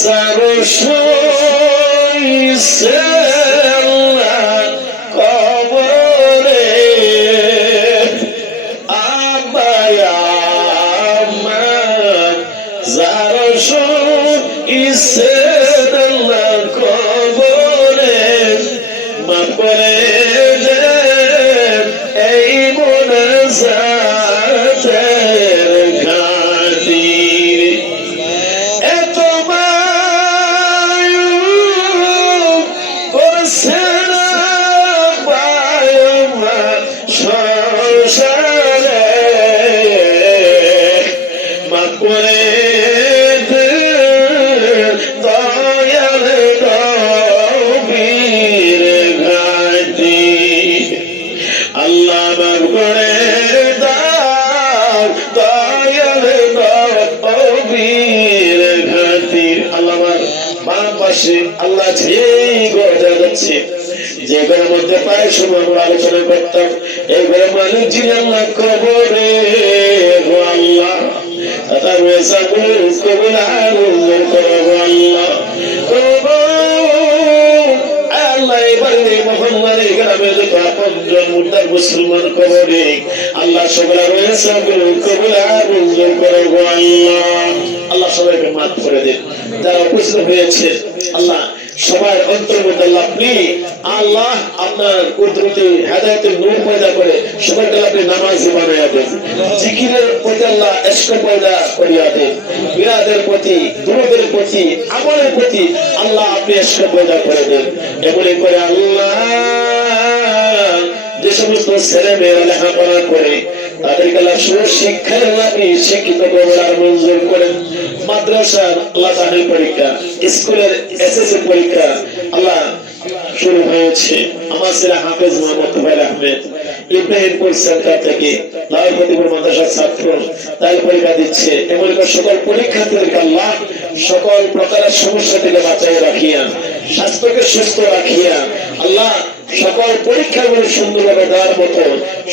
যার সইছে আল্লাহ কবরে আব্বা আম্মা যার সইছে আল্লাহ কবরে মাফ করে দেন এই মুনাজাতের খাতির। এত মায়া করছেন আব্বা সংসারে মাফ করে দেন দয়াল নবীর ঘাটি আল্লাহ মাফ করে মধ্যে প্রায় সময় আমরা আলোচনা করতাম এই ঘরে মালিক যিনি আল্লাহ কবরে গো আল্লাহ তাতা মেসা কবুল আল্লাহ করো আল্লাহ আল্লাহ এবারে মোহাম্মদ গ্রামে যত আপনজন মুর্দার মুসলমান কবরে আল্লাহ সবাই রয়েছে কবুল আল্লাহ করো আল্লাহ আল্লাহ সবাইকে মাফ করে দেন যারা উপস্থিত হয়েছে আল্লাহ সবার অন্তর মধ্যে আল্লাহ আপনি আল্লাহ আপনার কুদরতি হেদায়েতের নূর পয়দা করে সবাইকে আপনি নামাজি বানাইয়া দেন জিকিরের প্রতি আল্লাহ ইশক পয়দা করিয়া দেন বিরাদের প্রতি দুরুদের প্রতি আমলের প্রতি আল্লাহ আপনি ইশক পয়দা করে দেন এমনি করে আল্লাহ যে সমস্ত ছেলে মেয়েরা লেখাপড়া করে তাদেরকে আল্লাহ সুশিক্ষায় আপনি শিক্ষিত করার মঞ্জুর করেন মাদ্রাসার আল্লাহ তাহমিল পরীক্ষা স্কুলের এসএসসি পরীক্ষা আল্লাহ শুরু হয়েছে আমার ছেলে হাফেজ মোহাম্মদ তুফাইল আহমেদ ইব্রাহিমপুর সেন্টার থেকে লালপতিপুর মাদ্রাসার ছাত্র তাই পরীক্ষা দিচ্ছে এমন সকল পরীক্ষার্থীদেরকে আল্লাহ সকল প্রকারের সমস্যা থেকে বাঁচাই রাখিয়া স্বাস্থ্যকে সুস্থ রাখিয়া আল্লাহ সকল পরীক্ষাগুলো সুন্দরভাবে দেওয়ার মতো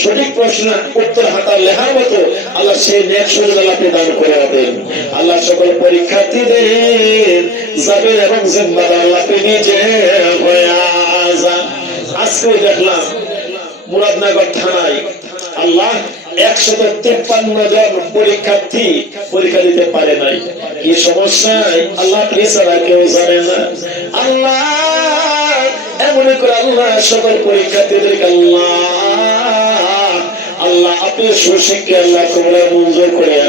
সঠিক প্রশ্ন উত্তর হাতার লেখার মতো আল্লাহ সেই নেক সুযোগ আল্লাহ দান করে দেন আল্লাহ সকল পরীক্ষার্থীদের যাবেন এবং জিম্মাদার আল্লাহ নিজে হয়ে যান আজকে দেখলাম মুরাদনগর থানায় আল্লাহ 153 জন পরীক্ষার্থী পরীক্ষা দিতে পারে নাই কি সমস্যায় আল্লাহ ছাড়া কেউ জানে না আল্লাহ এমন করে আল্লাহ সকল পরীক্ষার্থীদেরকে আল্লাহ আপনি সুশিক্ষা আল্লাহ তোমরা মঞ্জুর করে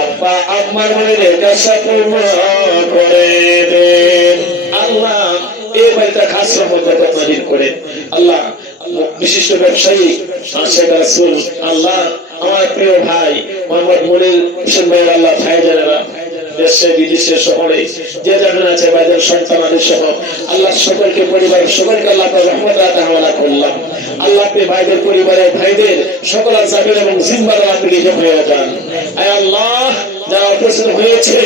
আব্বা আম্মার মনের আশা পূর্ণ করে দেন আল্লাহ এই বাড়িটা খাস রহমতের নাজিল করে আল্লাহ বিশিষ্ট ব্যবসায়ী শেখ রাসূল আল্লাহ আমার প্রিয় ভাই মোহাম্মদ মনির হোসেন ভাই আল্লাহ ভাই জানেরা দেশে বিদেশে শহরে যে যেখানে আছে ভাইদের সন্তান আদি সহ আল্লাহ সকলকে পরিবার সকলকে আল্লাহ রহমত রাতে হাওয়ালা করলাম আল্লাহ আপনি ভাইদের পরিবারের ভাইদের সকল জামিন এবং জিম্মাদার আপনি নিজে হয়ে যান আয় আল্লাহ যারা উপস্থিত হয়েছে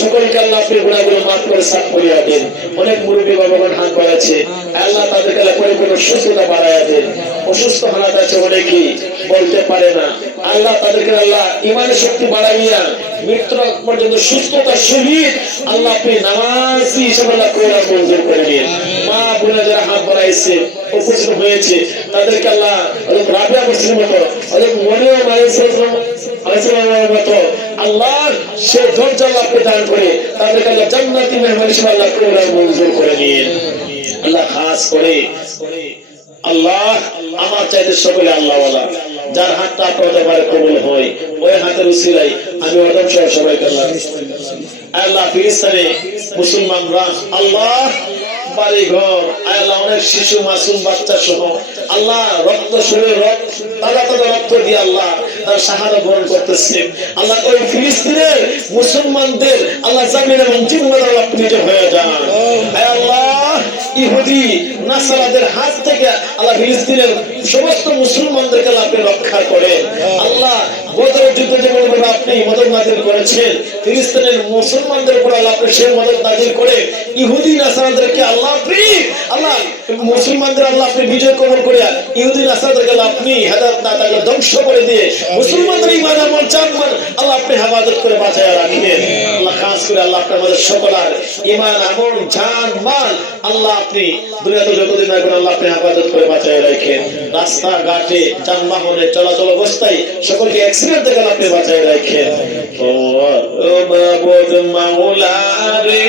সকলকে আল্লাহ আপনি গুনাহগুলো মাফ করে সাফ করিয়া দেন অনেক মুরব্বী বাবাগণ হাত বাড়াচ্ছে আল্লাহ তাদেরকে পরিপূর্ণ সুস্থতা বাড়াইয়া দেন অসুস্থ হালাত আছে অনেকেই বলতে পারে না আল্লাহ তাদেরকে আল্লাহ ইমানের শক্তি বাড়াইয়া মৃত্যু পর্যন্ত সুস্থতার সহিত আল্লাহ আপনি নামাজি হিসেবে আল্লাহ কোরআন মঞ্জুর করে নিন মা বোনেরা যারা হাত বাড়াইছে উপস্থিত হয়েছে তাদেরকে আল্লাহ রাবিয়া মুসলিম মতো মনিয়া আলাইহিস মতো আল্লাহ সে ধৈর্য আল্লাহ আপনি দান করে তাদেরকে আল্লাহ জান্নাতি মেহমান হিসেবে আল্লাহ কোরআন মঞ্জুর করে নিন আল্লাহ খাস করে আল্লাহ আমার চাইতে সকলে আল্লাহ ওয়ালা যার হাতটা আপনাদের বারে কবুল হয় ওই হাতের উসিলায় আমি ওদম সহ সবাইকে আল্লাহ ফিলিস্তিনে মুসলমানরা আল্লাহ বাড়ি ঘর আল্লাহ অনেক শিশু মাসুম বাচ্চা সহ আল্লাহ রক্ত শরীর তাজা তাজা রক্ত দিয়ে আল্লাহ তার শাহাদাত বরণ করতেছে আল্লাহ ওই ফিলিস্তিনের মুসলমানদের আল্লাহ জামিন এবং জিম্মাদার আল্লাহ নিজে হয়ে যান আল্লাহ ইহুদি নাসারাদের হাত থেকে আল্লাহ ফিলিস্তিনের সমস্ত মুসলমানদেরকে আপনি রক্ষা করেন আল্লাহ বদরের যুদ্ধে যেমন আপনি মদদ নাজিল করেছেন ফিলিস্তিনের মুসলমানদের উপর আল্লাহ আপনি সেই মদদ নাজিল করে ইহুদি নাসারাদেরকে আল্লাহ আপনি আল্লাহ মুসলমানদের আল্লাহ আপনি বিজয় কবুল করে ইহুদি নাসারাদেরকে আপনি হেদায়েত না তাকে ধ্বংস করে দিয়ে মুসলমানদের ঈমান আমল জানমান আল্লাহ আপনি হেফাজত করে বাঁচায়া রাখেন আল্লাহ খাস করে আল্লাহ আপনি আমাদের সকলের ঈমান আমল জান মাল আল্লাহ আপনি দুনিয়াতে যতদিন রাখবেন আল্লাহ আপনি হেফাজত করে বাঁচায়া রাখেন রাস্তা ঘাটে যানবাহনে চলাচল অবস্থায় সকলকে অ্যাক্সিডেন্ট থেকে আপনি বাঁচায়া রাখেন ও মাবুদ মাওলা রে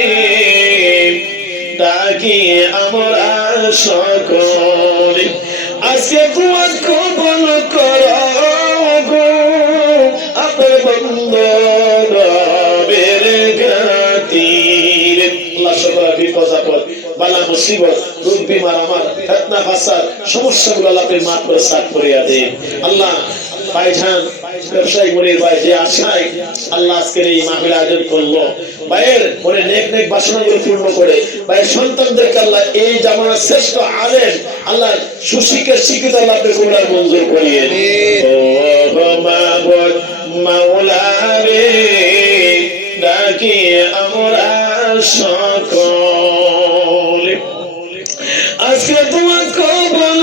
ডাকি আমরা সকলে আজকে দুয়ার কবুল করো গো আপনার বন্ধুর রবের খাতির আল্লাহ সকল বিপদ আপদ বালা মুসিবত রোগ বিমার আমার ফিতনা ফাসাদ সমস্যাগুলো আল্লাহ আপনি মাফ করে সাফ করিয়া দেন আল্লাহ ভাইজান ব্যবসায়ী মনির ভাই যে আশায় আল্লাহ আজকের এই মাহফিল আয়োজন করলো ভাইয়ের মনে নেক নেক বাসনাগুলো পূর্ণ করে ভাইয়ের সন্তানদেরকে আল্লাহ এই জামানার শ্রেষ্ঠ আলেম আল্লাহ সুশিক্ষার শিক্ষিত আল্লাহ আপনি কোরআন মঞ্জুর করিয়ে ও মাবুদ মাওলা রে ডাকি আমরা সকলে আজকে তোমার কবুল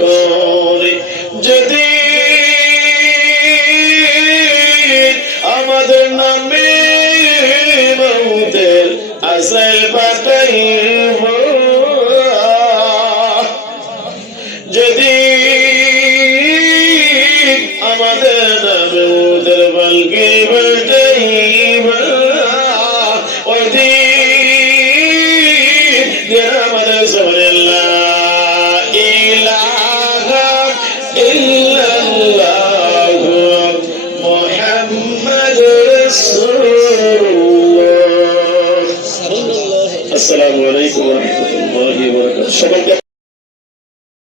করে যদি আমাদের নামে মৌতের আসাই পাঠাই